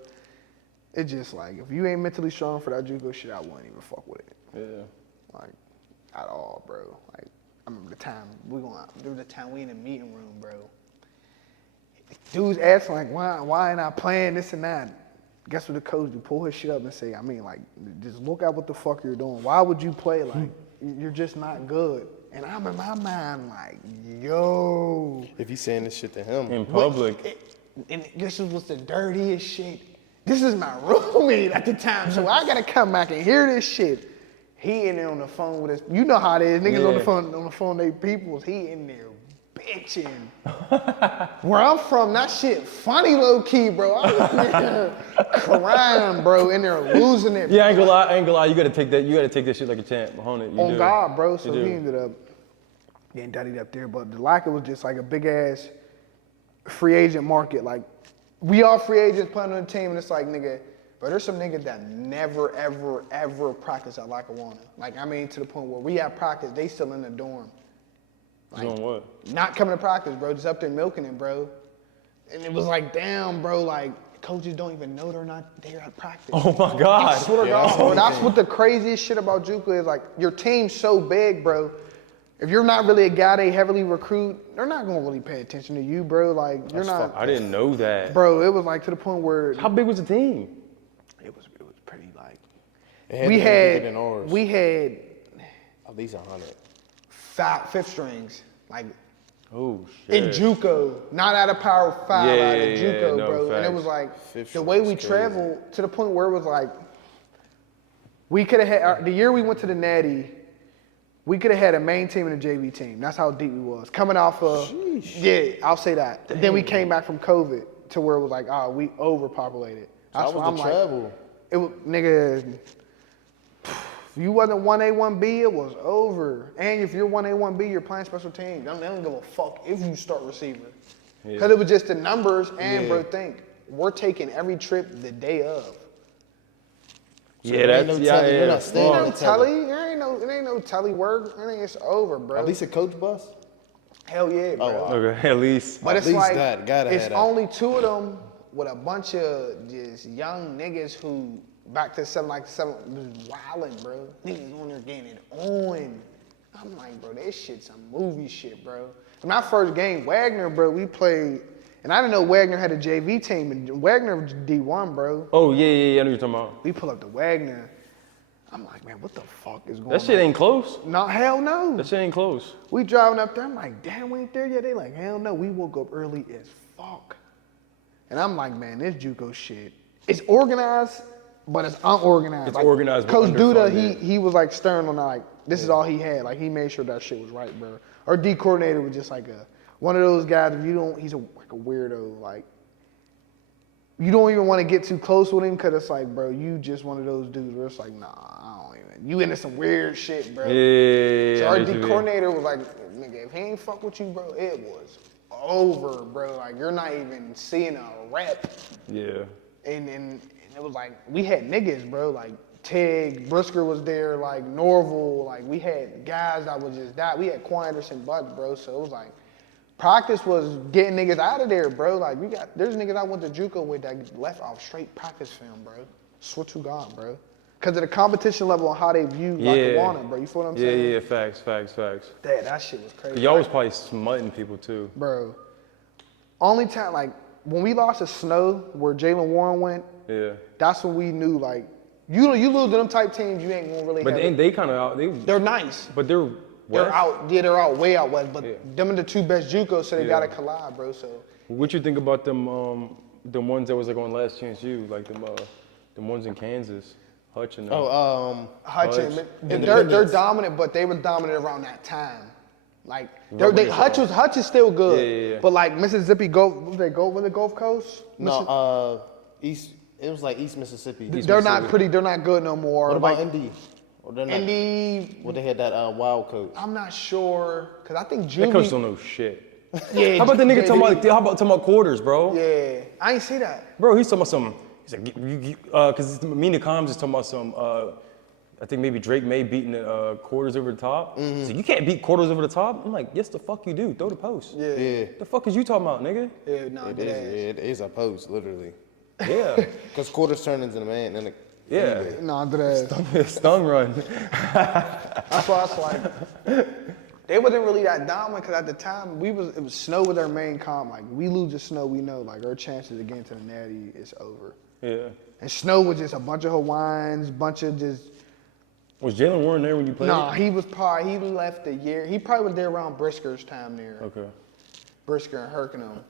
it's just like if you ain't mentally strong for that JUCO shit, I wouldn't even fuck with it. Yeah. Like at all, bro. Like I remember the time there was a time we in the meeting room, bro. Dudes asking like, why ain't I playing this and that? Guess what the coach do? Pull his shit up and say, I mean, like, just look at what the fuck you're doing. Why would you play like? You're just not good. And I'm in my mind like, yo. If you saying this shit to him. In public. And this was the dirtiest shit. This is my roommate at the time, so I gotta come back and hear this shit. He in there on the phone with us. You know how it is. Niggas on the phone, they peoples. He in there bitching. Where I'm from, that shit funny low key, bro. I was in there crying, bro, in there losing it. Yeah, I ain't gonna lie. You gotta take that shit like a champ. On it. On God, bro. So he ended up getting dirtied up there. But the Laca was just like a big ass free agent market. Like we all free agents playing on the team, and it's like, nigga, but there's some niggas that never, ever, ever practice at Lackawanna. Like I mean, to the point where we have practice, they still in the dorm. Like, doing what? Not coming to practice, bro. Just up there milking it, bro. And it was like, damn, bro. Like coaches don't even know they're not there at practice. Oh my God. I swear to God, bro. That's what the craziest shit about JUCO is. Like your team's so big, bro. If you're not really a guy they heavily recruit, they're not gonna really pay attention to you, bro. Like you're not. I didn't know that, bro. It was like to the point where. How big was the team? It was pretty like. We had at least 100. Fifth strings, like. Oh shit. In JUCO, not out of Power 5, out of JUCO, bro. Facts. And it was like Fifth the way we crazy. traveled to the point where it was like we could have had the year we went to the Natty. We could have had a main team and a JV team. That's how deep we was. Coming off of, I'll say that. Then we came back from COVID to where it was like, we overpopulated. That's what the travel. Like, it was, nigga, if you wasn't 1A, 1B, it was over. And if you're 1A, 1B, you're playing special teams. They don't give a fuck if you start receiving. Because it was just the numbers and, bro, think, we're taking every trip the day of. So You're not staying on the telly. It ain't no telly work. It's over, bro. At least a coach bus. Hell yeah, bro. Okay, at least. But At it's least like that. Gotta it's have that. only two of them with a bunch of just young niggas who back to 7 was wildin', bro. Niggas on there getting it on. I'm like, bro, this shit's some movie shit, bro. In my first game, Wagner, bro, we played. And I didn't know Wagner had a JV team, and Wagner was D1, bro. Oh, yeah, I know what you're talking about. We pull up to Wagner. I'm like, man, what the fuck is going on? That shit ain't close. No, hell no. That shit ain't close. We driving up there. I'm like, damn, we ain't there yet. They like, hell no. We woke up early as fuck. And I'm like, man, this JUCO shit. It's organized, but it's unorganized. It's organized, but Coach Duda, underfunded. he was like stern on that. Like, this is all he had. Like, he made sure that shit was right, bro. Our D coordinator was just like one of those guys. If you don't, he's like a weirdo. Like, you don't even want to get too close with him because it's like, bro, you just one of those dudes where it's like, nah, I don't even. You into some weird shit, bro. Yeah. So our D coordinator was like, nigga, if he ain't fuck with you, bro, it was over, bro. Like, you're not even seeing a rep. Yeah. And it was like, we had niggas, bro. Like, Tig, Brisker was there, like, Norval. Like, we had guys that was just that. We had Quan Anderson Butts, bro. So it was like, practice was getting niggas out of there, bro. Like, there's niggas I went to JUCO with that left off straight practice film, bro. Swear to God, bro. Because of the competition level and how they view Lackawanna, bro. You feel what I'm saying? Yeah, facts. Damn, that shit was crazy. Y'all was probably smutting people too. Bro, only time, like, when we lost to Snow, where Jalen Warren went, that's when we knew, like, you lose to them type teams, you ain't gonna really But they kind of out. They're nice. But they're west? They're out. Yeah, they're out way out west. But them are the two best JUCOs, so they gotta collide, bro. So what you think about them the ones that was like on Last Chance U, like the ones in Kansas, Hutch and Hutch Hutch. and they're dominant, but they were dominant around that time. Like Hutch is still good, Yeah. but like Mississippi Gulf, was the Gulf Coast? East. It was like East Mississippi. They're not good no more. What about like, Indy? Or they're not- Indy? Well, they had that wild coach. I'm not sure, cause I think That Juvie. coach don't know shit. Yeah. How about the nigga JV? talking about quarters, bro? Yeah, I ain't see that. Bro, he's talking about some. He's like, because Mina Combs is talking about some. I think maybe Drake May beating the quarters over the top. He's like, you can't beat quarters over the top. I'm like, yes, the fuck you do. Throw the post. Yeah. The fuck is you talking about, nigga? Yeah, nah, It is a post, literally. Yeah. Because quarters turn into the man. And Yeah. Nah, that Stung run. That's why it's like they wasn't really that dominant because at the time it was Snow with our main comp. Like we lose to Snow, we know like our chances of getting to the Natty is over. Yeah. And Snow was just a bunch of Hawaiians, bunch of just. Was Jalen Warren there when you played? Nah, he left a year. He probably was there around Brisker's time there. Okay. Brisker and Herkenham.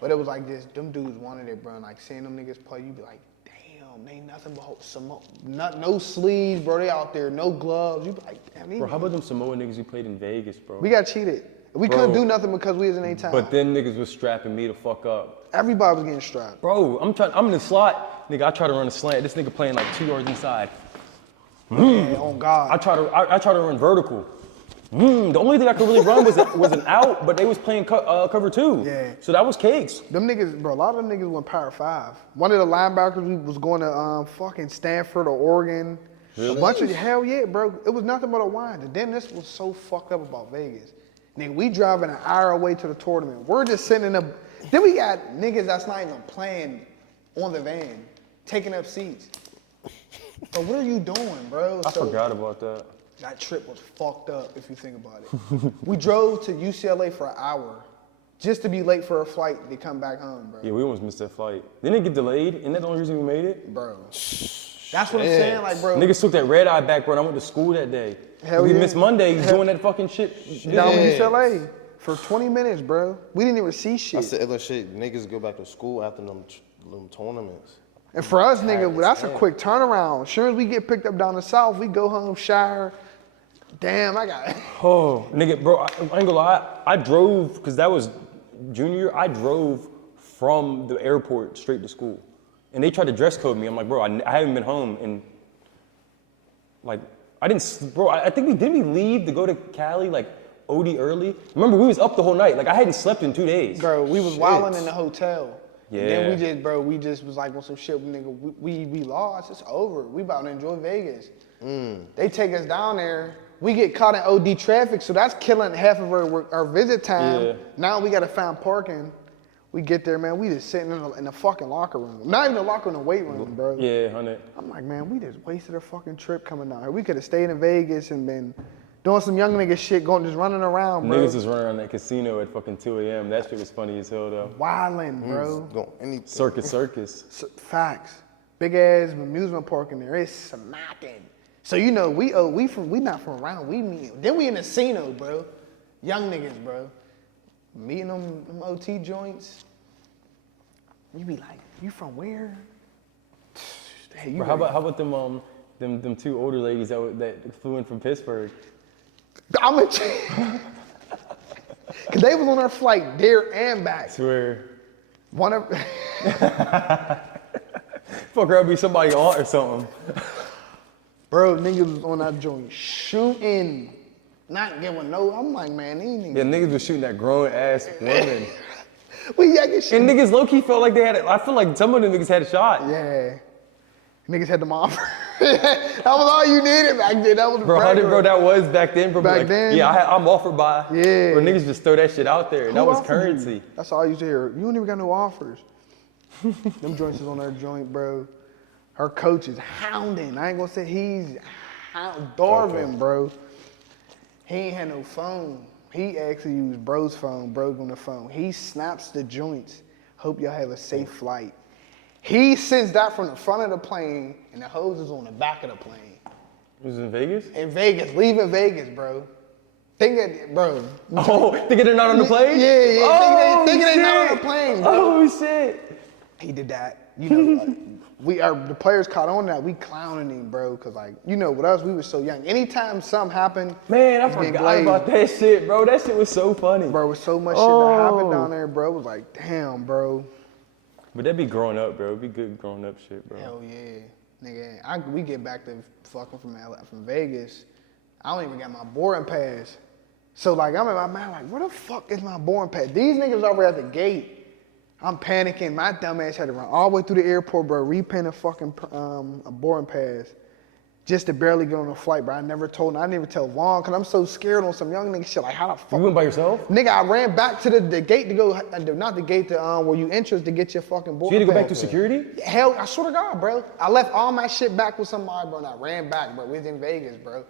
But it was like this, them dudes wanted it, bro. Like seeing them niggas play, you be like, damn, they nothing but no sleeves, bro. They out there, no gloves. You be like, damn, these Bro, how about them Samoa niggas who played in Vegas, bro? we got cheated. We couldn't do nothing because we was in A-Town. But then niggas was strapping me the fuck up. Everybody was getting strapped. Bro, I'm in the slot. Nigga, I try to run a slant. This nigga playing like 2 yards inside. Yeah, on God. I try to run vertical. The only thing I could really run was an out, but they was playing cover 2. Yeah. So that was cakes. Them niggas, bro, a lot of them niggas went Power 5. One of the linebackers we was going to fucking Stanford or Oregon. Really? A bunch of, hell yeah, bro. It was nothing but a wine. And then this was so fucked up about Vegas. Nigga, we driving an hour away to the tournament. We're just sitting in the, then we got niggas that's not even playing on the van, taking up seats. Bro, what are you doing, bro? I forgot about that. That trip was fucked up if you think about it. We drove to UCLA for an hour just to be late for a flight to come back home, bro. Yeah, we almost missed that flight. Didn't it get delayed? Isn't that the only reason we made it? Bro. That's what I'm saying, like, bro. Niggas took that red eye back, bro, and I went to school that day. Hell we yeah. missed Monday doing that fucking shit. Down in UCLA for 20 minutes, bro. We didn't even see shit. I said, look, shit, niggas go back to school after them tournaments. And for us, nigga, that's a quick turnaround. Sure as we get picked up down the south, we go home, shower. Damn, I got it. Oh, nigga, bro, I ain't gonna lie. I drove, because that was junior year, I drove from the airport straight to school. And they tried to dress code me. I'm like, bro, I haven't been home in, like, I think we leave to go to Cali, like, OD early? Remember, we was up the whole night. Like, I hadn't slept in 2 days. Bro, we was wilding in the hotel. Yeah. And then we just was like on some shit, nigga, we lost, it's over. We about to enjoy Vegas. They take us down there. We get caught in OD traffic, so that's killing half of our visit time. Yeah. Now we gotta find parking. We get there, man, we just sitting in the fucking locker room. Not even the locker room, the weight room, bro. Yeah, 100. I'm like, man, we just wasted a fucking trip coming down here. We could have stayed in Vegas and been doing some young nigga shit, just running around, bro. Niggas was running around that casino at fucking 2 a.m. That shit was funny as hell, though. Wildin', bro. Circus. Facts. Big ass amusement park in there. It's smacking. So you know we not from around. Then we in the casino, bro. Young niggas, bro. Meeting them OT joints. You be like, you from where? Hey, Bro, how about them 2 older ladies that flew in from Pittsburgh? I'm a cause they was on our flight there and back. Swear. One of Fuck around, be somebody aunt or something. bro, niggas was on that joint shooting, not giving no. I'm like, man, these niggas. Yeah, niggas was shooting that grown ass woman. We yakking shit. And niggas low-key felt like they had it. I feel like some of them niggas had a shot. Yeah. Niggas had them offer. That was all you needed back then. That was Bro, that was back then. Bro. Back like, then? Yeah, I'm offered by. Yeah. Bro, niggas just throw that shit out there. That was offered currency. you? That's all I used to hear. You don't even got no offers. Them joints is on their joint, bro. Her coach is hounding. I ain't gonna say he's Darvin, bro. He ain't had no phone. He actually used bro's phone. Bro's on the phone. He snaps the joints. Hope y'all have a safe flight. He sends that from the front of the plane, and the hose is on the back of the plane. It was in Vegas? In Vegas, leaving Vegas, bro. Bro. Oh, thinking they're not on the plane? Yeah. Oh, Thinking they shit. not on the plane, bro. Oh, shit. he did that. You know, the players caught on that. We clowning him, bro, because like, you know, with us, we were so young. Anytime something happened, Man, I it's getting forgot about that shit, bro. That shit was so funny. Bro, with so much shit that happened down there, bro, it was like, damn, bro. But that be growing up, bro. It be good growing up shit, bro. Hell yeah, nigga. We get back to fucking from Vegas. I don't even got my boarding pass. So like, I'm in my mind like, where the fuck is my boarding pass? These niggas over at the gate. I'm panicking. My dumb ass had to run all the way through the airport, bro, repaint a fucking a boarding pass just to barely get on a flight, bro. I never tell Vaughn, because I'm so scared on some young nigga shit. Like, how the fuck? You went by yourself? Nigga, I ran back to the gate to go, not the gate to where you enter to get your fucking boarding So you had to go pass. back to security? Hell, I swear to God, bro. I left all my shit back with somebody, bro, and I ran back, bro. We was in Vegas, bro.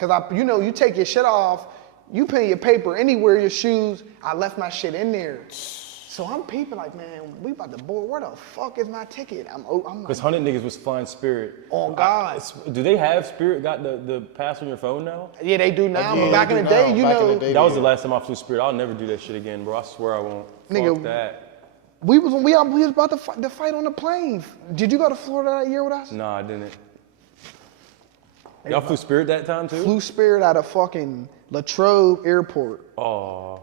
You take your shit off, you pay your paper anywhere, your shoes. I left my shit in there. So I'm peeping like, man, we about to board. Where the fuck is my ticket? I'm like, Because 100 niggas was flying Spirit. Oh, God. Do they have Spirit got the pass on your phone now? yeah, they do now. Yeah, But back in the they do day, now. you Back in know, the day, That was the last time I flew Spirit. I'll never do that shit again, bro. I swear I won't. Nigga, Fuck that. we was about to fight on the plane. Did you go to Florida that year with us? Nah, I didn't. Y'all flew Spirit that time too? Flew Spirit out of fucking Latrobe Airport. Oh.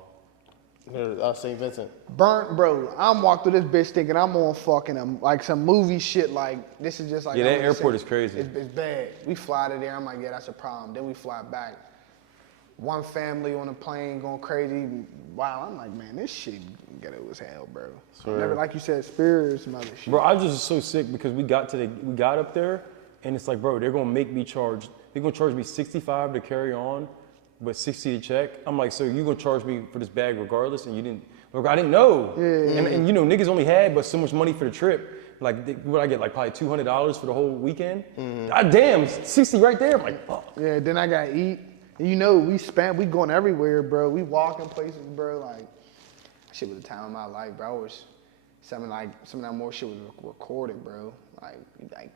St. Vincent. Burnt, bro. I'm walking through this bitch thinking I'm on fucking like some movie shit. Like this is just like Yeah, that I'm in the airport city. is crazy. It's bad. We fly to there. I'm like, yeah, that's a problem. Then we fly back. One family on a plane going crazy. Wow, I'm like, man, this shit ghetto as hell, bro. Swear. Never, like you said, Spirit or some other shit. Bro, I was just so sick because we got up there and it's like, bro, they're gonna make me charge. They're gonna charge me $65 to carry on, but $60 to check. I'm like, so you gonna charge me for this bag regardless? And you didn't. Look, I didn't know. Yeah. And you know, niggas only had but so much money for the trip. Like, what I get, like probably $200 for the whole weekend. God damn, 60 right there. I'm like, fuck. Yeah, then I got to eat. And you know, we going everywhere, bro. We walking places, bro. Like, shit was the time of my life, bro. I was some of that more shit was recorded, bro. Like, damn.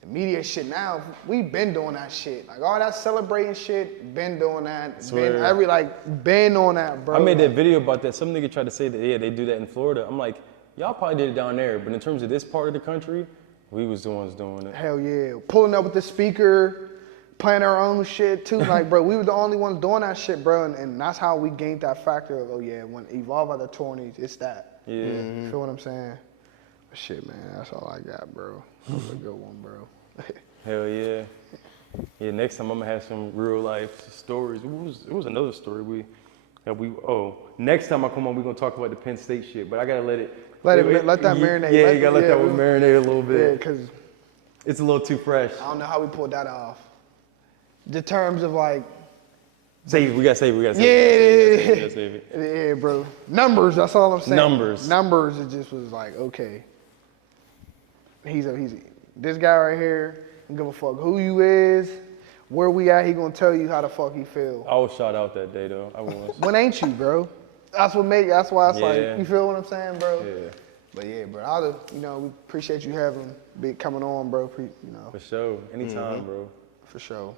The media shit now, we been doing that shit. Like, all that celebrating shit, been doing that. Been on that, bro. I made that video about that. Some nigga tried to say that, yeah, they do that in Florida. I'm like, y'all probably did it down there, but in terms of this part of the country, we was the ones doing it. Hell yeah. Pulling up with the speaker, playing our own shit too. Like, bro, we were the only ones doing that shit, bro. And that's how we gained that factor of, oh yeah, when Evolve out of the 20s, it's that. Yeah. You feel what I'm saying? But shit, man, that's all I got, bro. That was a good one, bro. Hell yeah. Yeah, next time I'm gonna have some real life stories. It was another story next time I come on, we're gonna talk about the Penn State shit, but I gotta let that marinate. Yeah, you gotta let that one marinate a little bit. Yeah, cause it's a little too fresh. I don't know how we pulled that off. The terms of like, We gotta save it. yeah, We gotta save it. yeah, bro. Numbers, that's all I'm saying. Numbers. It just was like, okay. He's this guy right here, don't give a fuck who you is, where we at, he gonna tell you how the fuck he feel. I was shot out that day though. I was. When ain't you, bro? That's why it's Yeah. like, you feel what I'm saying, bro? Yeah. But yeah, bro, we appreciate you coming on, bro. For sure. Anytime, bro. For sure.